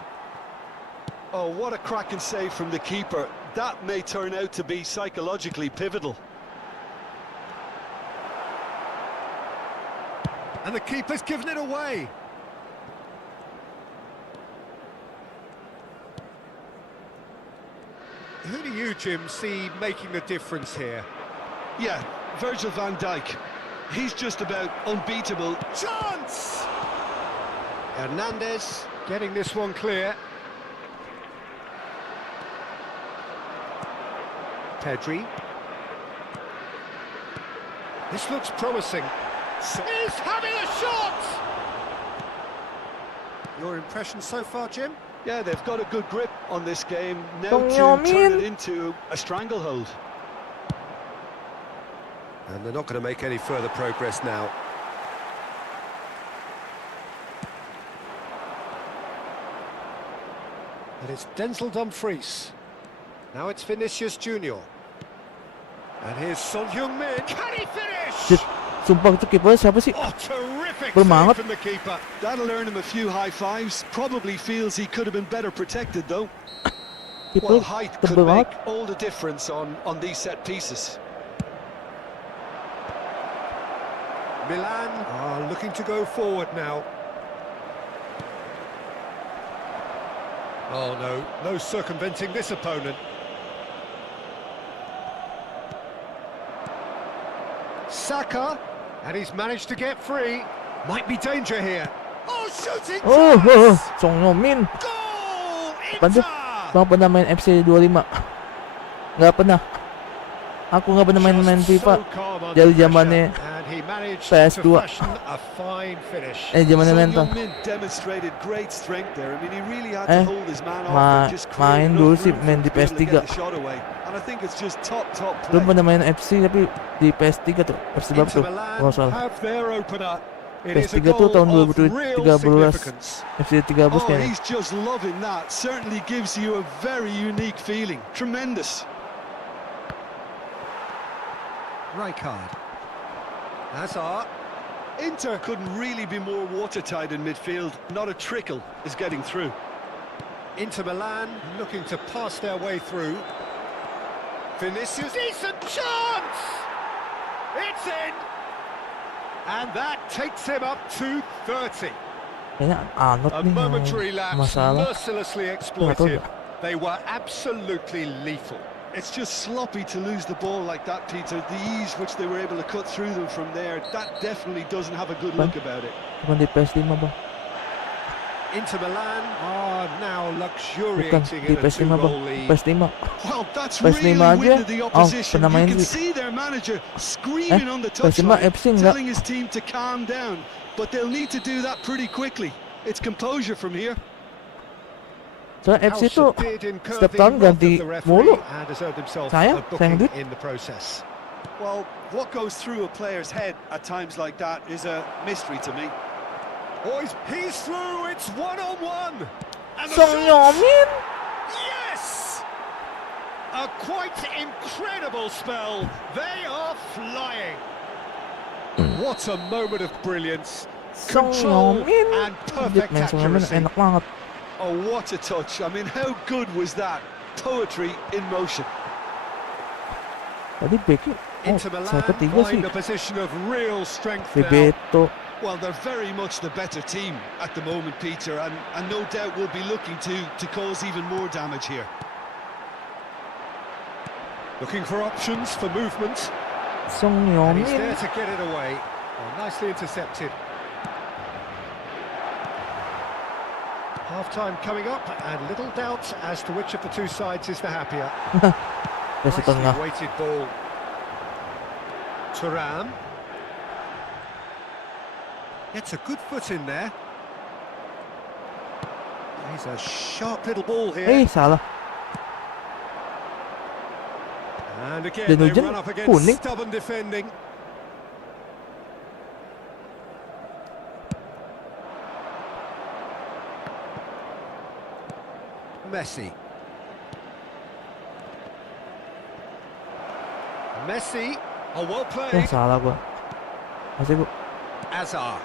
Oh, what a cracking save from the keeper. That may turn out to be psychologically pivotal. And the keeper's given it away. Who do you, Jim, see making the difference here? Yeah, Virgil van Dijk. He's just about unbeatable. Chance! Hernandez getting this one clear. Pedri. This looks promising. He's having a shot! Your impression so far, Jim? Yeah, they've got a good grip on this game. Now to turn it into a stranglehold. And they're not going to make any further progress now. And it's Denzel Dumfries. Now it's Vinicius Junior. And here's Son Heung-min. Can he finish? Sumpah itu keeper siapa sih? Oh, terrific Bermangat. save from the keeper. That'll earn him a few high fives. Probably feels he could have been better protected, though. Well, height could make all the difference on these set pieces. Milan are looking to go forward now. Oh, no circumventing this opponent. Saka, and he's managed to get free. Might be danger here. Oh, shooting chance! Song Min. Goal! Bantu. Inter! Bang pernah main FC 25? Nggak pernah. Aku nggak pernah main Just FIFA. so calm under Dari pressure, zamannya and he managed PS2. to fashion a fine finish. Zamannya Son Menton. Heung-min demonstrated great strength there. I mean, he really had Eh, to hold his man off and just main create dulu enough sih, room for main him di to be able to PS3. get the shot away. And I think it's just top play. Belum pernah main FC tapi di PS3 tuh. FC berapa Inter tuh? Milan Kalau salah. have their opener. It is a PS3 tuh goal tahun of real 2013. significance. FC 13 Oh, kayaknya. he's just loving that. Certainly gives you a very unique feeling. Tremendous. Rijkaard. Hazard. Inter couldn't really be more watertight in midfield. Not a trickle is getting through. Inter Milan looking to pass their way through. Vinicius, decent chance! It's in! And that takes him up to 30. Kayaknya Arnold A nih momentary yang lapse, masalah. mercilessly Nggak tahu exploited. dah. They were absolutely lethal. It's just sloppy to lose the ball like that, Peter. The ease which they were able to cut through them from there, that definitely doesn't have a good look about it. Bukan di PS5 bang. Inter Milan are now Bukan luxuriating di in a PS5 bang. two-goal lead. PS5. Well, that's PS5 really aja. winded the opposition. pernah You main can sih. see their manager screaming on the PS5 touchline, FC enggak. telling his team to calm down. But they'll need to do that pretty quickly. It's composure from here. Soalnya FC tuh House did incur setiap the tahun wrath ganti of the referee mulu. and deserved himself Sayang, a sayang booking duit. in the process. Well, what goes through a player's head at times like that is a mystery to me. Boys, he's through. It's one-on-one. And the Song shot! Min. Yes! A quite incredible spell. They are flying. What a moment of brilliance. Song Control Min. and perfect Main Song Min accuracy. enak banget. Oh, what a touch. I mean, how good was that? Poetry in motion. Tadi Becky. Inter saya Milan ketiga sih. find a position of real strength now. Bebeto. Well, they're very much the better team at the moment, Peter, and no doubt will be looking to cause even more damage here. Looking for options for movement. Song And he's Min. there to get it away. Oh, nicely intercepted. Half-time coming up, and little doubt as to which of the two sides is the happier. Dari tengah. Nicely weighted ball. Thuram. Gets a good foot in there. He's a sharp little ball here. Salah. And again, Dan they hujan run up against kuning. stubborn defending. Messi. Messi. Oh, well played. Salah gua. Masih gua. Hazard.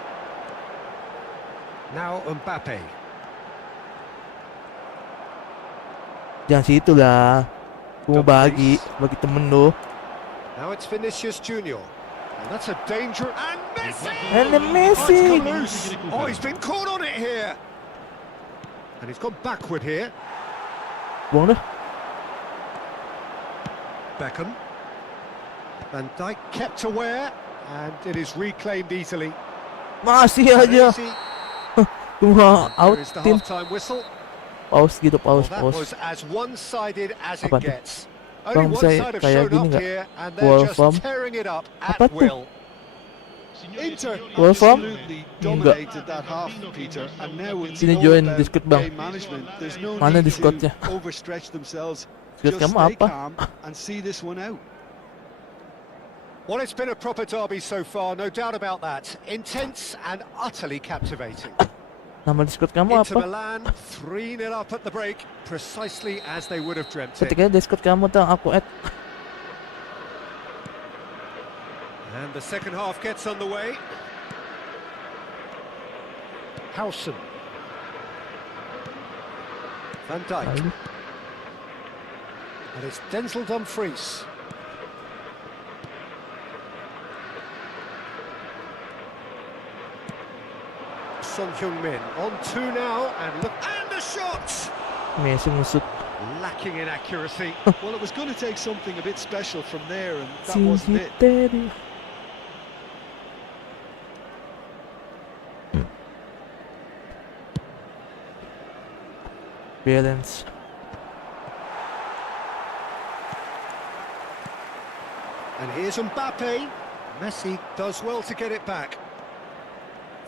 Now Mbappe. Jangan situ lah. Gua mau bagi temen lu. Now it's Vinicius Junior. And that's a danger. And Messi! And the Messi! Oh, it's come loose. Oh, he's been caught on it here. And he's gone backward here. Buang dah. Beckham. Van Dijk kept aware. And it is reclaimed easily. Masih aja. Messi. Cuma Here is the outin. half-time whistle. Pause gitu, Well, pause. that was as one-sided as it Apa tuh? gets. Only Bang, one saya side have kayak shown gini up nggak? here, and they're Wolfram. just tearing it up at Apa tuh? will. Inter Wolfram? absolutely dominated that half, Peter, and now it's Sini all join about Discord, Bang. game management. There's no Mana need Discordnya? to overstretch themselves. Discord Just kamu stay apa? calm and see this one out. Well, it's been a proper derby so far, no doubt about that. Intense and utterly captivating. Nama Discord kamu Inter apa? Milan 3-0 up at the break, precisely as they would have dreamt it. Ketika Discord kamu tuh aku add. And the second half gets underway. Howson. Van Dijk. Lalu. And it's Denzel Dumfries. Son Heung-min on two now, and look, and a shot! Messi ngusut. Lacking in accuracy. Well, it was going to take something a bit special from there, and that Si wasn't it. Teddy. Balance. And here's Mbappe. Messi does well to get it back.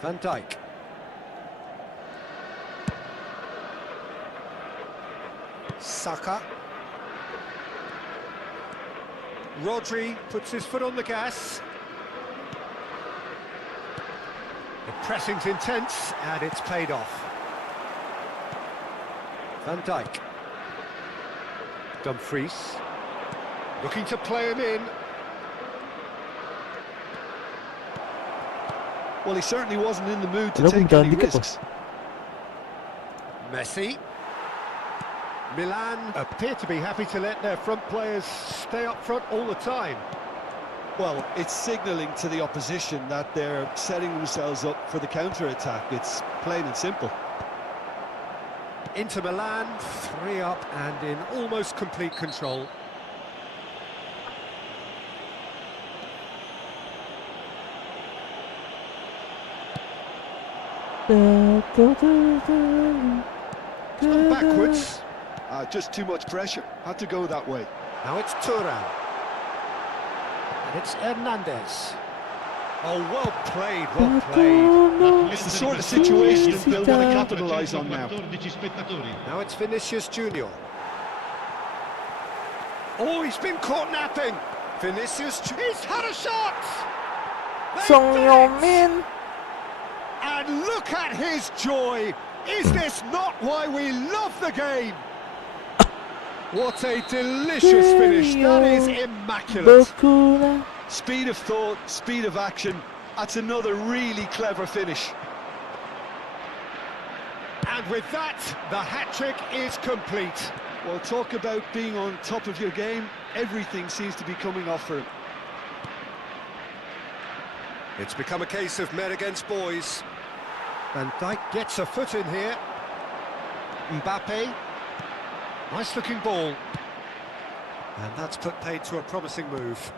Van Dijk. Saka. Rodri puts his foot on the gas. The pressing's intense and it's paid off. Van Dijk. Dumfries. Looking to play him in. Well, he certainly wasn't in the mood to Hello, take John, any dikit po. risks. Messi. Milan appear to be happy to let their front players stay up front all the time. Well, it's signalling to the opposition that they're setting themselves up for the counter-attack. It's plain and simple. Inter Milan, 3 up and in almost complete control. It's gone backwards. Just too much pressure. Had to go that way. Now it's Thuram. And it's Hernandez. Oh, well played, well played. It's the sort of situation that they'll want to capitalise on now. Now it's Vinicius Junior. Oh, he's been caught napping. Vinicius, he's had a shot. They've Song done it! Heung-min. And look at his joy. Is this not why we love the game? What a delicious finish. That is immaculate. Bokula. Speed of thought, speed of action. That's another really clever finish. And with that, the hat-trick is complete. Well, talk about being on top of your game. Everything seems to be coming off for him. It's become a case of men against boys. Van Dijk gets a foot in here. Mbappe. Nice looking ball. And that's put paid to a promising move.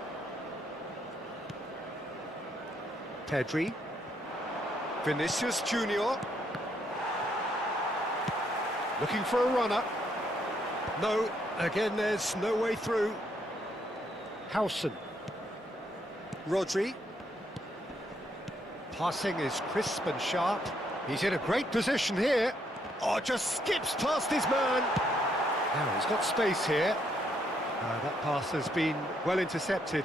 Pedri. Vinicius Junior. Looking for a runner. No, again there's no way through. Howson. Rodri. Passing is crisp and sharp. He's in a great position here. Oh, just skips past his man. Now he's got space here. That pass has been well intercepted.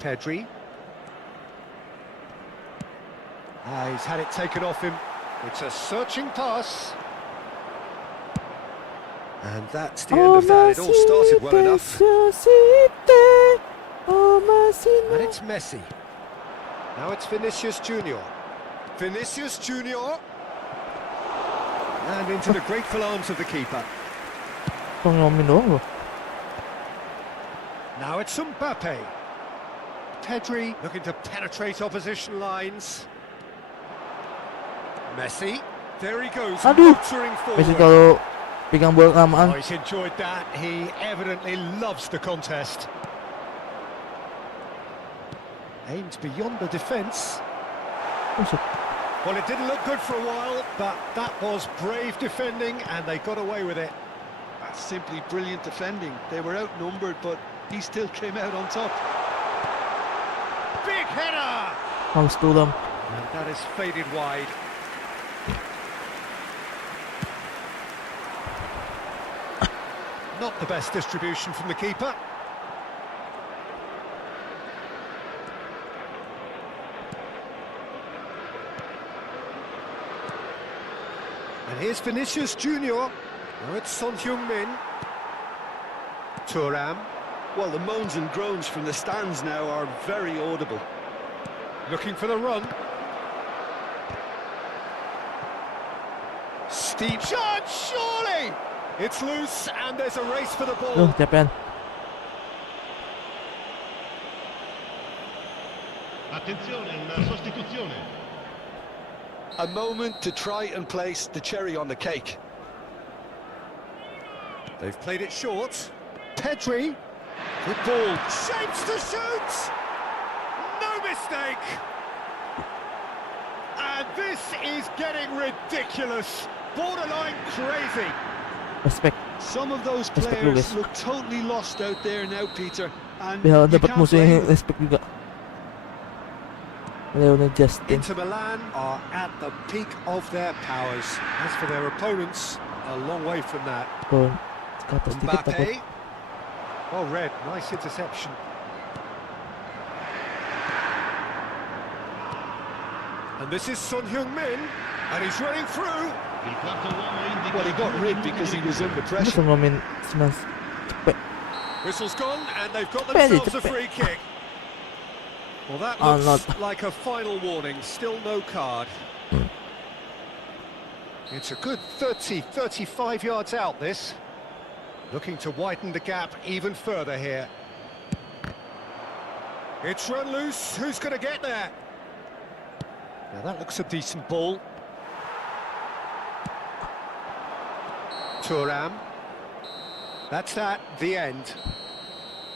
Pedri. He's had it taken off him. It's a searching pass. And that's the end of that. It all started well enough. And it's Messi. Now it's Vinicius Junior. Vinicius Junior. And into the grateful arms of the keeper. Song Heung-min doang loh. Now it's Mbappe. Pedri looking to penetrate opposition lines. Messi. There he goes, Aduh. motoring Messi forward. kalau pegang bola Oh, kelamaan. he's enjoyed that. He evidently loves the contest. Aims beyond the defence. Masuk. Well, it didn't look good for a while, but that was brave defending, and they got away with it. That's simply brilliant defending. They were outnumbered, but he still came out on top. Big header! Bagus Thuram. And that is faded wide. Not the best distribution from the keeper. And here's Vinicius Junior. Now it's Son Heung-min. Thuram. Well, the moans and groans from the stands now are very audible. Looking for the run. Steep shot, surely! It's loose, and there's a race for the ball. Loh, capek. Attenzione, una sostituzione. A moment to try and place the cherry on the cake. They've played it short. Pedri. Good ball. Shapes to shoot! No mistake! And This is getting ridiculous. Borderline crazy. Respect. Some of those Respect lu, players guys. look totally lost out there now, Peter. And Biar you dapat can't musuh blame yang them. respect juga. Leonel Justin. Inter Milan are at the peak of their powers. As for their opponents, a long way from that. Turun ke atas dikit takut. Mbappe. Oh, Red, nice interception. And this is Son Heung-min, and he's running through. Il quarto uomo indica Well, he got rid because he was under Ini pressure. bisa ngomongin 9 cepet. Whistle's gone, and they've got Very themselves a cepet. free kick. Well, that Oh, looks not. like a final warning. Still no card. It's a good 35 yards out, this. Looking to widen the gap even further here. It's run loose. Who's going to get there? Now, that looks a decent ball. Thuram. That's that, the end.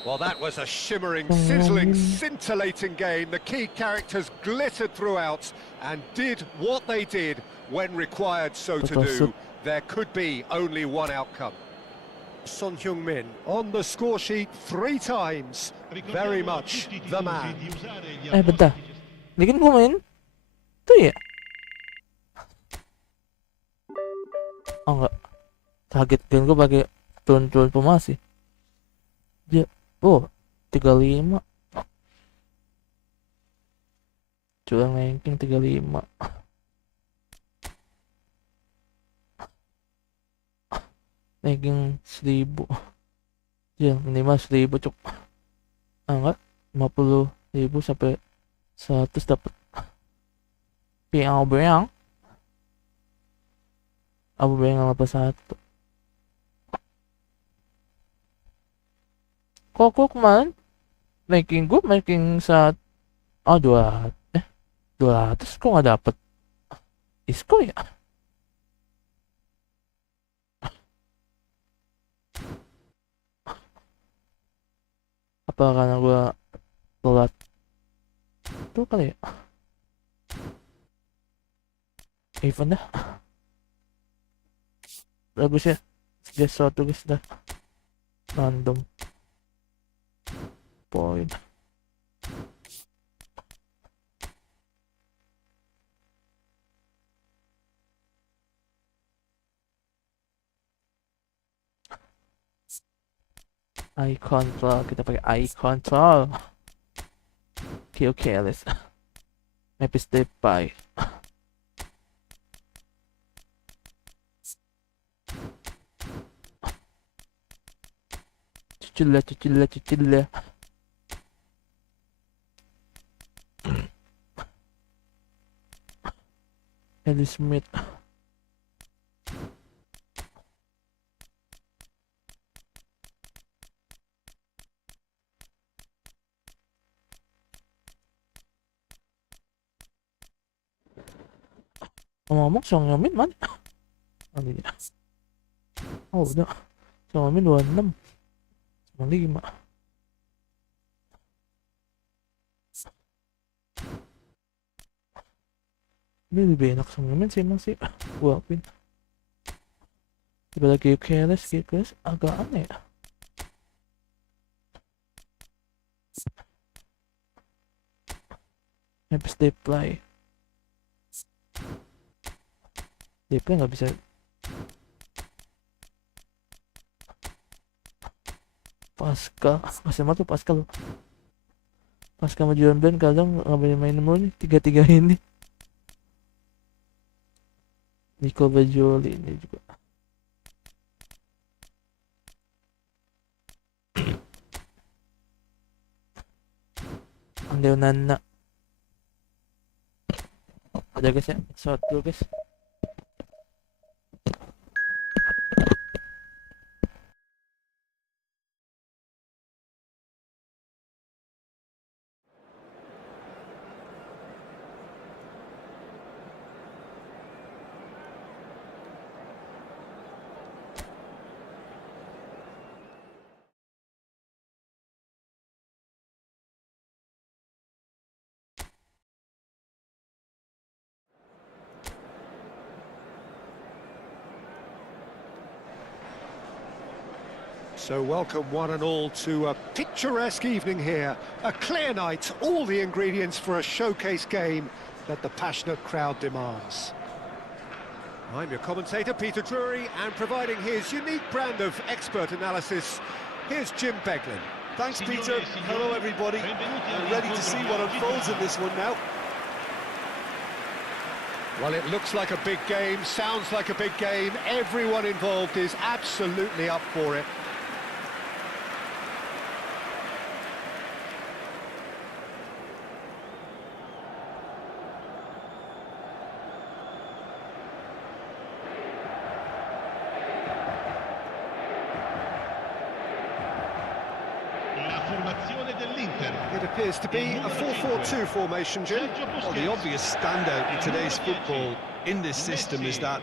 Well, that was a shimmering, sizzling, scintillating game. The key characters glittered throughout and did what they did when required so to do. There could be only one outcome. Son Heung-min on the score sheet 3 times. Very much the man. Bentar. Ini kan gue main tuh ya? Oh enggak. Kaget kan gue pakai turun-turun pemasi. Dia, oh 35. Curang ranking 35. Ranking 1000. Ya minimal 1000 cuk. Enggak 50.000 sampai 100 dapat. Piang Aubameyang 81. Kok gue kemarin ranking saat 200 kok nggak dapet Isco ya. Apa karena gue telat tuh kali ya. Event dah bagus ya, just satu guys dah random poin. Eye control, kita pakai eye control. Oke, let's maybe step by. Cucil lah. Ellie Smith. Ngomong Song Heung-min mana? Oh ini. Oh udah. Song Heung-min 26. 5. Ini lebih enak Song Heung-min sih emang sih. Gua akuin. Tiba lagi careless agak aneh ya. Habis play nggak bisa. Pascal masih tuh Pascal sama Julian Ben kadang nggak boleh main mulu nih 3-3 ini. Nico Bajoli ini juga. Andeo Nana ada guys ya, shot dulu guys. So welcome one and all to a picturesque evening here. A clear night, all the ingredients for a showcase game that the passionate crowd demands. I'm your commentator, Peter Drury, and providing his unique brand of expert analysis, here's Jim Beglin. Thanks, Peter. Hello, everybody. I'm ready to see what unfolds in this one now. Well, it looks like a big game, sounds like a big game. Everyone involved is absolutely up for it. It appears to be a 4-4-2 formation, Jim. Well, the obvious standout in today's football in this system is that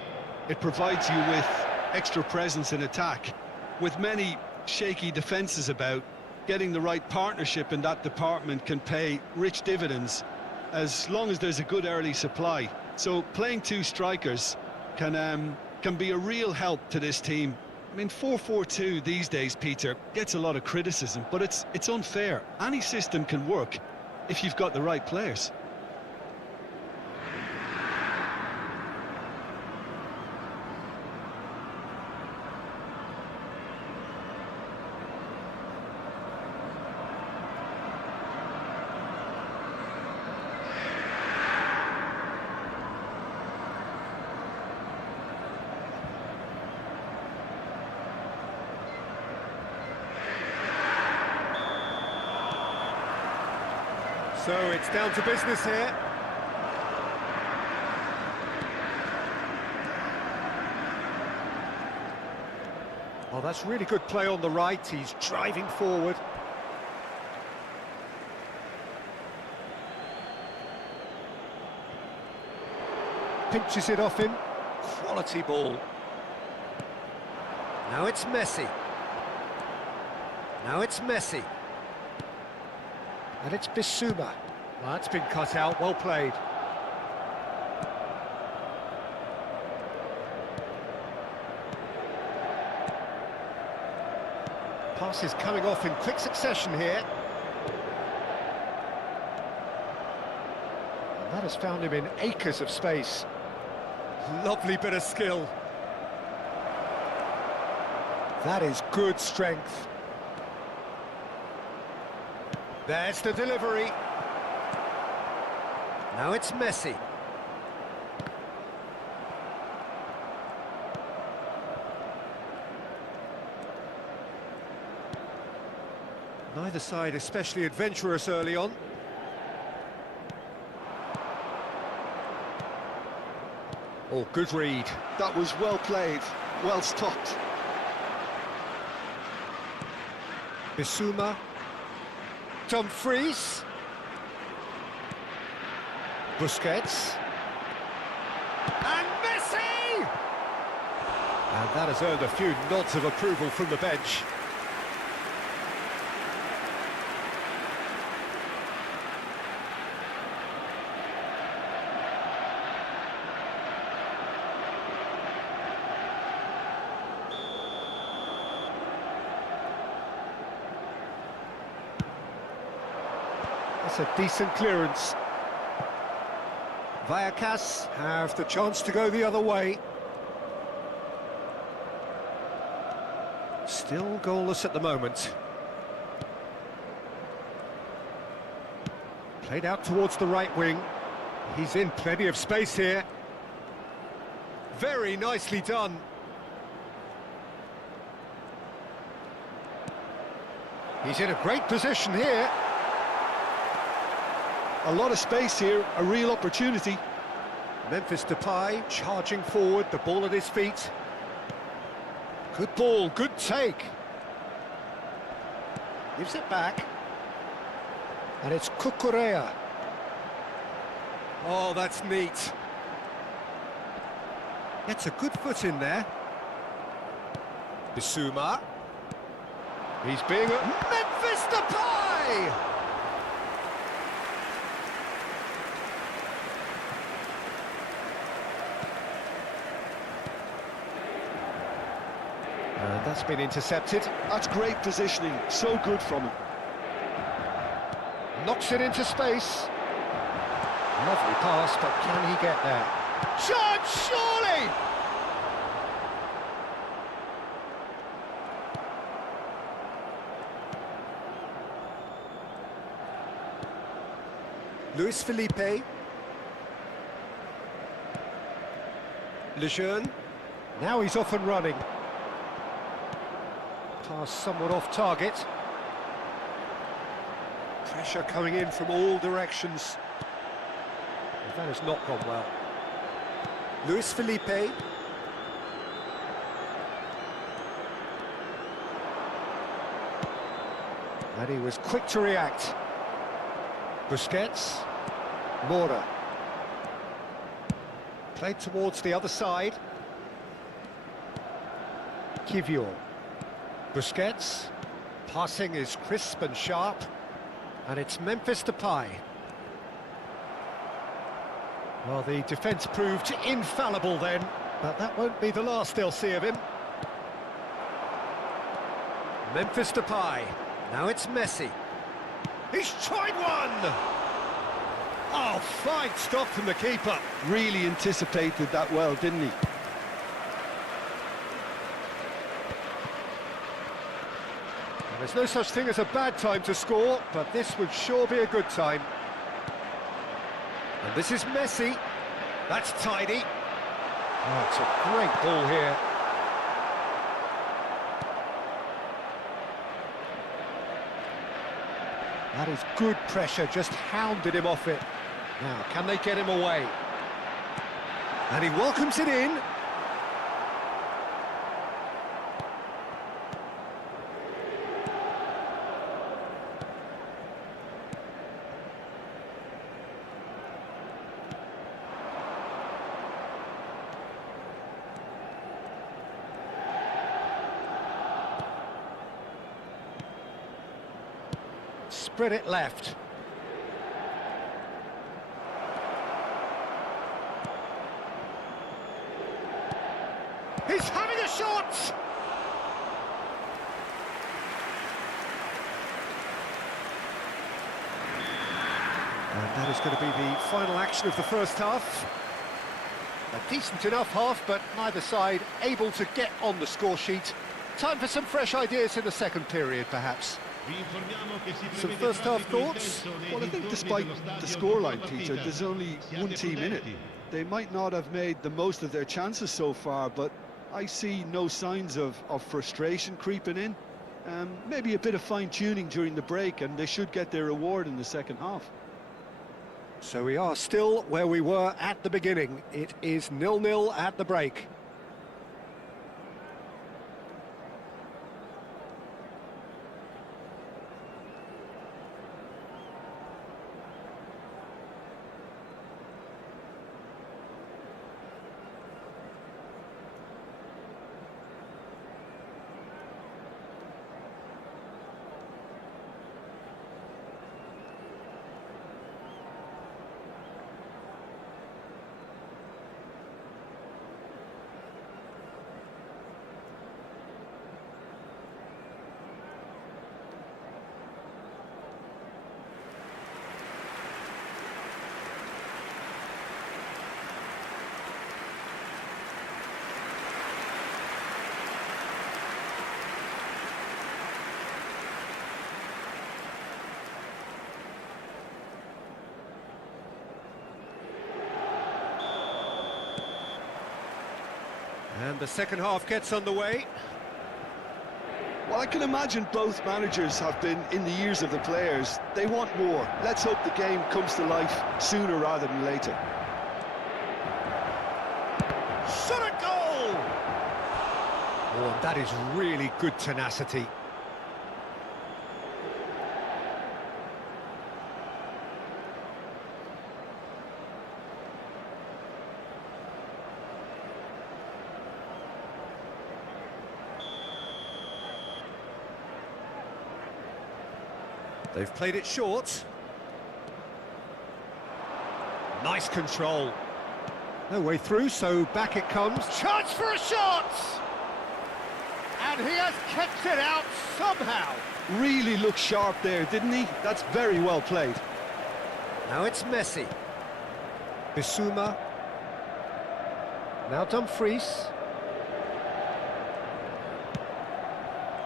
it provides you with extra presence in attack. With many shaky defences about, getting the right partnership in that department can pay rich dividends as long as there's a good early supply. So playing two strikers can be a real help to this team. I mean, 4-4-2 these days, Peter, gets a lot of criticism, but it's unfair. Any system can work if you've got the right players. So it's down to business here. Oh, that's really good play on the right. He's driving forward. Pinches it off him. Quality ball. Now it's Messi. Now it's Messi. And it's Bissouma. That's been cut out, well played. Passes coming off in quick succession here. And that has found him in acres of space. Lovely bit of skill. That is good strength. There's the delivery. Now it's Messi. Neither side especially adventurous early on. Oh, good read. That was well played, well stopped. Bissouma. Dumfries. Busquets. And Messi! And that has earned a few nods of approval from the bench. That's a decent clearance. Vallecas have the chance to go the other way. Still goalless at the moment. Played out towards the right wing. He's in plenty of space here. Very nicely done. He's in a great position here. A lot of space here, a real opportunity. Memphis Depay charging forward, the ball at his feet. Good ball, good take. Gives it back. And it's Cucurella. Oh, that's neat. Gets a good foot in there. Bissouma. He's being a... Memphis Depay! That's been intercepted. That's great positioning, so good from him. Knocks it into space. Lovely pass, but can he get there? Chance, surely! Luis Felipe. Lejeune. Now he's off and running. Pass somewhat off target. Pressure coming in from all directions. Well, that has not gone well. Luis Felipe. And he was quick to react. Busquets. Mora. Played towards the other side. Kivior. Busquets. Passing is crisp and sharp. And it's Memphis Depay. Well, the defence proved infallible then, but that won't be the last they'll see of him. Memphis Depay. Now it's Messi. He's tried one! Oh, fine stop from the keeper. Really anticipated that well, didn't he? There's no such thing as a bad time to score, but this would sure be a good time. And this is Messi. That's tidy. Oh, it's a great ball here. That is good pressure, just hounded him off it. Now, can they get him away? And he welcomes it in. Spread it left. He's having a shot! And that is going to be the final action of the first half. A decent enough half, but neither side able to get on the score sheet. Time for some fresh ideas in the second period, perhaps. Some first half thoughts? Well, I think despite the scoreline, Peter, there's only one team in it. They might not have made the most of their chances so far, but I see no signs of frustration creeping in. Maybe a bit of fine-tuning during the break, and they should get their reward in the second half. So we are still where we were at the beginning. It is 0-0 at the break. And the second half gets underway. Well, I can imagine both managers have been in the ears of the players. They want more. Let's hope the game comes to life sooner rather than later. Shot a goal! Oh, and that is really good tenacity. They've played it short. Nice control. No way through, so back it comes. Chance for a shot! And he has kept it out somehow. Really looked sharp there, didn't he? That's very well played. Now it's Messi. Bissouma. Now Dumfries.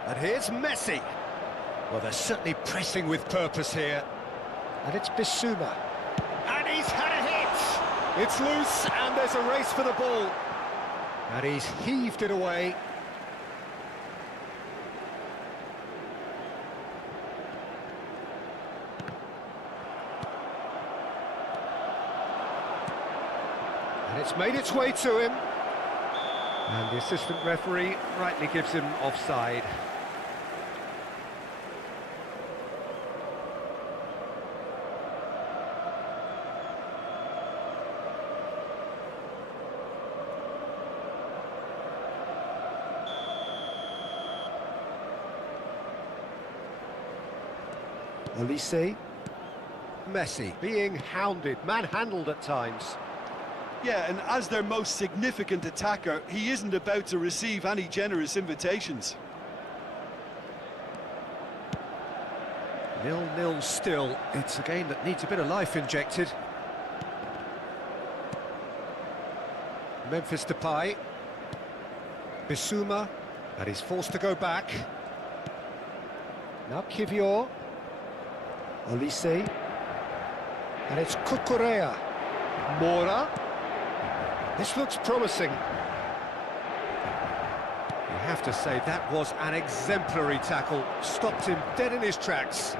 And here's Messi. Well, they're certainly pressing with purpose here. And it's Bissouma. And he's had a hit! It's loose, and there's a race for the ball. And he's heaved it away. And it's made its way to him. And the assistant referee rightly gives him offside. Olise. Messi being hounded, manhandled at times. Yeah, and as their most significant attacker, he isn't about to receive any generous invitations. 0-0 still. It's a game that needs a bit of life injected. Memphis Depay. Bissouma. And he's forced to go back. Now Kivior. Olise. And it's Cucurella. Mora. This looks promising. You have to say that was an exemplary tackle. Stopped him dead in his tracks.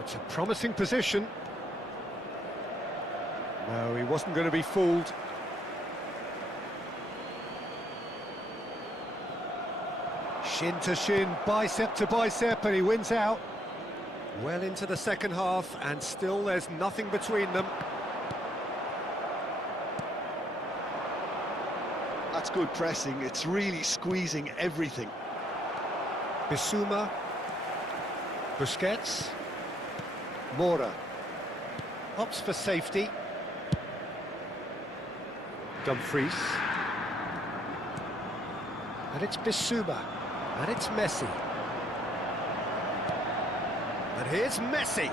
It's a promising position. No, he wasn't going to be fooled. Shin to shin, bicep to bicep, and he wins out. Well into the second half, and still there's nothing between them. That's good pressing. It's really squeezing everything. Bissouma. Busquets. Mora. Opts for safety. Dumfries. And it's Bissouma. And it's Messi. And here's Messi.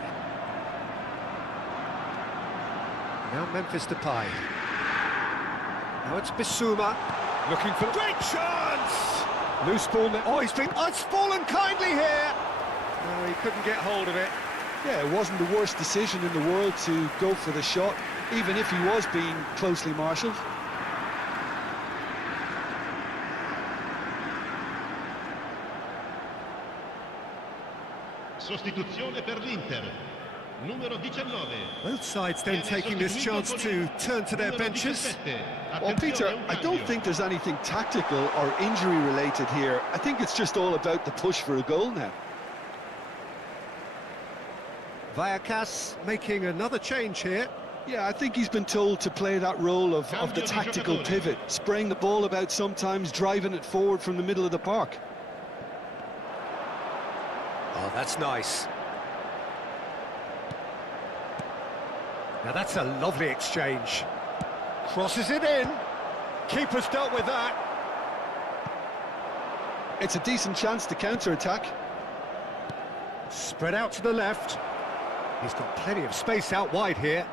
Now Memphis Depay. Now it's Bissouma. Looking for... Great chance! Loose ball... Oh, it's fallen kindly here! No, he couldn't get hold of it. Yeah, it wasn't the worst decision in the world to go for the shot, even if he was being closely marshalled. Sostituzione per l'Inter. Numero 19. Both sides then taking this chance to turn to their benches. Well, Peter, I don't think there's anything tactical or injury related here. I think it's just all about the push for a goal now. Vallecas making another change here. Yeah, I think he's been told to play that role of the tactical pivot, spraying the ball about sometimes, driving it forward from the middle of the park. Oh, that's nice. Now that's a lovely exchange. Crosses it in. Keeper's dealt with that. It's a decent chance to counter-attack. Spread out to the left. He's got plenty of space out wide here.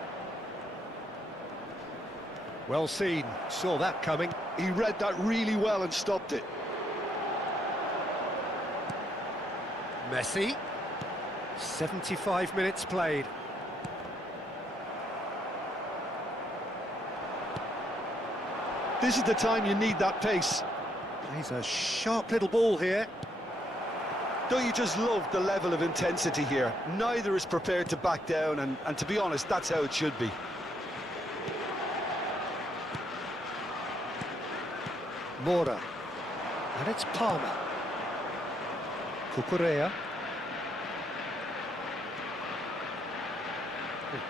Well seen. Saw that coming. He read that really well and stopped it. Messi. 75 minutes played. This is the time you need that pace. Plays a sharp little ball here. Don't you just love the level of intensity here? Neither is prepared to back down, and to be honest, that's how it should be. Mora. And it's Palmer. Cucurella.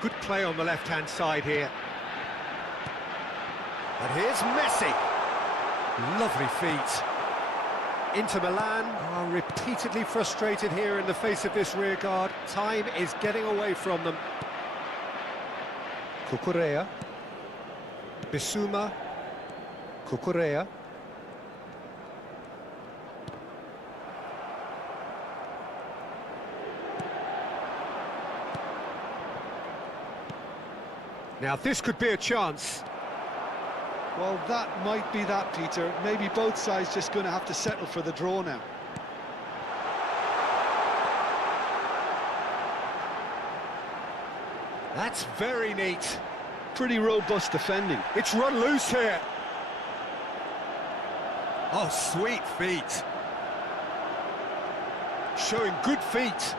Good play on the left-hand side here. And here's Messi. Lovely feet. Inter Milan are repeatedly frustrated here in the face of this rear guard. Time is getting away from them. Cucurella. Bissouma. Cucurella. Now this could be a chance. Well, that might be that, Peter. Maybe both sides just going to have to settle for the draw now. That's very neat. Pretty robust defending. It's run loose here. Oh, sweet feet. Showing good feet.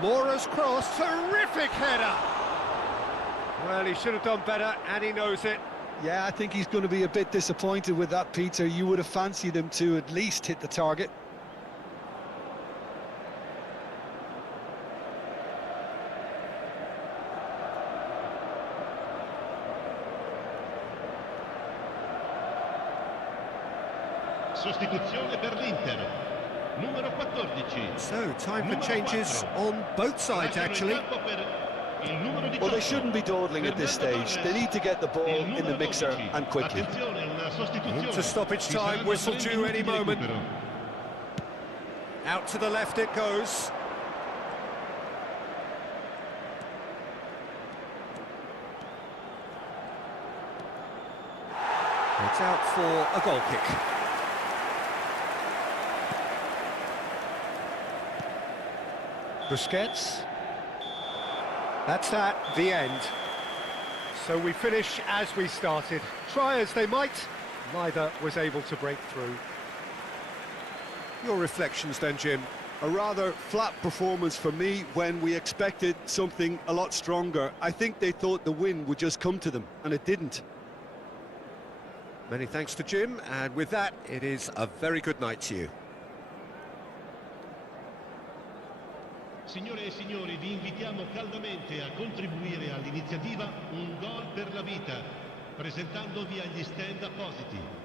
Mora's cross, terrific header. Well, he should have done better, and he knows it. Yeah, I think he's going to be a bit disappointed with that, Peter. You would have fancied him to at least hit the target. Sostituzione per l'Inter. Numero 14. So, time for changes on both sides, actually. Well, they shouldn't be dawdling at this stage. They need to get the ball in the mixer and quickly. Into stoppage time, whistle due any moment. Out to the left it goes. It's out for a goal kick. Busquets. That's that, the end. So we finish as we started. Try as they might, neither was able to break through. Your reflections then, Jim? A rather flat performance for me when we expected something a lot stronger. I think they thought the win would just come to them, and it didn't. Many thanks to Jim, and with that, it is a very good night to you. Signore e signori, vi invitiamo caldamente a contribuire all'iniziativa Un Gol per la Vita, presentandovi agli stand appositi.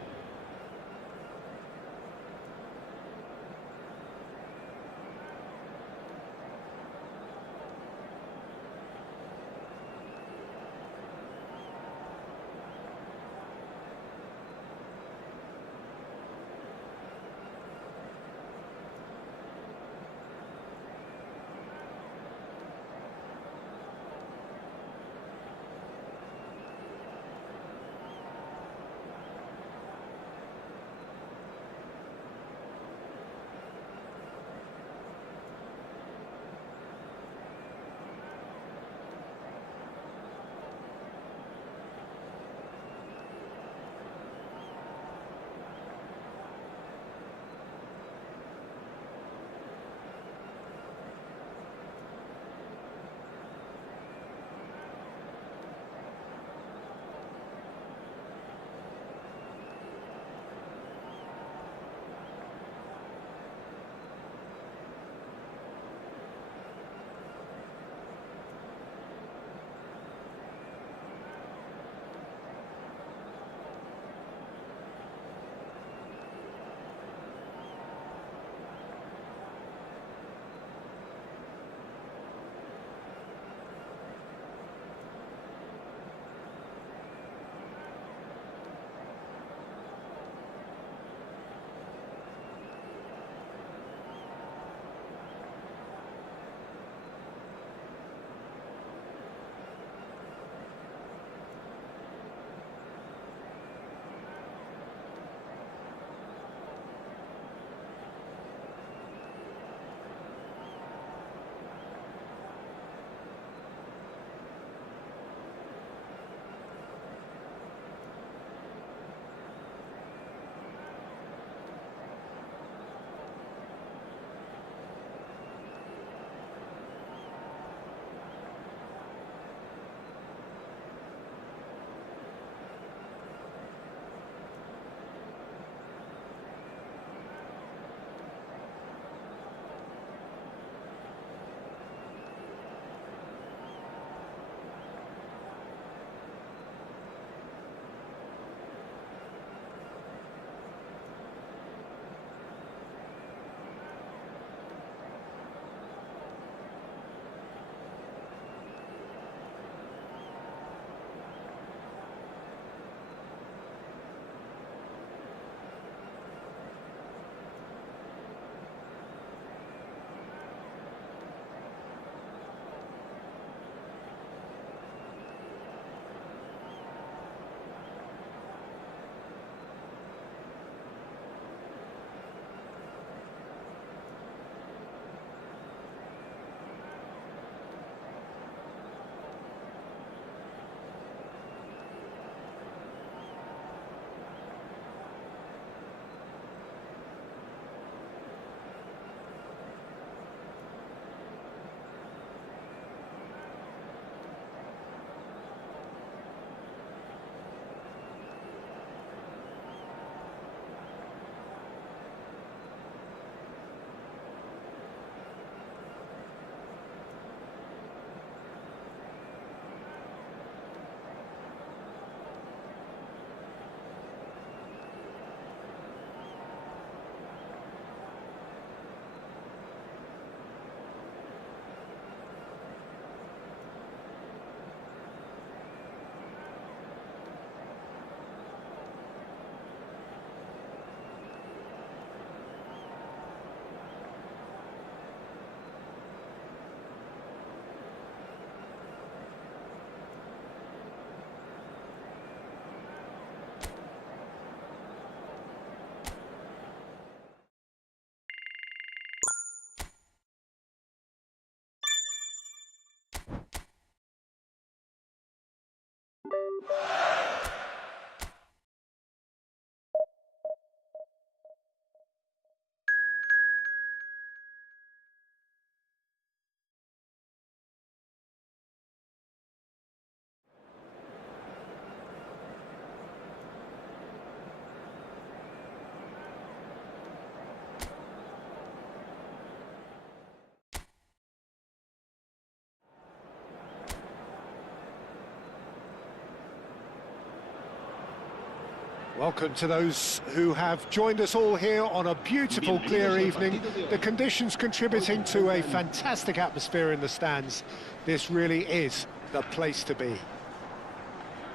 Welcome to those who have joined us all here on a beautiful, clear evening. The conditions contributing to a fantastic atmosphere in the stands. This really is the place to be.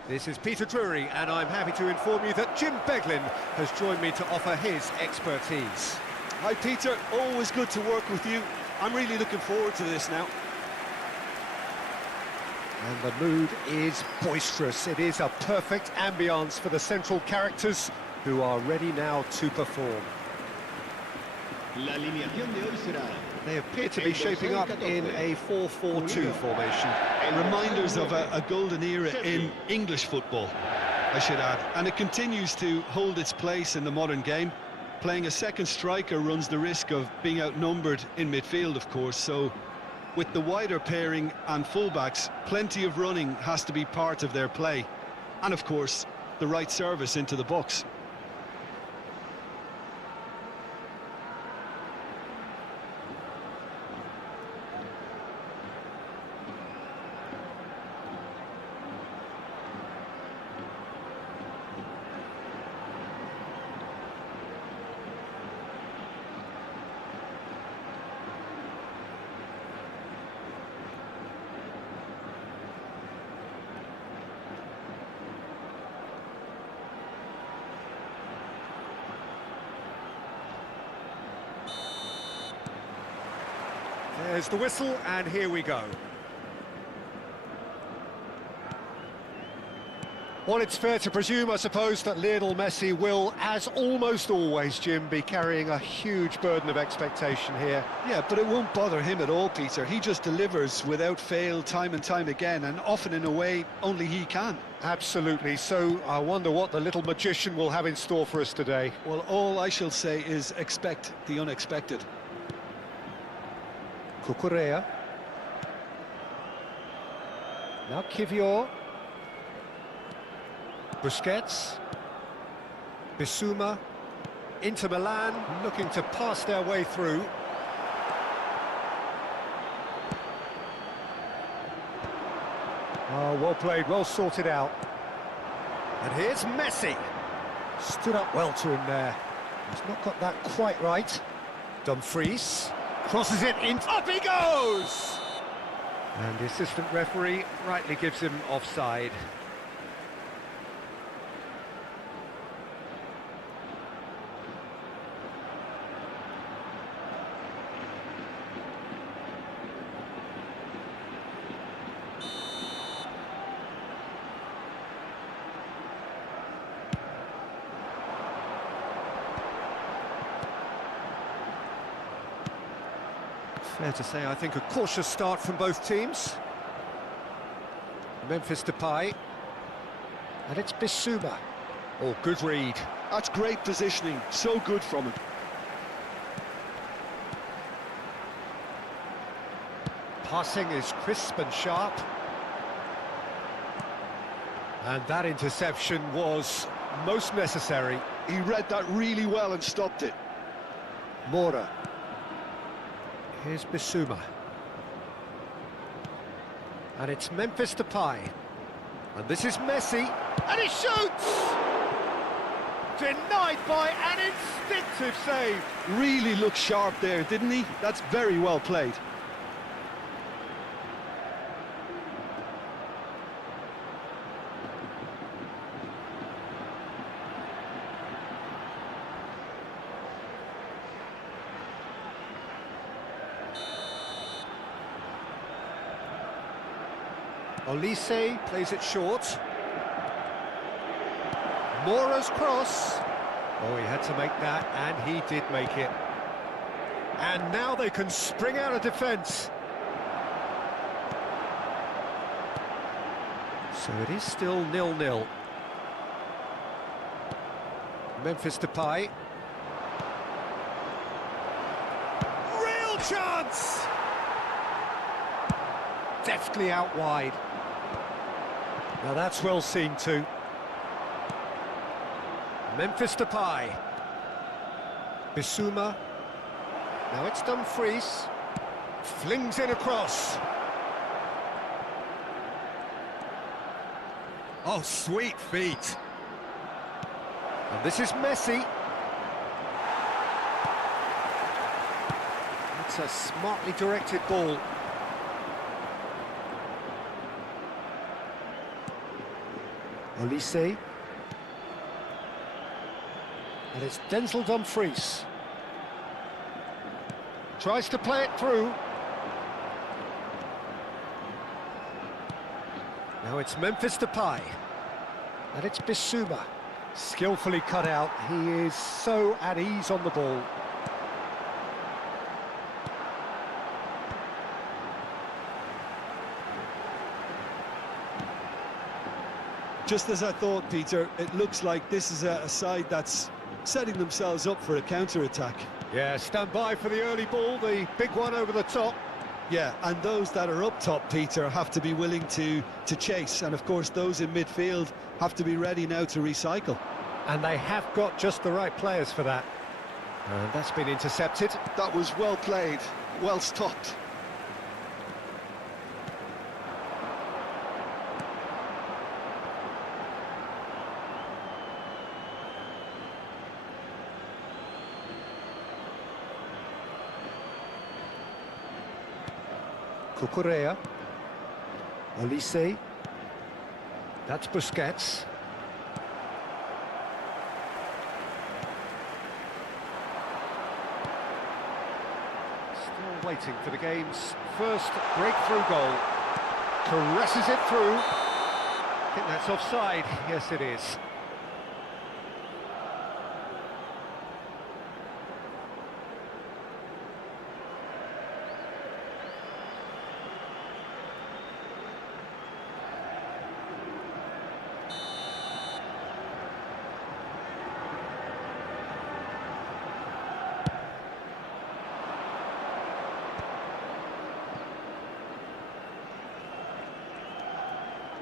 This is Peter Drury, and I'm happy to inform you that Jim Beglin has joined me to offer his expertise. Hi, Peter. Always good to work with you. I'm really looking forward to this now. And the mood is boisterous. It is a perfect ambience for the central characters who are ready now to perform. La alineación de hoy será. They appear to be shaping up in a 4-4-2 formation. Reminders of a golden era in English football, I should add. And it continues to hold its place in the modern game. Playing a second striker runs the risk of being outnumbered in midfield, of course, so with the wider pairing and fullbacks, plenty of running has to be part of their play. And of course, the right service into the box. There's the whistle, and here we go. Well, it's fair to presume, I suppose, that Lionel Messi will, as almost always, Jim, be carrying a huge burden of expectation here. Yeah, but it won't bother him at all, Peter. He just delivers without fail time and time again, and often in a way only he can. Absolutely. So I wonder what the little magician will have in store for us today. Well, all I shall say is expect the unexpected. Cucurella. Now Kivior. Busquets. Bissouma. Inter Milan looking to pass their way through. Oh, well played, well sorted out. And here's Messi. Stood up well to him there. He's not got that quite right. Dumfries. Crosses it in, up he goes! And the assistant referee rightly gives him offside. Fair to say, I think, a cautious start from both teams. Memphis Depay. And it's Bissouma. Oh, good read. That's great positioning, so good from him. Passing is crisp and sharp. And that interception was most necessary. He read that really well and stopped it. Mora. Here's Bissouma. And it's Memphis Depay. And this is Messi. And he shoots! Denied by an instinctive save. Really looked sharp there, didn't he? That's very well played. Olise plays it short. Mora's cross. Oh, he had to make that, and he did make it. And now they can spring out of defence. So it is still 0-0. Memphis Depay. Real chance! Deftly out wide. Now that's well seen too. Memphis Depay. Bissouma. Now it's Dumfries. Flings in across. Oh, sweet feet. And this is Messi. It's a smartly directed ball. Olise. And it's Denzel Dumfries. Tries to play it through. Now it's Memphis Depay. And it's Bissouma. Skillfully cut out. He is so at ease on the ball. Just as I thought, Peter, it looks like this is a side that's setting themselves up for a counter-attack. Yeah, stand by for the early ball, the big one over the top. Yeah, and those that are up top, Peter, have to be willing to chase. And, of course, those in midfield have to be ready now to recycle. And they have got just the right players for that. And that's been intercepted. That was well played, well stopped. Cucurella. Olise. That's Busquets. Still waiting for the game's first breakthrough goal. Caresses it through. I think that's offside. Yes, it is.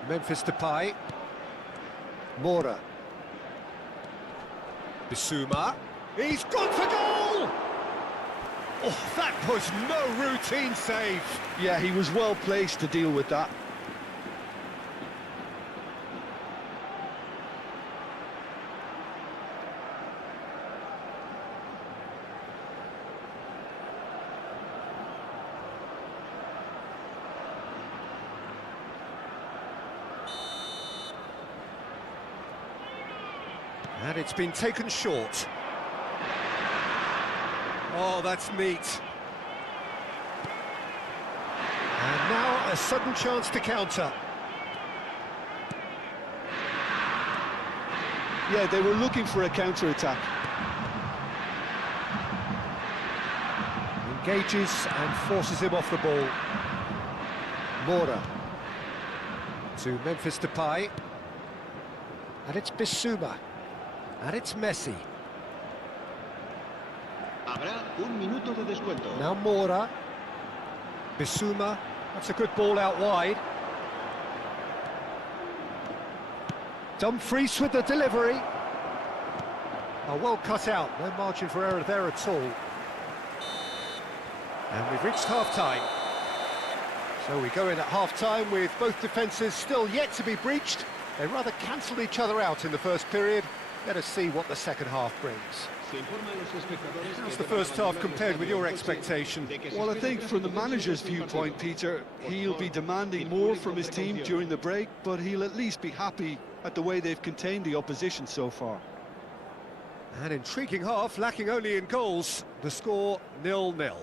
Memphis Depay. Mora. Bissouma. He's gone for goal! Oh, that was no routine save. Yeah, he was well placed to deal with that. And it's been taken short. Oh, that's neat. And now a sudden chance to counter. Yeah, they were looking for a counter-attack. Engages and forces him off the ball. Mora. To Memphis Depay. And it's Bissouma. And it's Messi. Habrá un minuto de descuento. Now Mora. Bissouma. That's a good ball out wide. Dumfries with the delivery. Oh, well cut out. No margin for error there at all. And we've reached half-time. So we go in at half-time with both defences still yet to be breached. They rather cancelled each other out in the first period. Let us see what the second half brings. How's the first half compared with your expectation? Well, I think from the manager's viewpoint, Peter, he'll be demanding more from his team during the break, but he'll at least be happy at the way they've contained the opposition so far. An intriguing half, lacking only in goals. The score 0-0.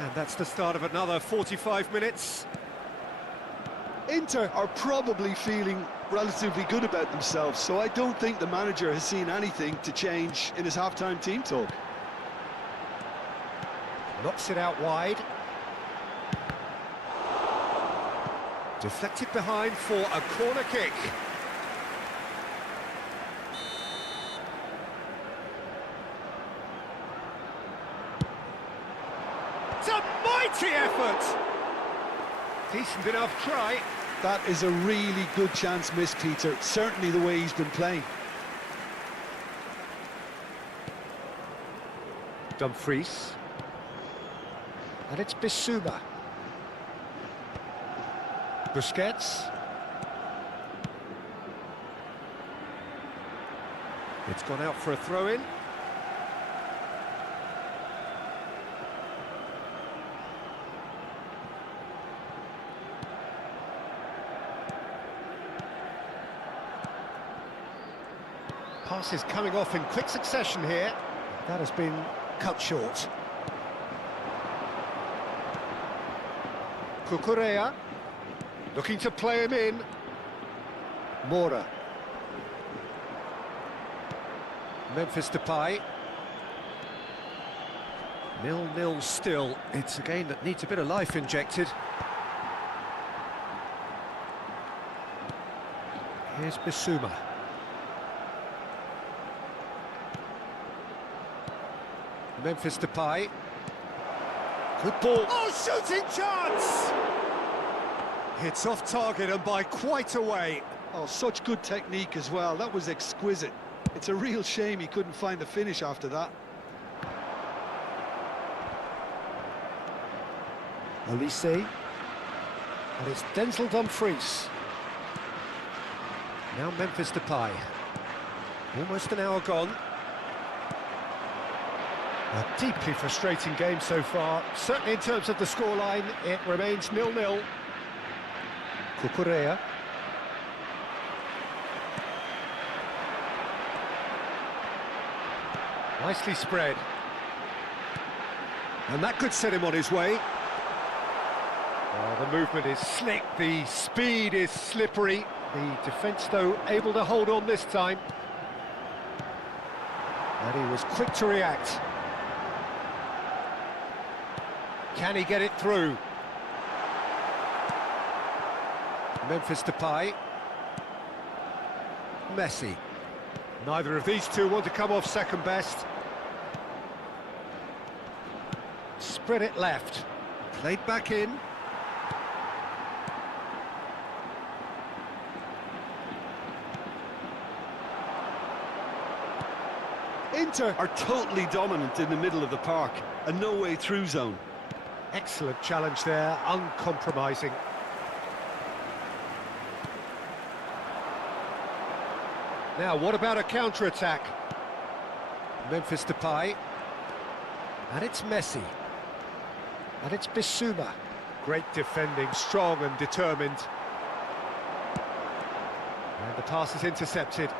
And that's the start of another 45 minutes. Inter are probably feeling relatively good about themselves, so I don't think the manager has seen anything to change in his half-time team talk. Knocks it out wide. Deflected behind for a corner kick. It's a mighty effort! Decent enough try. That is a really good chance missed, Peter. Certainly the way he's been playing. Dumfries. And it's Bissouma. Busquets. It's gone out for a throw-in. Passes coming off in quick succession here. That has been cut short. Cucurella, looking to play him in. Mora. Memphis Depay. 0-0 still. It's a game that needs a bit of life injected. Here's Bissouma. Memphis Depay. Good ball. Oh, shooting chance! It's off target and by quite a way. Oh, such good technique as well. That was exquisite. It's a real shame he couldn't find the finish after that. Olise. And it's Denzel Dumfries. Now Memphis Depay. Almost an hour gone. A deeply frustrating game so far. Certainly in terms of the scoreline, it remains 0-0. Cucurella. Nicely spread. And that could set him on his way. The movement is slick, the speed is slippery. The defence, though, able to hold on this time. And he was quick to react. Can he get it through? Memphis Depay. Messi. Neither of these two want to come off second best. Spread it left. Played back in. Inter are totally dominant in the middle of the park, a no-way through zone. Excellent challenge there, uncompromising. Now, what about a counter-attack? Memphis Depay. And it's Messi. And it's Bissouma. Great defending, strong and determined. And the pass is intercepted.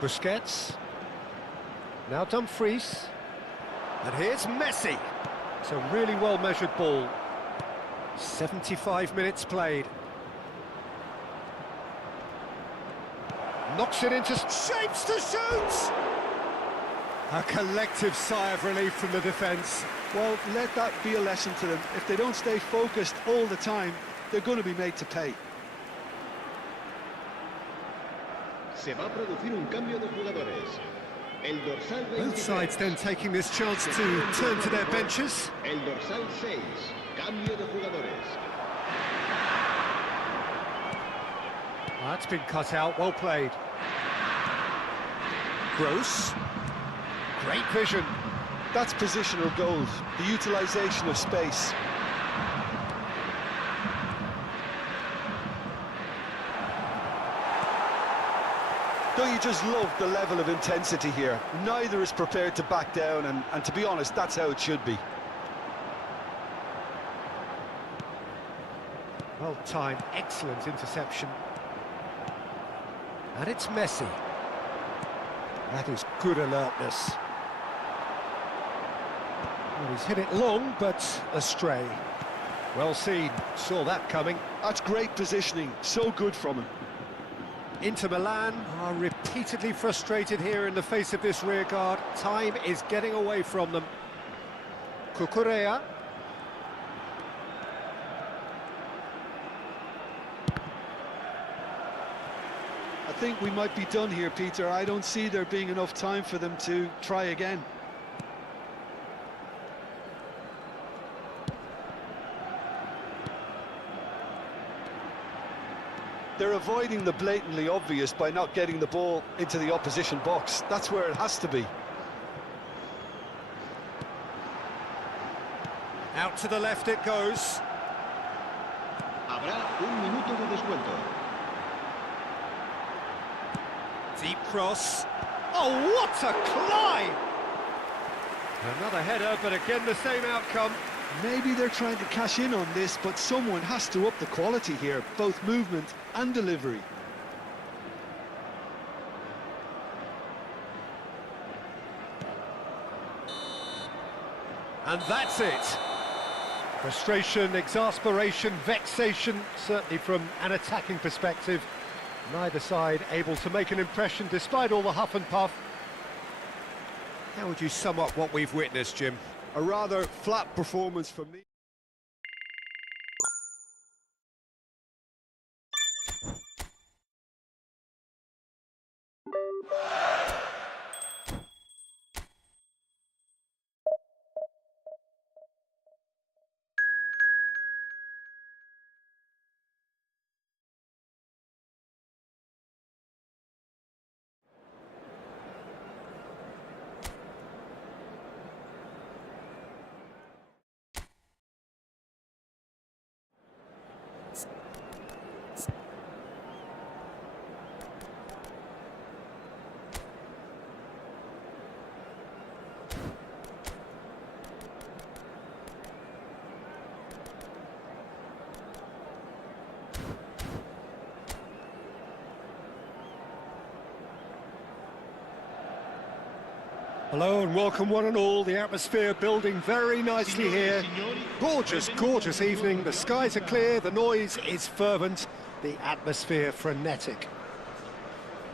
Busquets. Now Dumfries. And here's Messi. It's a really well-measured ball. 75 minutes played. Knocks it into shapes to shoot! A collective sigh of relief from the defence. Well, let that be a lesson to them. If they don't stay focused all the time, they're going to be made to pay. Se va a producir un cambio de jugadores. El dorsal 23. Both sides then taking this chance to turn to their benches. El dorsal 6. Cambio de jugadores. That's been cut out, well played. Gross. Great vision. That's positional gold, the utilisation of space. Don't you just love the level of intensity here? Neither is prepared to back down, and to be honest, that's how it should be. Well timed, excellent interception. And it's Messi. That is good alertness. Well, he's hit it long, but astray. Well seen, saw that coming. That's great positioning, so good from him. Inter Milan are repeatedly frustrated here in the face of this rear guard. Time is getting away from them. Cucurella. I think we might be done here, Peter. I don't see there being enough time for them to try again. They're avoiding the blatantly obvious by not getting the ball into the opposition box. That's where it has to be. Out to the left it goes. Habrá un minuto de descuento. Deep cross. Oh, what a climb! Another header, but again the same outcome. Maybe they're trying to cash in on this, but someone has to up the quality here, both movement and delivery. And that's it. Frustration, exasperation, vexation, certainly from an attacking perspective. Neither side able to make an impression despite all the huff and puff. How would you sum up what we've witnessed, Jim? A rather flat performance from me. Hello and welcome one and all. The atmosphere building very nicely here. Gorgeous, gorgeous evening. The skies are clear, the noise is fervent, the atmosphere frenetic.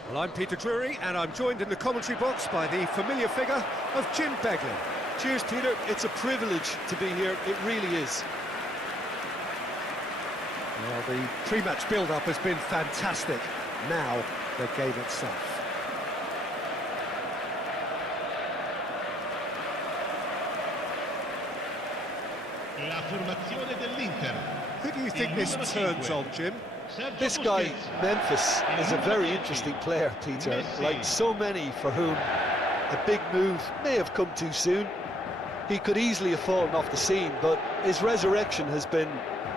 Well, I'm Peter Drury and I'm joined in the commentary box by the familiar figure of Jim Beglin. Cheers, Peter. It's a privilege to be here. It really is. Well, the pre-match build-up has been fantastic. Now, the game itself. La formazione dell'Inter. Who do you think this turns on, Jim? This guy, Memphis, is a very interesting player, Peter. Like so many for whom a big move may have come too soon. He could easily have fallen off the scene, but his resurrection has been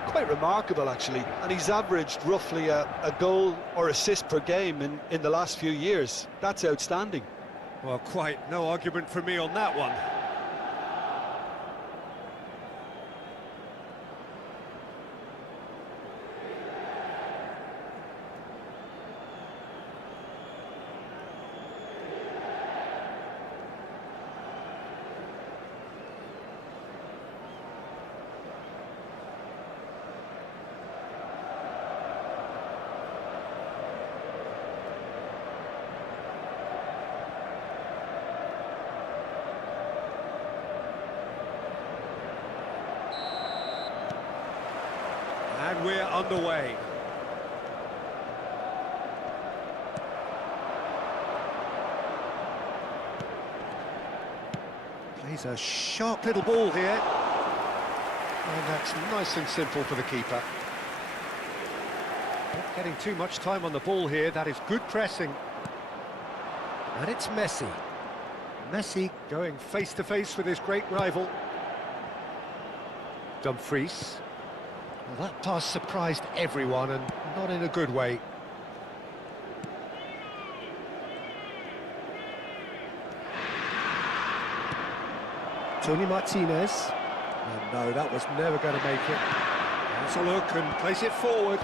quite remarkable, actually. And he's averaged roughly a goal or assist per game in the last few years. That's outstanding. Well, quite no argument from me on that one. And we're underway. Plays a sharp little ball here. And that's nice and simple for the keeper. Not getting too much time on the ball here, that is good pressing. And it's Messi. Messi going face to face with his great rival. Dumfries. Well, that pass surprised everyone, and not in a good way. Tony Martinez. And no, that was never going to make it. Has a look and plays it forward.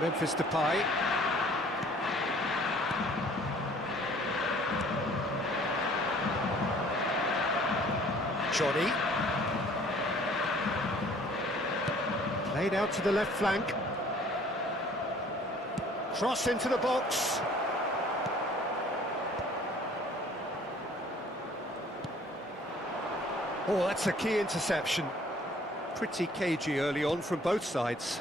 Memphis Depay. Johnny. Played out to the left flank. Cross into the box. Oh, that's a key interception. Pretty cagey early on from both sides.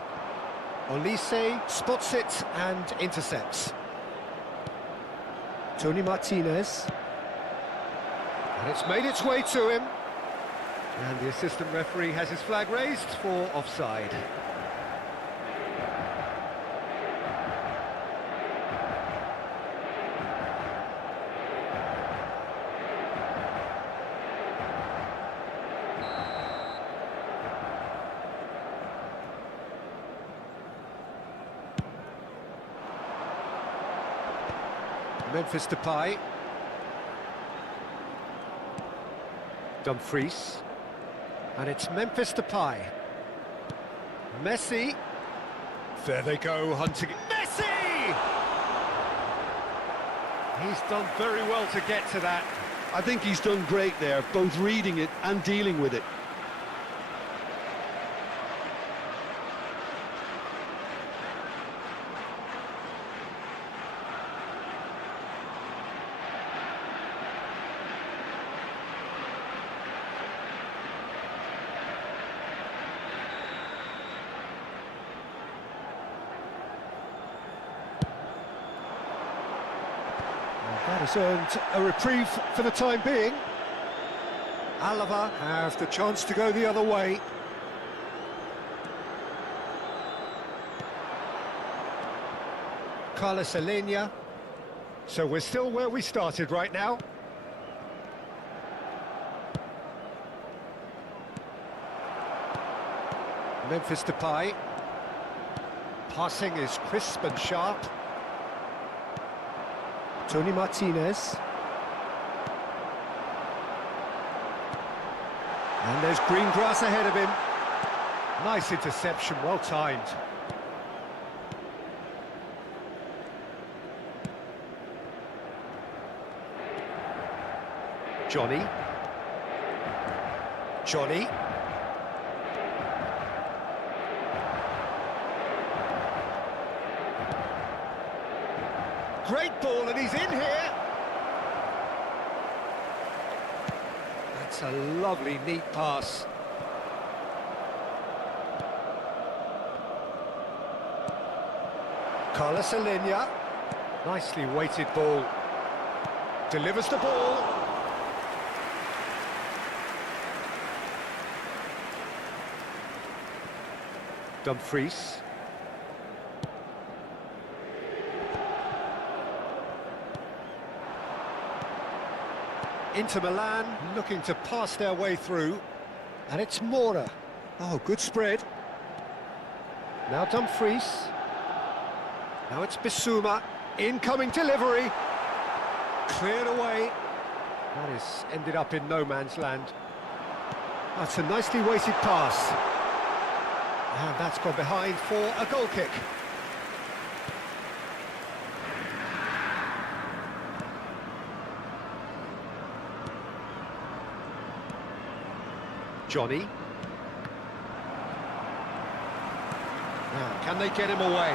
Olise spots it and intercepts. Tony Martinez. And it's made its way to him. And the assistant referee has his flag raised for offside. Memphis Depay. Dumfries. And it's Memphis Depay. Messi. There they go, hunting it. Messi! He's done very well to get to that. I think he's done great there, both reading it and dealing with it. That has earned a reprieve for the time being. Alava have the chance to go the other way. Carlos Alenia. So we're still where we started right now. Memphis Depay. Passing is crisp and sharp. Tony Martinez. And there's green grass ahead of him. Nice interception, well timed. Johnny. Johnny. Great ball, and he's in here. That's a lovely, neat pass. Carlos Alenia. Nicely weighted ball. Delivers the ball. Dumfries. Inter Milan looking to pass their way through. And it's Mora. Oh, good spread. Now Dumfries. Now it's Bissouma. Incoming delivery. Cleared away. That is ended up in no man's land. That's a nicely weighted pass. And that's gone behind for a goal kick. Johnny. Now, can they get him away?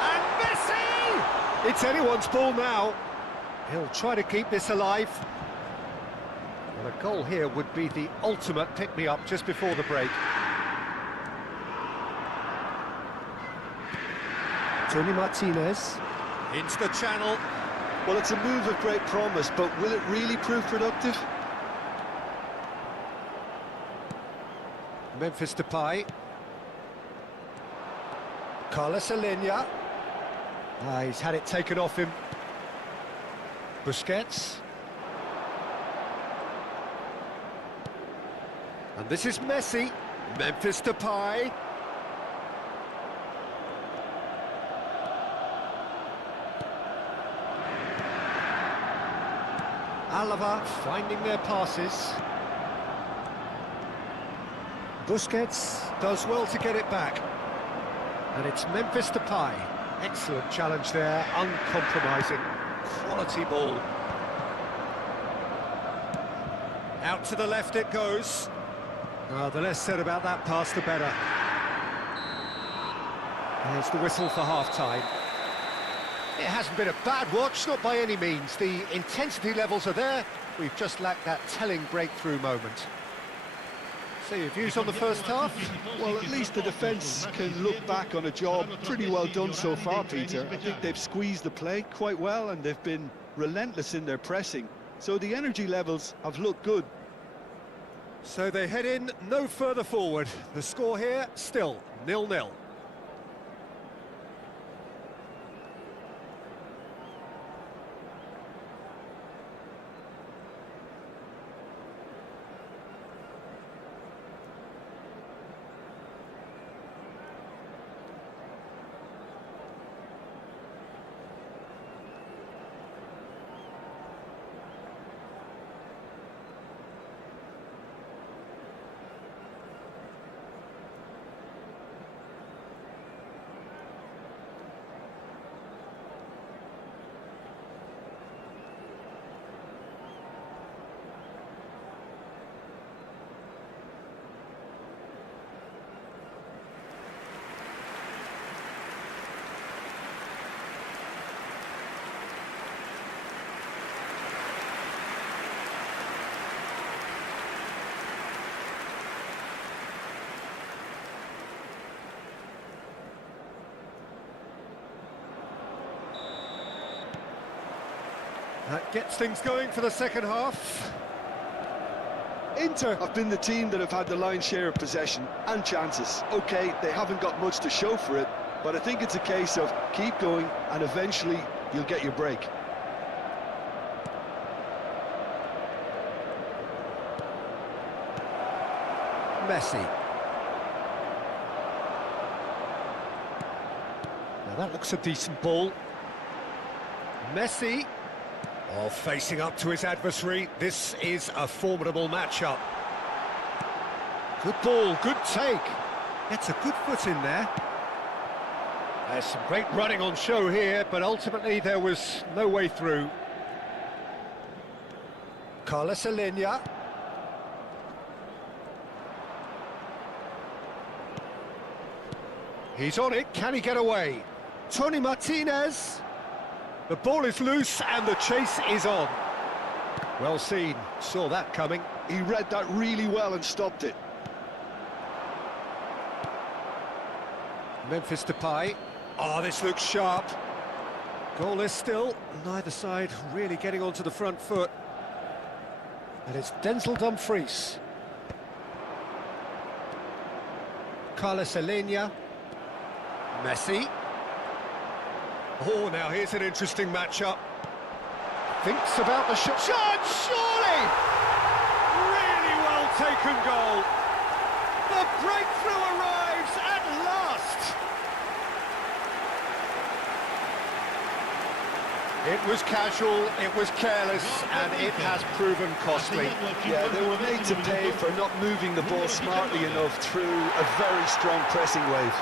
And Messi! It's anyone's ball now. He'll try to keep this alive. Well, a goal here would be the ultimate pick-me-up just before the break. Tony Martinez. Into the channel. Well, it's a move of great promise, but will it really prove productive? Memphis Depay. Carlos Alenia. He's had it taken off him. Busquets. And this is Messi. Memphis Depay. Alava finding their passes. Busquets does well to get it back. And it's Memphis Depay. Excellent challenge there, uncompromising. Quality ball. Out to the left it goes. The less said about that pass, the better. There's the whistle for half-time. It hasn't been a bad watch, not by any means. The intensity levels are there. We've just lacked that telling breakthrough moment. So your views on the first half? Well, at least the defence can look back on a job pretty well done so far, Peter. I think they've squeezed the play quite well and they've been relentless in their pressing. So the energy levels have looked good. So they head in no further forward. The score here, still 0-0. That gets things going for the second half. Inter have been the team that have had the lion's share of possession and chances. OK, they haven't got much to show for it, but I think it's a case of keep going and eventually you'll get your break. Messi. Now that looks a decent ball. Messi. Oh, facing up to his adversary. This is a formidable matchup. Good ball, good take. Gets a good foot in there. There's some great running on show here, but ultimately there was no way through. Carlos Alenia. He's on it, can he get away? Tony Martinez. The ball is loose and the chase is on. Well seen, saw that coming. He read that really well and stopped it. Memphis Depay. Oh, this looks sharp. Goalless still, neither side really getting onto the front foot. And it's Denzel Dumfries. Carlos Alenia. Messi. Oh, now here's an interesting matchup. Thinks about the shot. Shot, surely! Really well taken goal. The breakthrough arrives at last. It was casual, it was careless, and it has proven costly. Yeah, they were made to pay for not moving the ball smartly enough through a very strong pressing wave.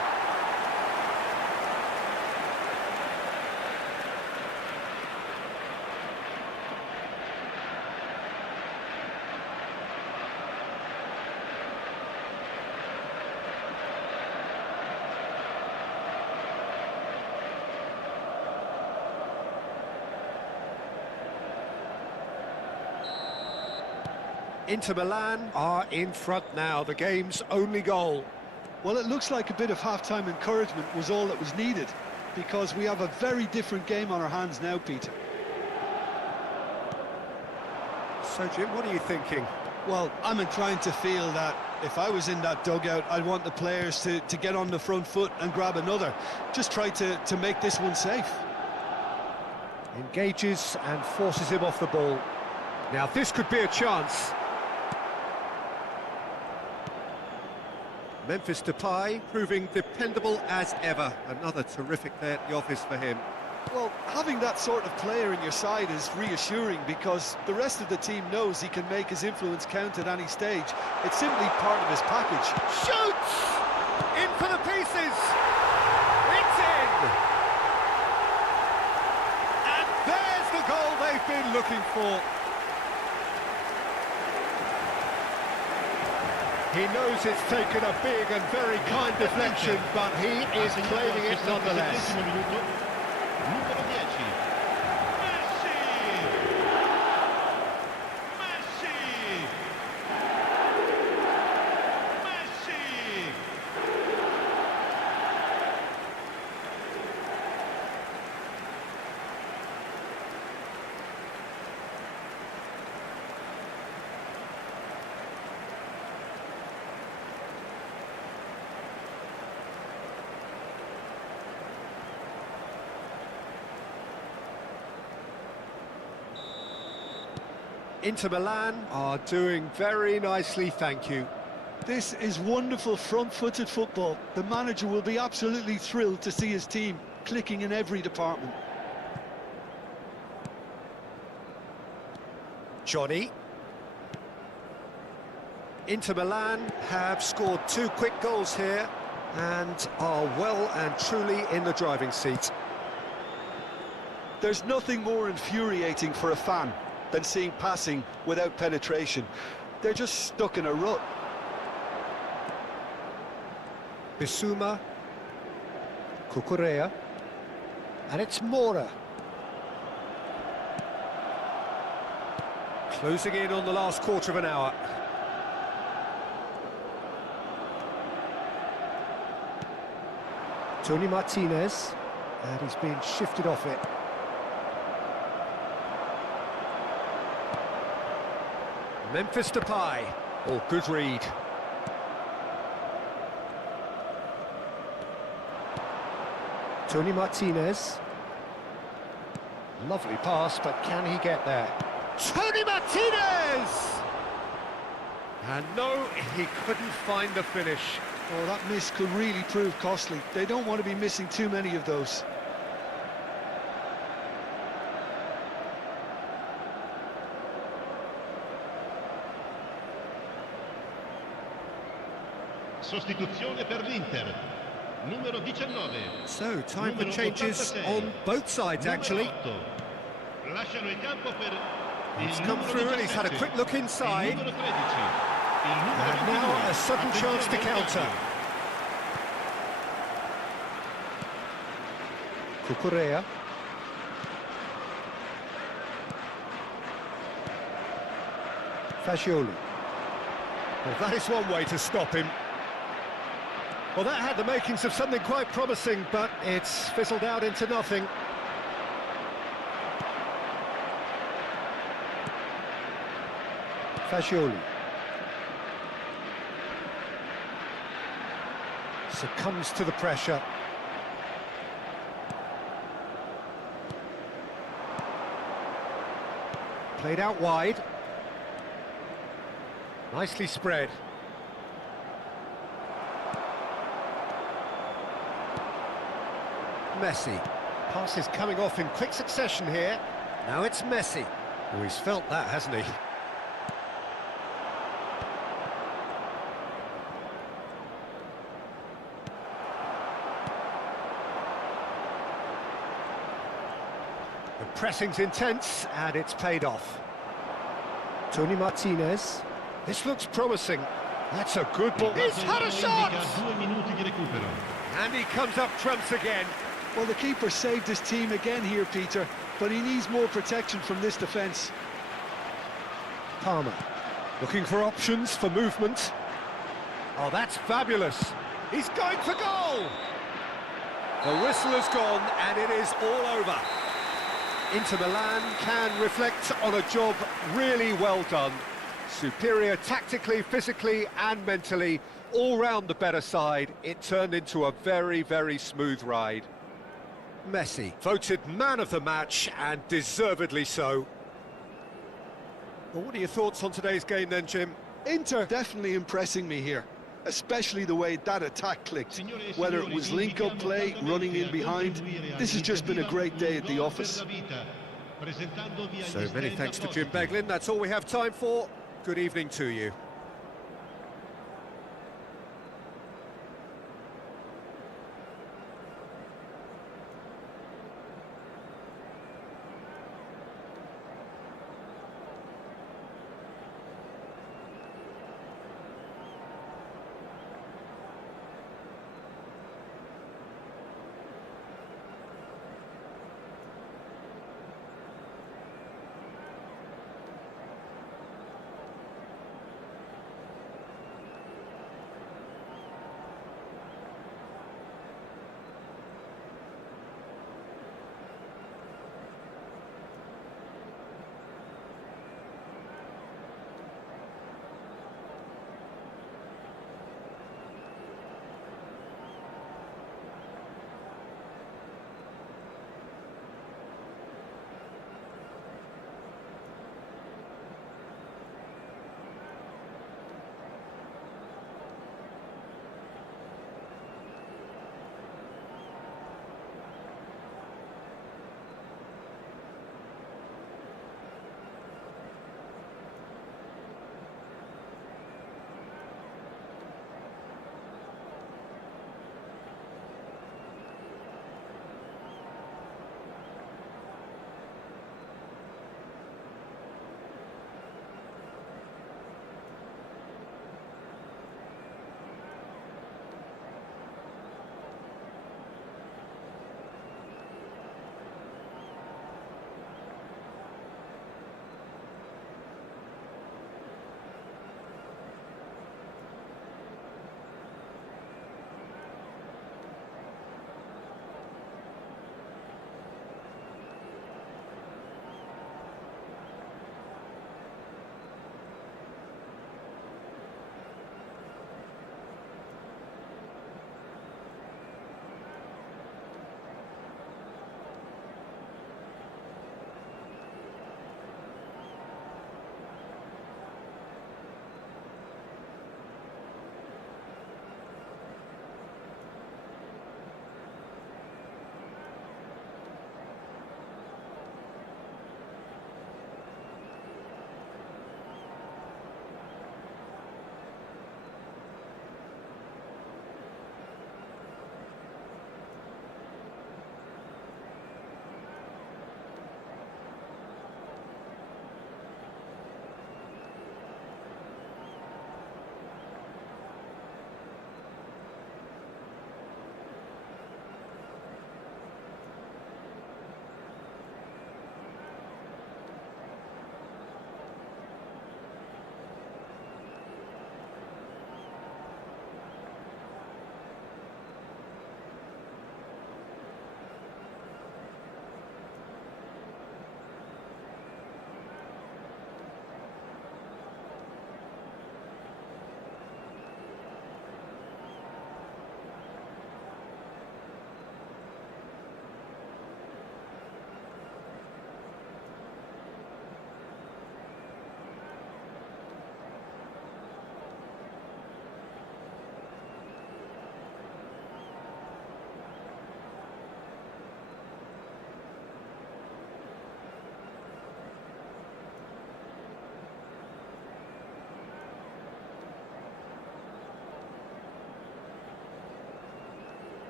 Inter Milan are in front now, the game's only goal. Well, it looks like a bit of half-time encouragement was all that was needed, because we have a very different game on our hands now, Peter. So, Jim, what are you thinking? Well, I'm inclined to feel that if I was in that dugout, I'd want the players to get on the front foot and grab another. Just try to make this one safe. Engages and forces him off the ball. Now, this could be a chance. Memphis Depay proving dependable as ever. Another terrific day at the office for him. Well, having that sort of player in your side is reassuring because the rest of the team knows he can make his influence count at any stage. It's simply part of his package. Shoots! In for the pieces! It's in! And there's the goal they've been looking for. He knows it's taken a big and very kind deflection, but he is claiming it nonetheless. Minuto, numero 10. Messi! Messi! Messi! Inter Milan are doing very nicely, thank you. This is wonderful front-footed football. The manager will be absolutely thrilled to see his team clicking in every department. Johnny. Inter Milan have scored 2 quick goals here and are well and truly in the driving seat. There's nothing more infuriating for a fan than seeing passing without penetration. They're just stuck in a rut. Bissouma. Cucurella. And it's Mora. Closing in on the last quarter of an hour. Tony Martinez. And he's been shifted off it. Memphis Depay. Oh, good read. Tony Martinez. Lovely pass, but can he get there? Tony Martinez! And no, he couldn't find the finish. Oh, that miss could really prove costly. They don't want to be missing too many of those. Sostituzione per l'Inter. Numero 19. So, time for Numero changes 86. on both sides, actually. Numero 8. Lasciano il campo per He's il come numero through and he's had a 17. quick look Il inside. numero 13. Il numero And now 22. a sudden chance to Attenzione, counter. Cucurella. Fagioli. Well, that is one way to stop him. Well, that had the makings of something quite promising, but it's fizzled out into nothing. Fagioli. Succumbs to the pressure. Played out wide. Nicely spread. Messi. Pass is coming off in quick succession here. Now it's Messi. Oh, he's felt that, hasn't he? The pressing's intense, and it's paid off. Tony Martinez. This looks promising. That's a good ball. He's had a shot! 2 minuti di recupero. And he comes up trumps again. Well, the keeper saved his team again here, Peter, but he needs more protection from this defence. Palmer. Looking for options for movement. Oh, that's fabulous. He's going for goal! The whistle has gone, and it is all over. Inter Milan can reflect on a job really well done. Superior tactically, physically and mentally, all round the better side. It turned into a very, very smooth ride. Messi, voted man of the match, and deservedly so. Well, what are your thoughts on today's game then, Jim? Inter definitely impressing me here, especially the way that attack clicked. Whether it was link-up play, running in behind, this has just been a great day at the office. So many thanks to Jim Beglin. That's all we have time for. Good evening to you.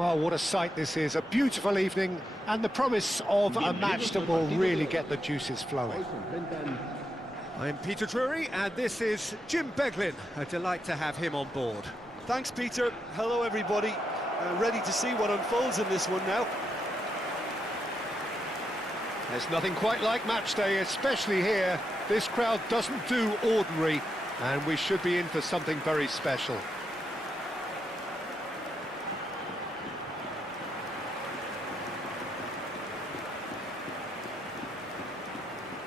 Well, what a sight this is. A beautiful evening and the promise of a match that will really get the juices flowing. I'm Peter Drury and this is Jim Beglin. A delight to have him on board. Thanks, Peter. Hello, everybody. Ready to see what unfolds in this one now. There's nothing quite like match day, especially here. This crowd doesn't do ordinary, and we should be in for something very special.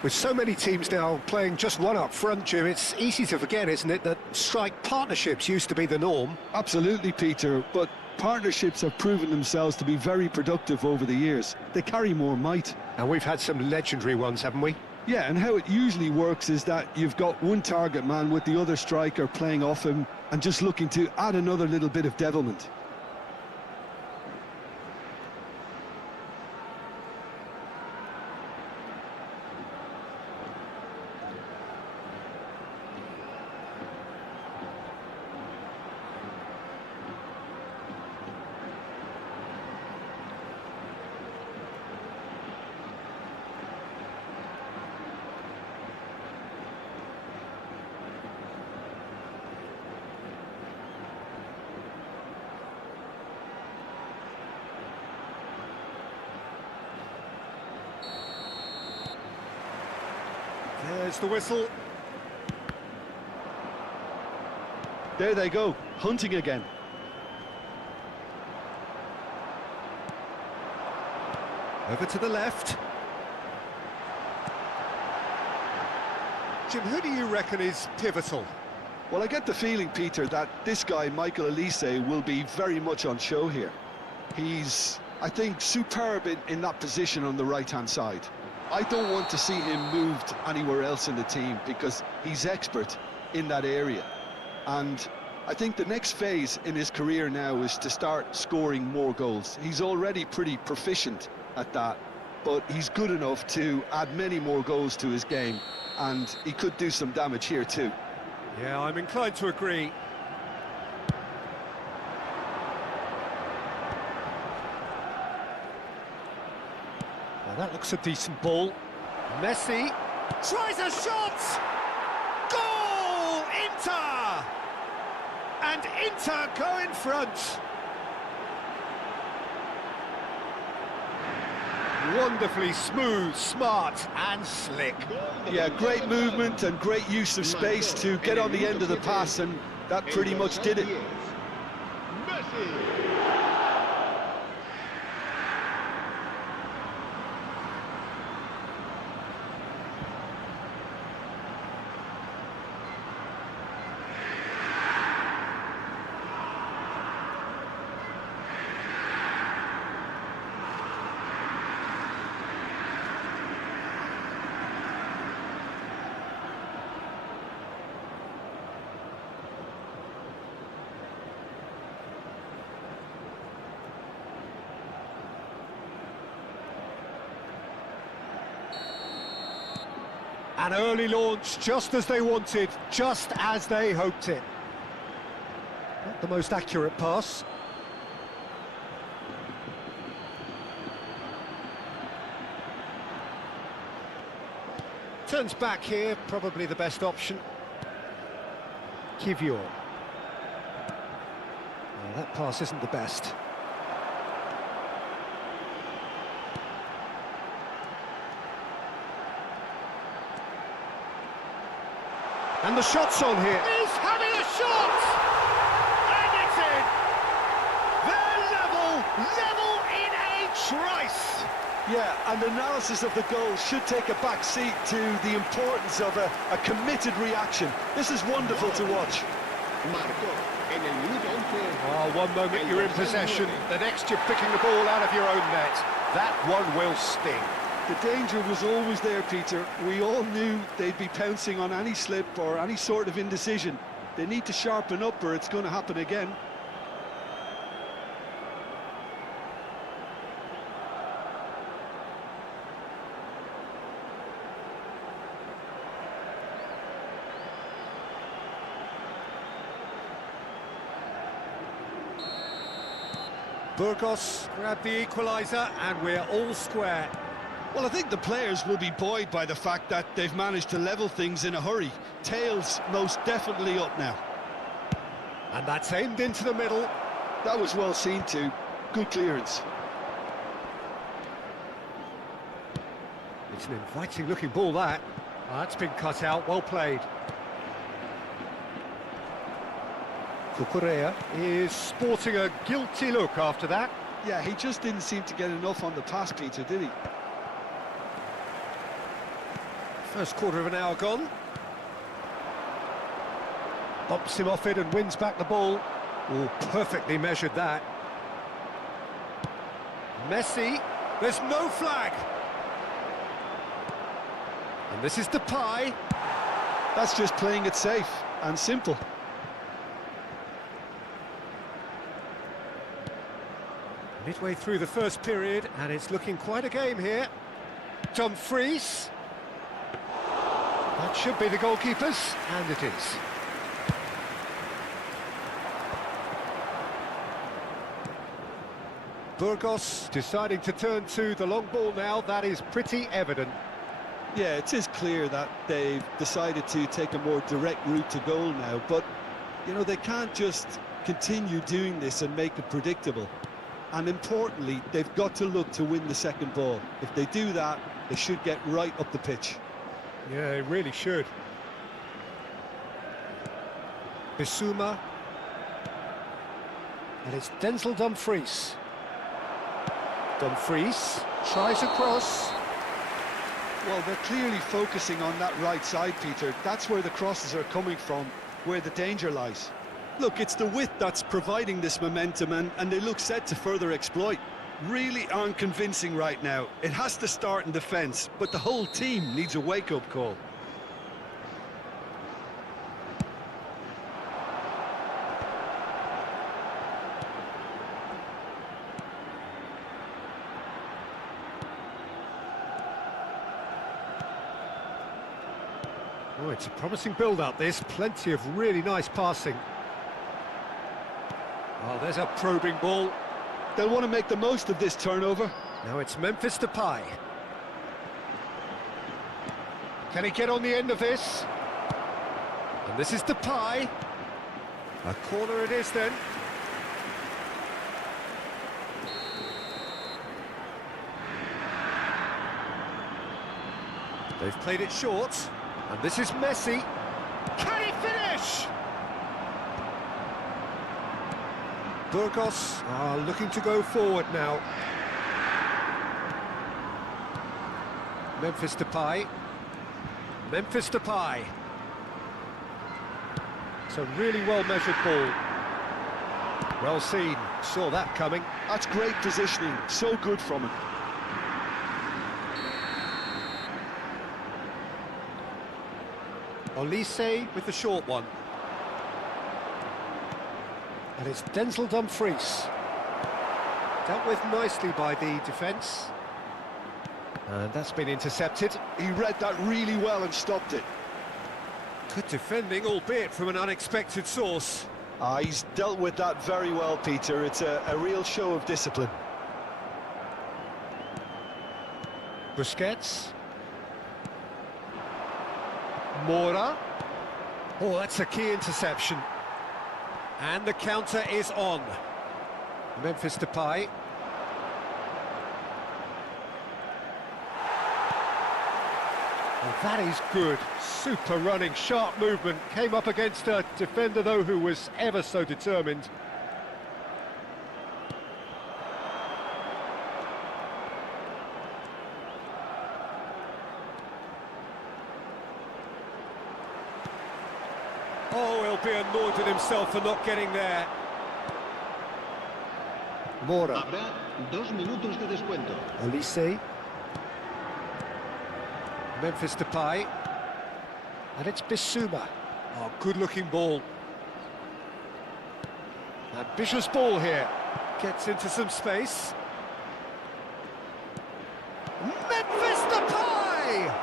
With so many teams now playing just one up front, Jim, it's easy to forget, isn't it, that strike partnerships used to be the norm. Absolutely, Peter, but partnerships have proven themselves to be very productive over the years. They carry more might. And we've had some legendary ones, haven't we? Yeah, and how it usually works is that you've got one target man with the other striker playing off him and just looking to add another little bit of devilment. There's the whistle. There they go, hunting again. Over to the left. Jim, who do you reckon is pivotal? Well, I get the feeling, Peter, that this guy, Michael Elise, will be very much on show here. He's, I think, superb in that position on the right-hand side. I don't want to see him moved anywhere else in the team because he's expert in that area. And I think the next phase in his career now is to start scoring more goals. He's already pretty proficient at that, but he's good enough to add many more goals to his game, and he could do some damage here too. Yeah, I'm inclined to agree. Now that looks a decent ball. Messi tries a shot! Goal! Inter! And Inter go in front. Wonderfully smooth, smart and slick. Yeah, great movement and great use of space to get on the end of the pass, and that pretty much did it. An early launch, just as they wanted, just as they hoped it. Not the most accurate pass. Turns back here, probably the best option. Kivior. Well, that pass isn't the best. And the shot's on here. He's having a shot! And it's in! They're level in a trice! Yeah, and analysis of the goal should take a back seat to the importance of a committed reaction. This is wonderful to watch. Oh, one moment you're in possession, the next you're picking the ball out of your own net. That one will sting. The danger was always there, Peter. We all knew they'd be pouncing on any slip or any sort of indecision. They need to sharpen up or it's going to happen again. Burgos grabbed the equaliser and we're all square. Well, I think the players will be buoyed by the fact that they've managed to level things in a hurry. Tails most definitely up now. And that's aimed into the middle. That was well seen too. Good clearance. It's an inviting looking ball, that. That's been cut out, well played. Cucurella is sporting a guilty look after that. Yeah, he just didn't seem to get enough on the pass, Peter, did he? First quarter of an hour gone. Bumps him off it and wins back the ball. Oh, perfectly measured that. Messi, there's no flag. And this is Depay. That's just playing it safe and simple. Midway through the first period, and it's looking quite a game here. Dumfries. That should be the goalkeepers, and it is. Burgos deciding to turn to the long ball now, that is pretty evident. Yeah, it is clear that they've decided to take a more direct route to goal now, but, you know, they can't just continue doing this and make it predictable. And importantly, they've got to look to win the second ball. If they do that, they should get right up the pitch. Yeah, they really should. Bissouma. And it's Denzel Dumfries. Dumfries tries a cross. Well, they're clearly focusing on that right side, Peter. That's where the crosses are coming from, where the danger lies. Look, it's the width that's providing this momentum, and they look set to further exploit. Really aren't convincing right now. It has to start in defence, but the whole team needs a wake-up call. Oh, it's a promising build-up, this. Plenty of really nice passing. Oh, there's a probing ball. They'll want to make the most of this turnover. Now it's Memphis Depay. Can he get on the end of this? And this is Depay. A corner it is then. They've played it short. And this is Messi. Can he finish? Burgos are looking to go forward now. Memphis Depay. Memphis Depay. It's a really well-measured ball. Well seen. Saw that coming. That's great positioning. So good from him. Olise with the short one. And it's Denzel Dumfries. Dealt with nicely by the defence. And that's been intercepted. He read that really well and stopped it. Good defending, albeit from an unexpected source. He's dealt with that very well, Peter. It's a real show of discipline. Busquets. Mora. Oh, that's a key interception. And the counter is on. Memphis Depay. Oh, that is good. Super running, sharp movement. Came up against a defender, though, who was ever so determined. Oh, he'll be annoyed with himself for not getting there. Mora. Habrá 2 minutos de descuento. Olise. Memphis Depay. And it's Bissouma. Oh, good-looking ball. Ambitious ball here. Gets into some space. Memphis Depay!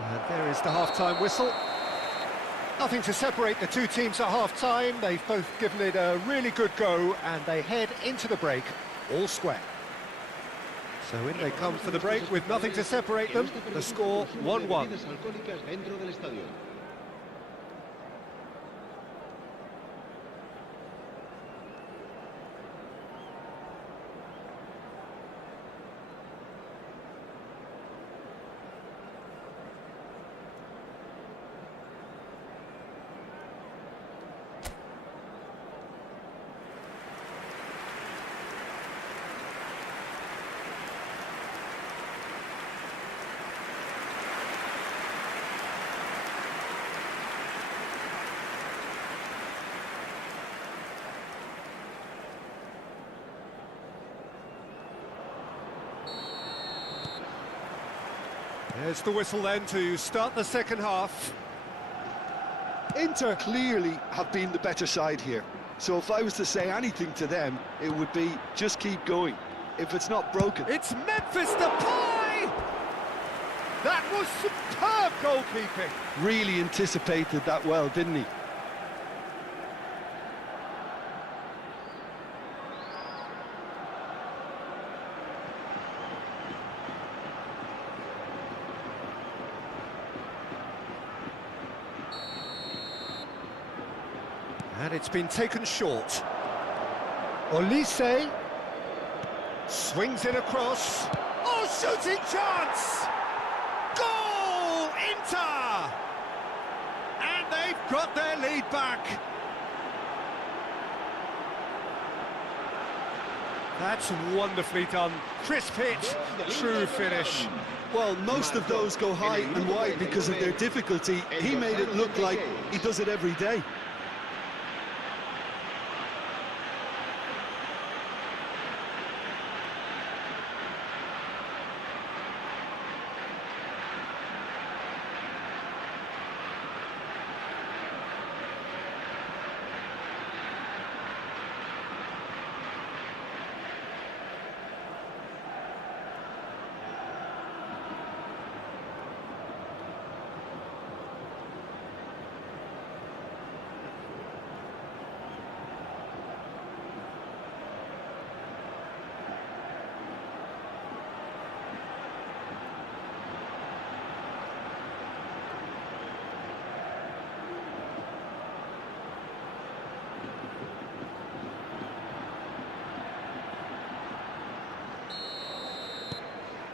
And there is the half-time whistle. Nothing to separate the two teams at half-time. They've both given it a really good go, and they head into the break all square. So in they come for the break with nothing to separate them. The score 1-1. There's the whistle then to start the second half. Inter clearly have been the better side here. So if I was to say anything to them, it would be just keep going. If it's not broken. It's Memphis Depay! That was superb goalkeeping. Really anticipated that well, didn't he? And it's been taken short. Olise swings it across. Oh, shooting chance! Goal, Inter! And they've got their lead back. That's wonderfully done. Crisp hit, true finish. Well, most of those go high and wide because of their difficulty. He made it look like he does it every day.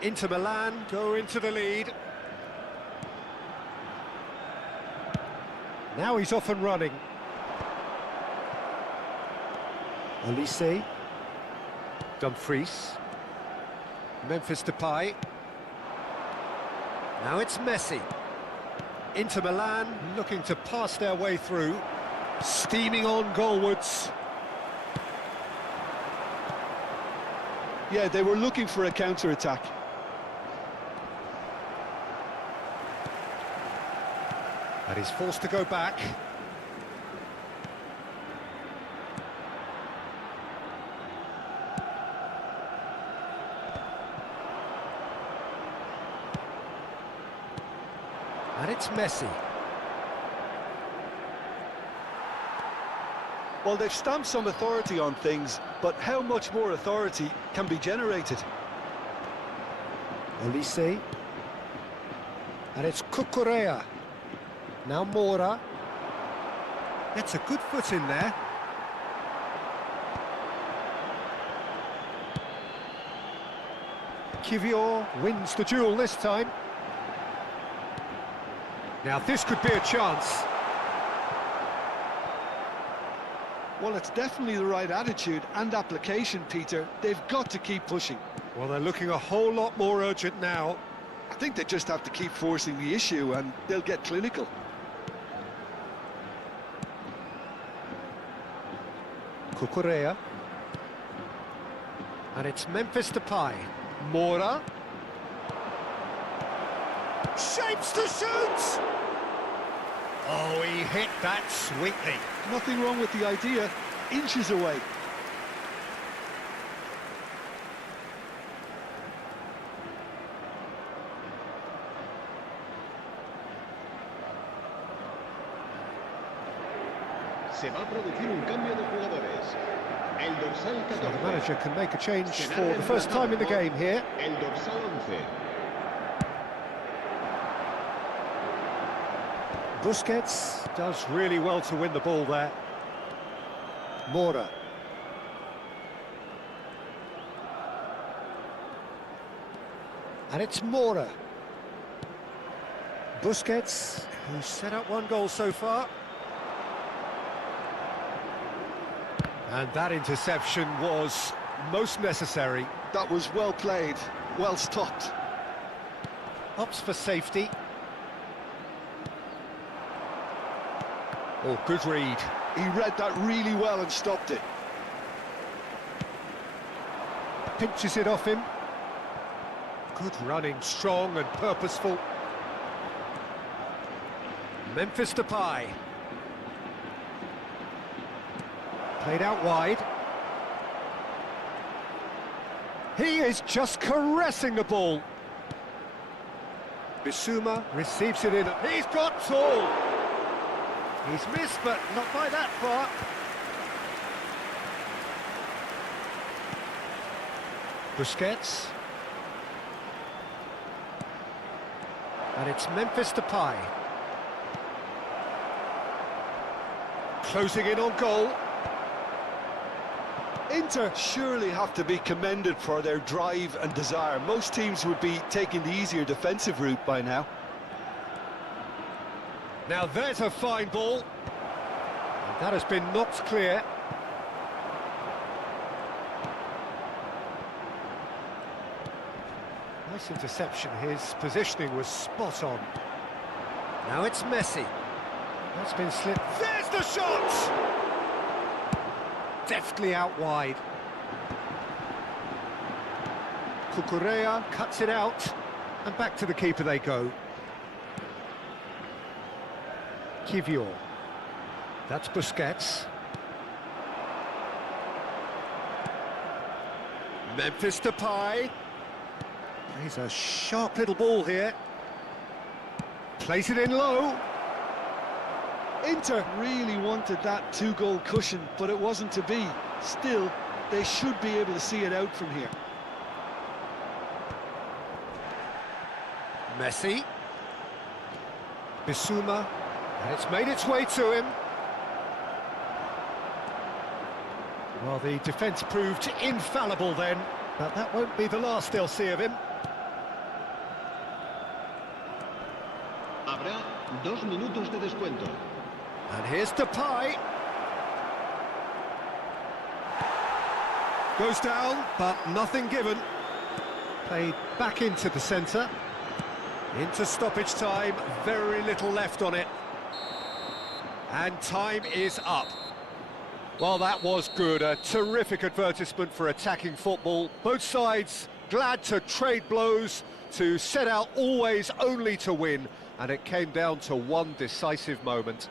Inter Milan go into the lead. Now he's off and running. Olise. Dumfries. Memphis Depay. Now it's Messi. Inter Milan looking to pass their way through. Steaming on goalwards. Yeah, they were looking for a counter-attack. And he's forced to go back. And it's Messi. Well, they've stamped some authority on things, but how much more authority can be generated? Olise. And it's Cucurella. Now Mora. Gets a good foot in there. Kivior wins the duel this time. Now this could be a chance. Well, it's definitely the right attitude and application, Peter. They've got to keep pushing. Well, they're looking a whole lot more urgent now. I think they just have to keep forcing the issue and they'll get clinical. Cucurella. And it's Memphis Depay. Mora. Shapes to shoot! Oh, he hit that sweetly. Nothing wrong with the idea. Inches away. Se va a producir un cambio de jugadores. El dorsal So the 14. manager can make a change Será for the first time in the reemplazado game here. por El dorsal 11. Busquets does really well to win the ball there. Mora. And it's Mora. Busquets, who's set up one goal so far. And that interception was most necessary. That was well played, well stopped. Opts for safety. Oh, good read. He read that really well and stopped it. Pinches it off him. Good running, strong and purposeful. Memphis Depay. Played out wide. He is just caressing the ball. Bissouma receives it in. He's got tall. He's missed, but not by that far. Busquets. And it's Memphis Depay. Closing in on goal. Inter surely have to be commended for their drive and desire. Most teams would be taking the easier defensive route by now. Now there's a fine ball. And that has been knocked clear. Nice interception. His positioning was spot on. Now it's Messi. That's been slipped. There's the shot! Deftly out wide. Cucurella cuts it out. And back to the keeper they go. Kivior. That's Busquets. Memphis Depay. Plays a sharp little ball here. Plays it in low. Inter really wanted that two-goal cushion, but it wasn't to be. Still, they should be able to see it out from here. Messi. Bissouma. And it's made its way to him. Well, the defence proved infallible then, but that won't be the last they'll see of him. Habrá 2 minutos de descuento. And here's Depay. Goes down, but nothing given. Played back into the centre. Into stoppage time, very little left on it. And time is up. Well, that was good. A terrific advertisement for attacking football. Both sides glad to trade blows, to set out always only to win. And it came down to one decisive moment.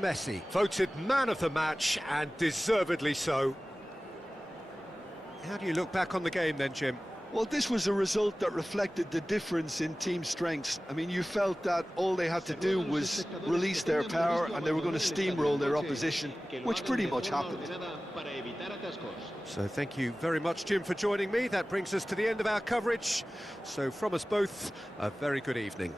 Messi, voted man of the match, and deservedly so. How do you look back on the game then, Jim? Well, this was a result that reflected the difference in team strengths. I mean, you felt that all they had to do was release their power and they were going to steamroll their opposition, which pretty much happened. So thank you very much, Jim, for joining me. That brings us to the end of our coverage. So from us both, a very good evening.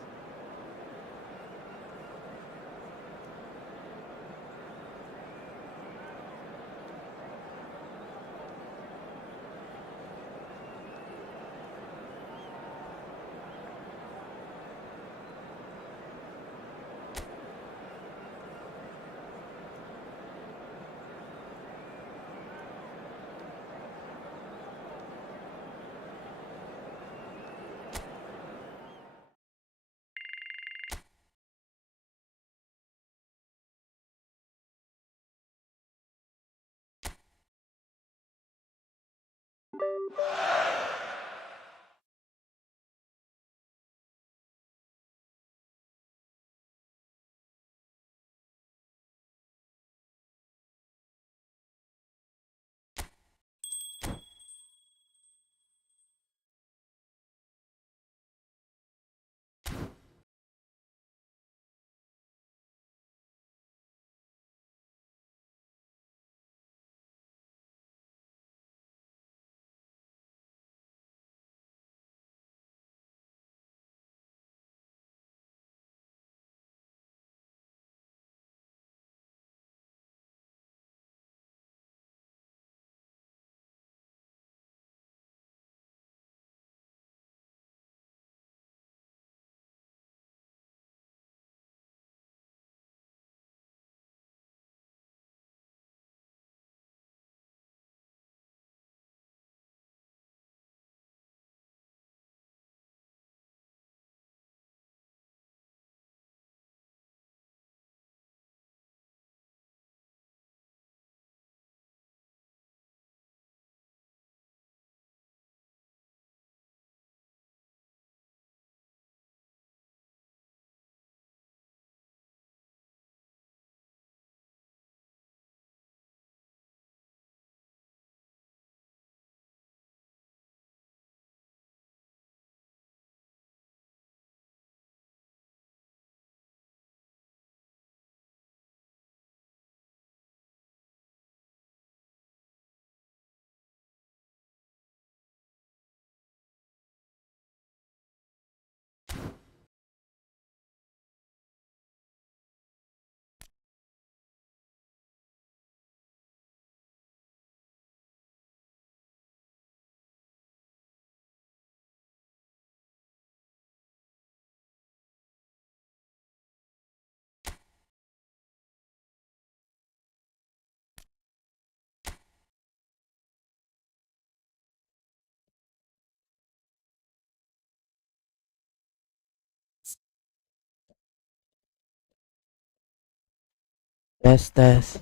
Tes.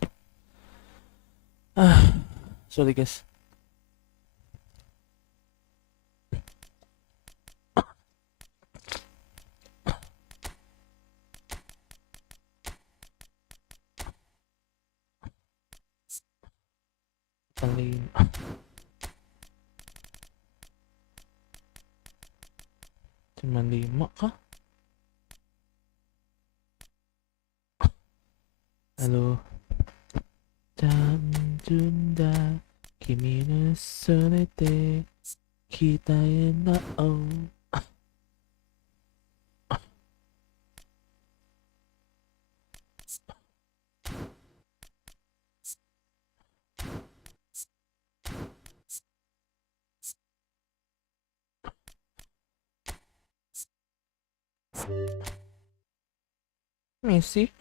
Sorry guys. Kali cuma 5 kah? Halo. Tanjunda kimi no sorete kita na o. Messi.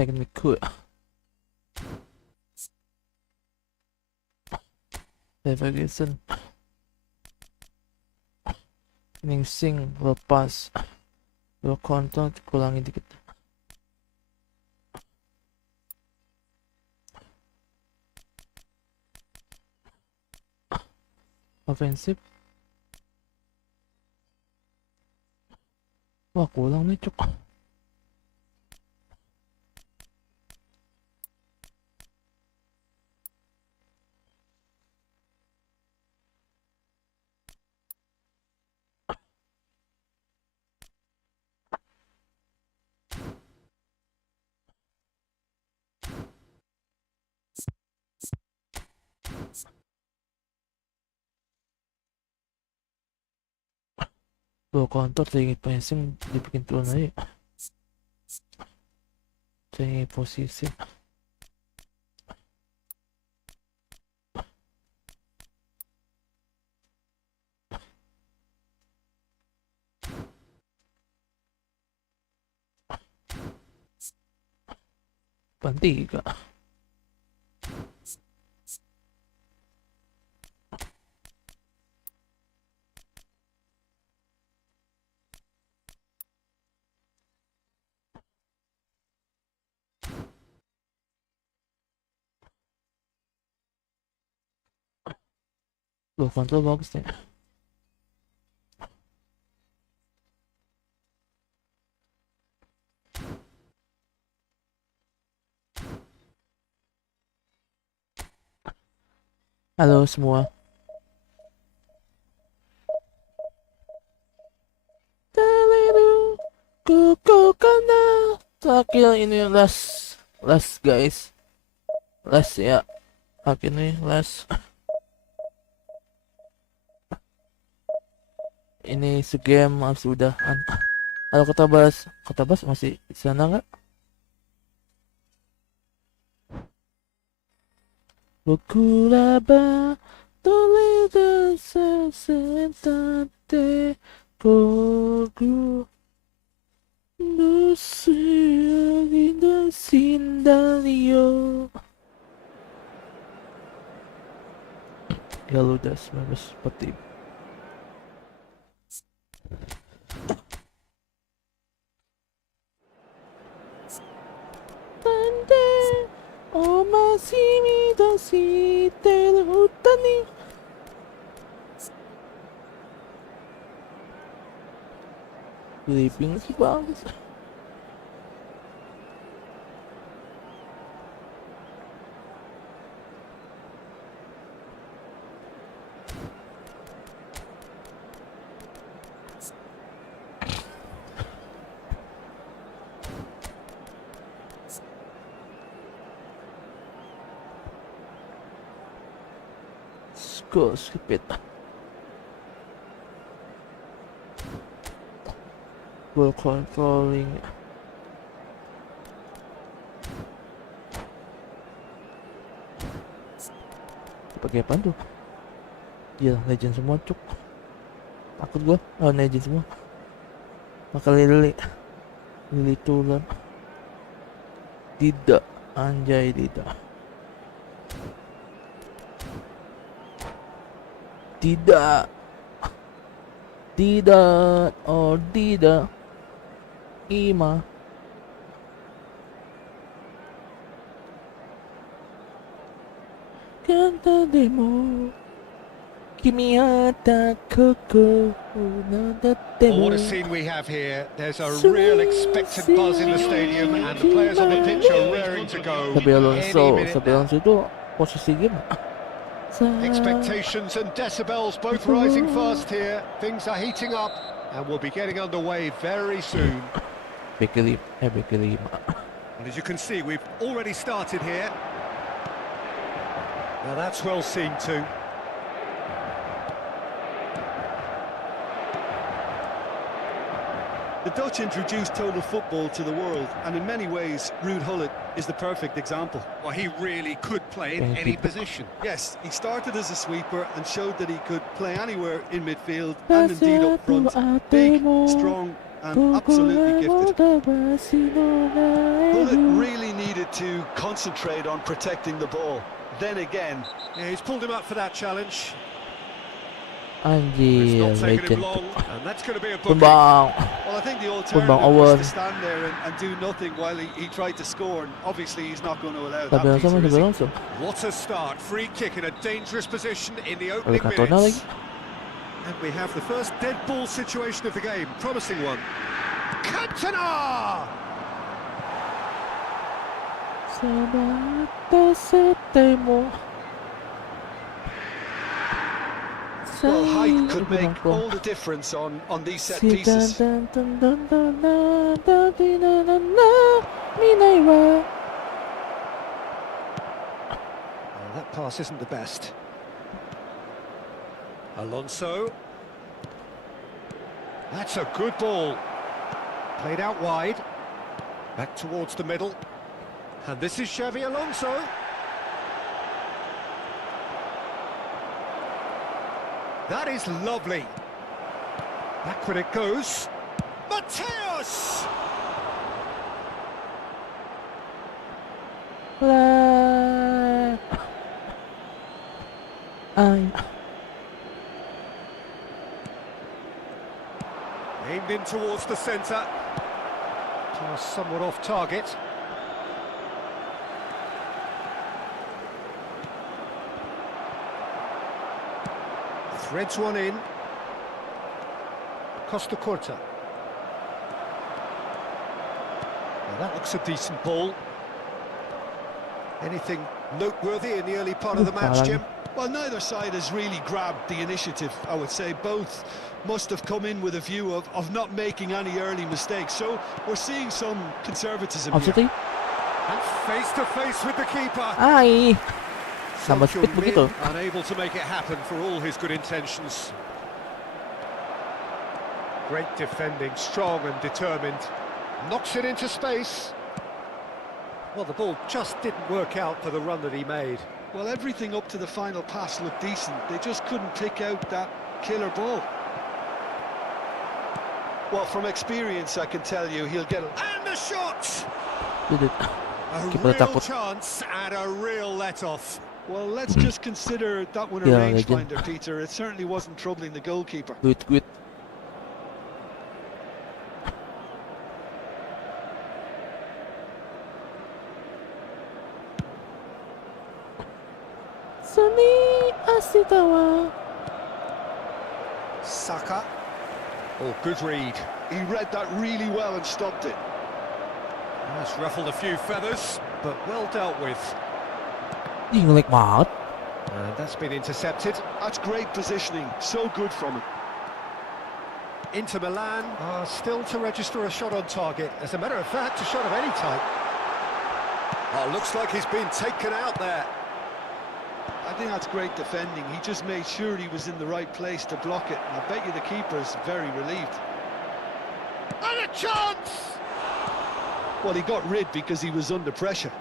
Teknikku Ferguson ningsing lepas lo kontrol kurangi dikit ofensif. Wah kurang nih cuk. Lo kontrol tinggi passing dibikin turun aja. Tinggi posisi. Tiga. Lo kontrol bagus nih. Halo semua. Kuku kana. Terakhir ini last guys. Last ya. Akhir nih last. Ini segame sudah. Halo kota bas masih di sana nggak? Bokuraba toleda sesentate kogu nusuyaginda sindario. Ya lu udah 19 seperti tante omasimi dashite utani. Sleeping sih bagus. Go skip it. Ball controlling. Pakai apa tuh? Iya, legend semua cuk. Takut gua legend semua. Maka Lili turun. Tidak, anjay tidak. Tidak. Tidak. Oh tidak. Ima. Kanta demo. Kimi hata koko Well, what a scene we have here. There's a real expectant buzz in the stadium, and the players on the pitch are raring to go. Sabi Alonso, Any minute sabi now. Alonso itu posisi game. Expectations and decibels both rising fast here. Things are heating up, and we'll be getting underway very soon. Beki 5. And as you can see, we've already started here. Now that's well seen too. The Dutch introduced total football to the world, and in many ways, Ruud Gullit is the perfect example. Well, he really could play in any position. Yes, he started as a sweeper and showed that he could play anywhere in midfield and indeed up front. Big, strong, and absolutely gifted. Gullit really needed to concentrate on protecting the ball. Then again, Yeah, he's pulled him up for that challenge. It's Anjir, not taken legend. him long, and that's going to be a booking. Tumbang. well, I think the Football alternative over. was to stand there and do nothing while he tried to score, and obviously he's not going to allow that. Sabi Alonso, Peter, is sabi he? Alonso. What a start. Free kick in a dangerous position in the Ada opening kartonnya lagi. minutes. And we have the first dead ball situation of the game. Promising one. Cantona! Sabata setemo. Well, height could make all the difference on these set pieces. Oh, that pass isn't the best. Alonso. That's a good ball. Played out wide. Back towards the middle. And this is Xavi Alonso. That is lovely. Backward it goes. Mateus! Aimed in towards the centre. Pass somewhat off target. Threads one in. Costa Corta. Well, that looks a decent ball. Anything noteworthy in the early part of the match, Jim? Well, neither side has really grabbed the initiative, I would say. Both must have come in with a view of not making any early mistakes. So we're seeing some conservatism Offside here. lagi. And face to face with the keeper. Ai. Tambah Self speed begitu. unable to make it happen for all his good intentions. Great defending, strong and determined. Knocks it into space. Well, the ball just didn't work out for the run that he made. Well, everything up to the final pass looked decent. They just couldn't pick out that killer ball. Well, from experience, I can tell you he'll get it. And the shot! Duduk. A Keeper real takut. chance and a real let-off. Well, let's just consider that one a Yeah, rangefinder, legend. Peter. It certainly wasn't troubling the goalkeeper. Duit. Sani Asitawa. Saka. Oh, good read. He read that really well and stopped it. That's ruffled a few feathers, but well dealt with. Ih, ngelag banget. And that's been intercepted. That's great positioning. So good from him. Inter Milan are still to register a shot on target. As a matter of fact, a shot of any type. Oh, looks like he's been taken out there. I think that's great defending. He just made sure he was in the right place to block it. And I bet you the keeper's very relieved. And a chance! Well, he got rid because he was under pressure.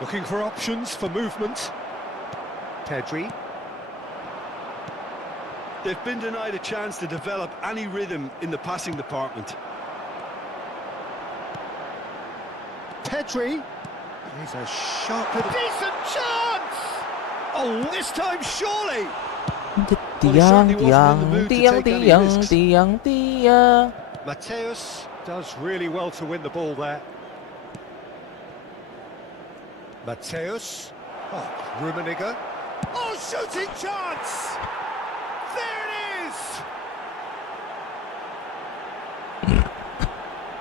Looking for options for movement. Pedri. They've been denied a chance to develop any rhythm in the passing department. Pedri. He's a sharp little... Decent chance! Oh, this time surely! Tiang, tiang, tiang, tiang, tiang, tiang. Mateus does really well to win the ball there. Mateus. Oh, Rummenigge. Oh, shooting chance! There it is!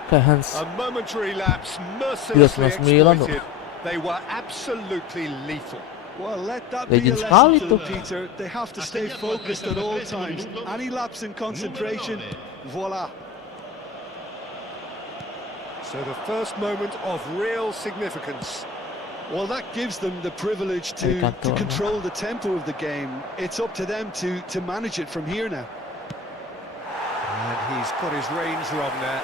Kayak Hans. A momentary lapse, mercilessly Yes, Mas Milan, exploited. They were absolutely lethal. Well, let that be a Legend lesson sekali to tuh. them, Peter. They have to stay focused at all times. Any lapse in concentration, voila. So the first moment of real significance. Well, that gives them the privilege to control the tempo of the game. It's up to them to manage it from here now. And he's got his reins wrong there.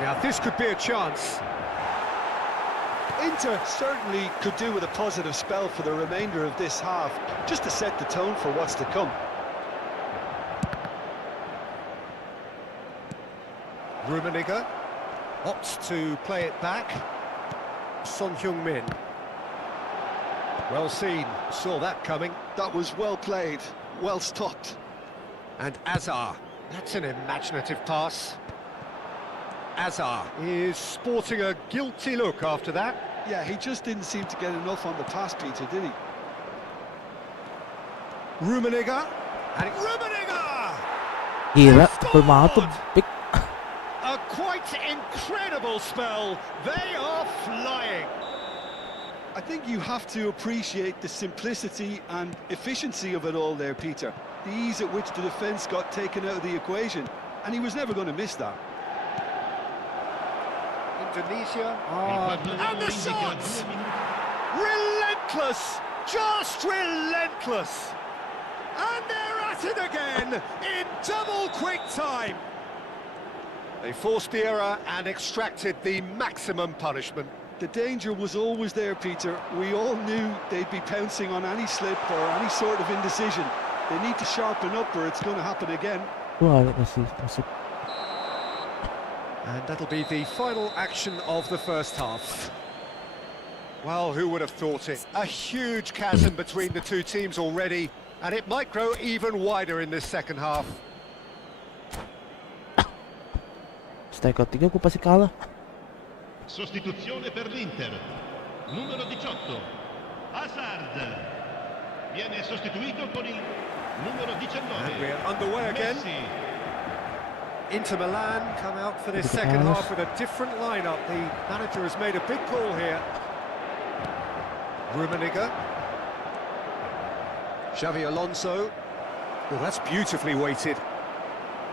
Now this could be a chance. Inter certainly could do with a positive spell for the remainder of this half, just to set the tone for what's to come. Rummenigge opts to play it back. Son Heung-min. Well seen, saw that coming. That was well played, well stopped. And Azar, that's an imaginative pass. Azar is sporting a guilty look after that. Yeah, he just didn't seem to get enough on the pass, Peter, did he? Rummenigge. And Rummenigge! Gila, bermain tuh pick. A quite incredible spell. They are flying. I think you have to appreciate the simplicity and efficiency of it all there, Peter. The ease at which the defence got taken out of the equation, and he was never going to miss that. Indonesia. And the shots! Relentless! Just relentless! And they're at it again in double quick time. They forced the error and extracted the maximum punishment. The danger was always there, Peter. We all knew they'd be pouncing on any slip or any sort of indecision. They need to sharpen up or it's going to happen again. Wah, masih masuk. And that'll be the final action of the first half. Well, who would have thought it? A huge chasm between the two teams already, and it might grow even wider in this second half. Striker 3 aku pasti kalah. Sostituzione per l'Inter. Numero 18. Hazard. Viene sostituito con il numero 19. And we're underway again. Messi. Inter Milan come out for this second half with a different lineup. The manager has made a big call here. Rummenigge. Xavi Alonso. Oh, that's beautifully weighted.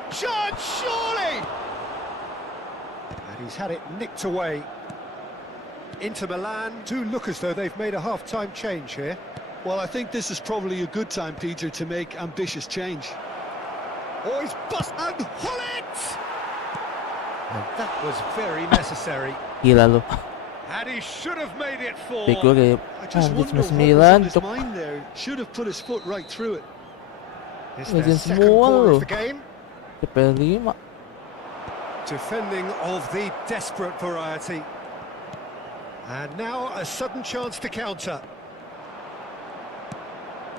Chance, surely! And he's had it nicked away. Inter Milan do look as though they've made a half-time change here. Well, I think this is probably a good time, Peter, to make ambitious change. Oh, he's bust and Hullet! And that was very necessary. Gila lu. And he should have made it four. Pick gue kayak I just anjir wonder what was sembilan on his untuk mind there. Should have put his foot right through it. It's their Legend second semua corner lu. of the game. CP5. Defending of the desperate variety. And now a sudden chance to counter.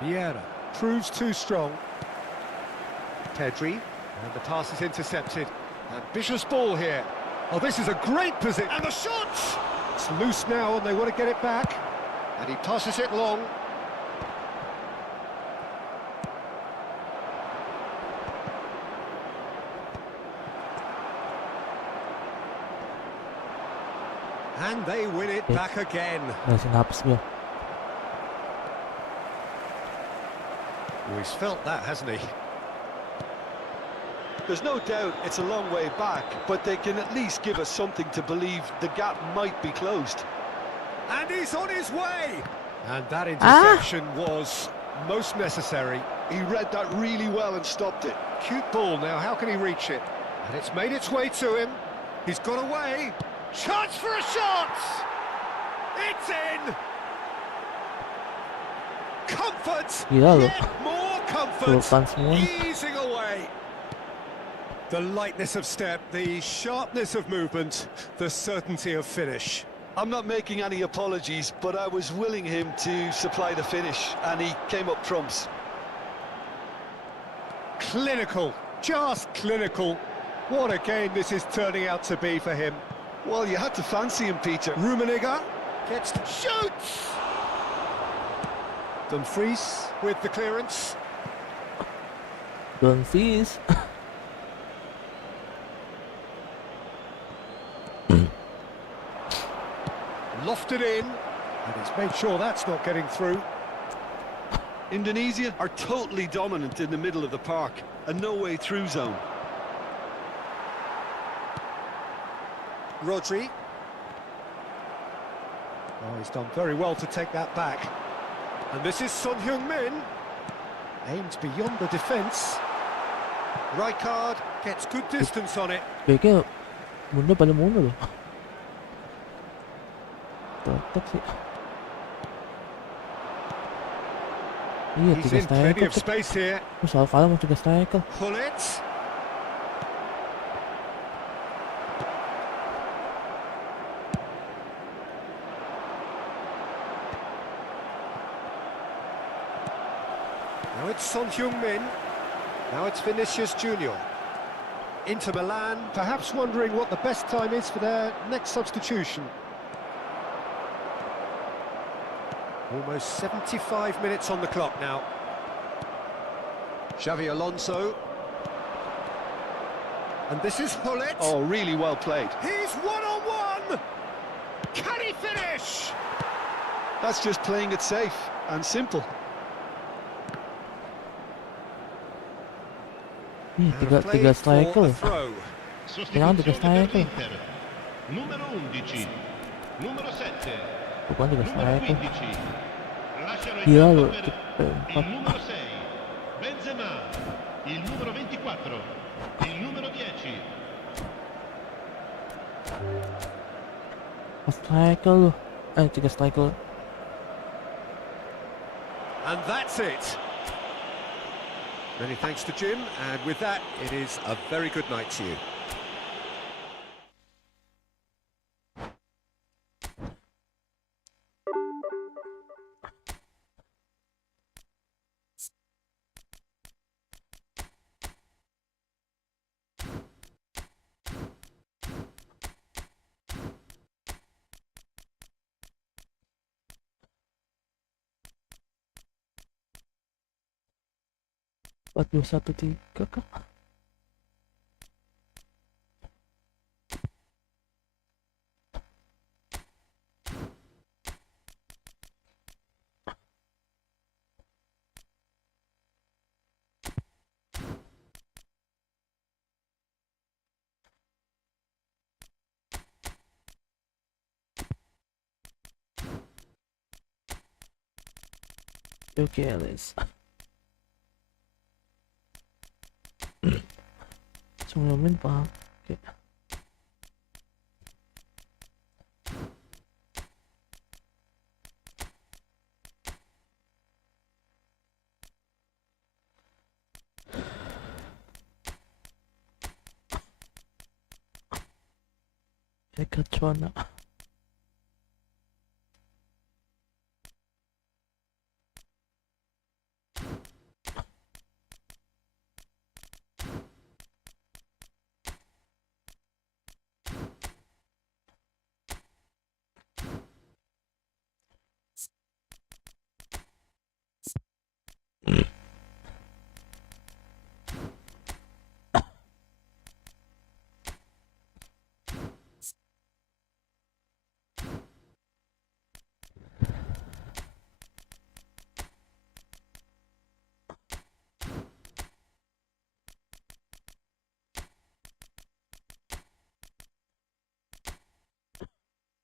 Vieira proves too strong. Pedri, and the pass is intercepted. Ambitious ball here. Oh, this is a great position. And the shot! It's loose now and they want to get it back. And he passes it long. And they win it back again. Masih napas gue. Oh, he's felt that, hasn't he? There's no doubt it's a long way back, but they can at least give us something to believe the gap might be closed. And he's on his way! And that interception was most necessary. He read that really well and stopped it. Cute ball now, how can he reach it? And it's made its way to him. He's got away. Chance for a shot! It's in! Comfort. Gila loh. Yet more comfort. Sultan semua. Easing away. The lightness of step, the sharpness of movement, the certainty of finish. I'm not making any apologies, but I was willing him to supply the finish, and he came up trumps. Clinical, just clinical. What a game this is turning out to be for him. Well, you had to fancy him, Peter. Rummenigge gets to shoots. Dumfries with the clearance. Dumfries. Lofted in, and he's made sure that's not getting through. Indonesia are totally dominant in the middle of the park, a no-way through zone. Rodri. Oh, he's done very well to take that back. And this is Son Heung-min. Aimed beyond the defence. Rijkaard gets good distance on it. Speknya bunda pada muna loh. Tetap sih. Iya, He's 3 in plenty striker. of space here. Soal kalah mau 3 striker. Gullit. Now it's Son Heung-min. Now it's Vinicius Junior. Inter Milan, perhaps wondering what the best time is for their next substitution. Almost 75 minutes on the clock now. Xavi Alonso. And this is Gullit. Oh, really well played. He's one-on-one! Can he finish? That's just playing it safe and simple. Iya, And 3 played striker for a loh. throw. Kailangan 3 Sostituzione per striker. l'Inter. Numero 11, numero 7, Bukan 3 numero striker. 15. Lasciano il Gila campo loh. per il numero 6, Benzema, il numero 24, il numero 10. 4 striker loh. 3 striker. And that's it. Many thanks to Jim, and with that, it is a very good night to you. Empat 2-1-3 kah? Okay, let's. Sebelum paham. Okay. Jika cuana.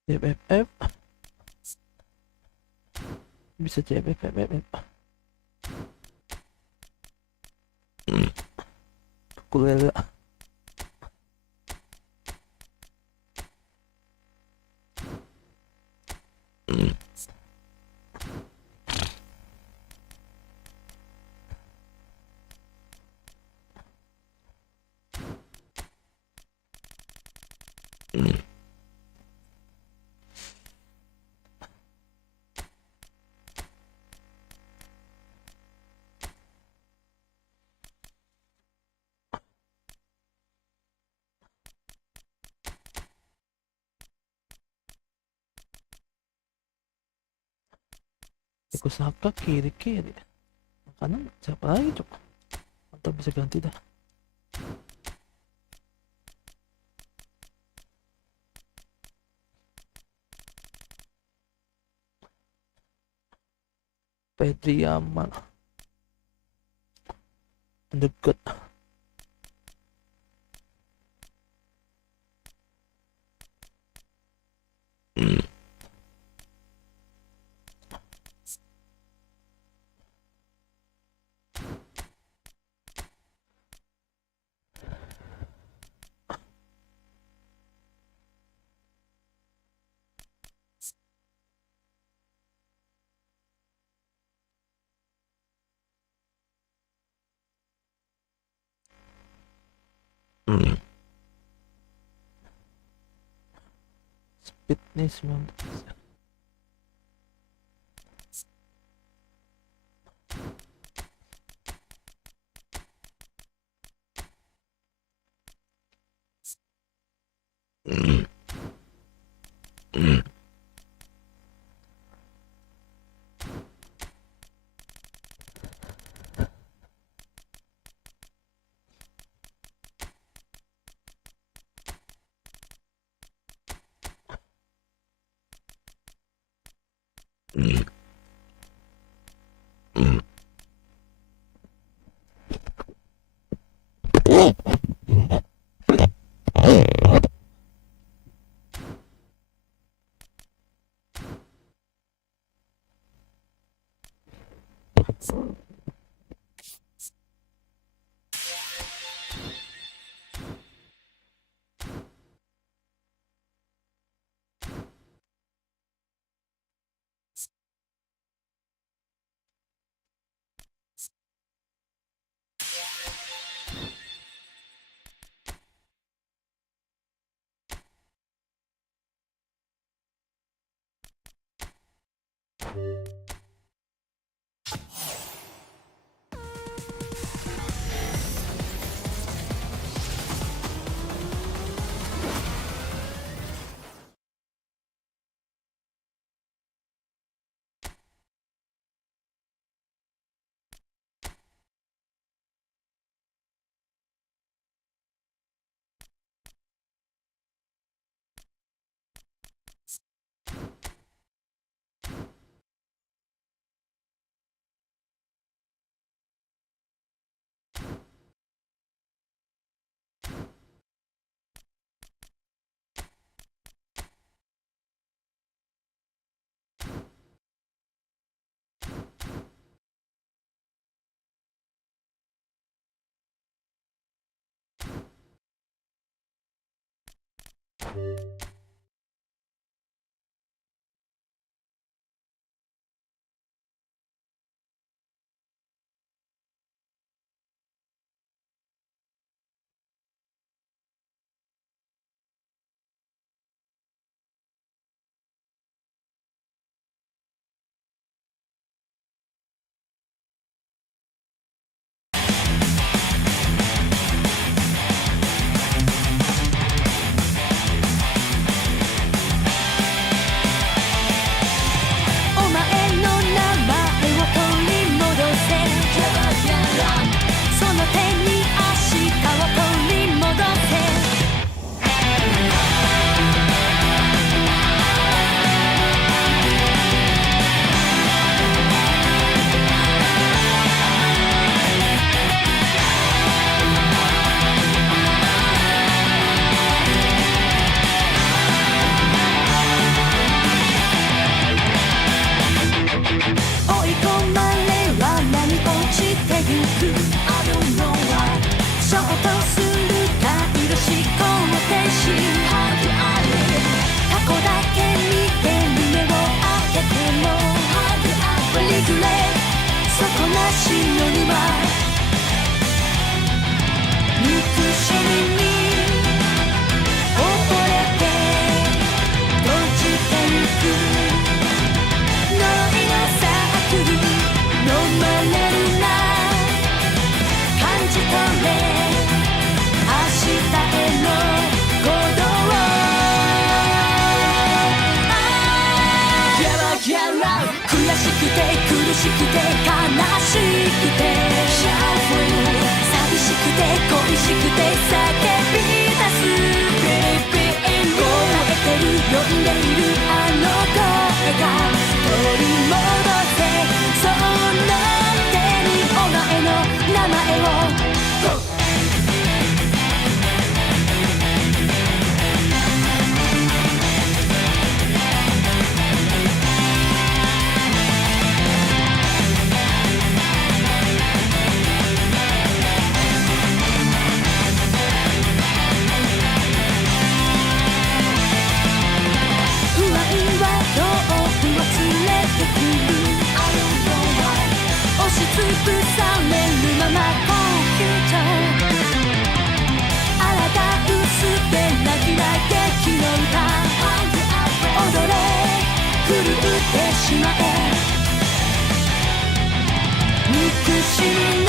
CFF bisa CFF ukulele Saka kiri-kiri. Kanan siapa lagi cok? Atau bisa ganti dah. Pedri amal. Deket. Fitness mantap. くて寂しくて恋しくて叫び出す燃えてる呼んでいるあの声が取り戻せその手にお前の名前を押しつぶされるままコンフュージョンあらが薄で泣きな劇の歌踊れ狂ってしまえ憎しみの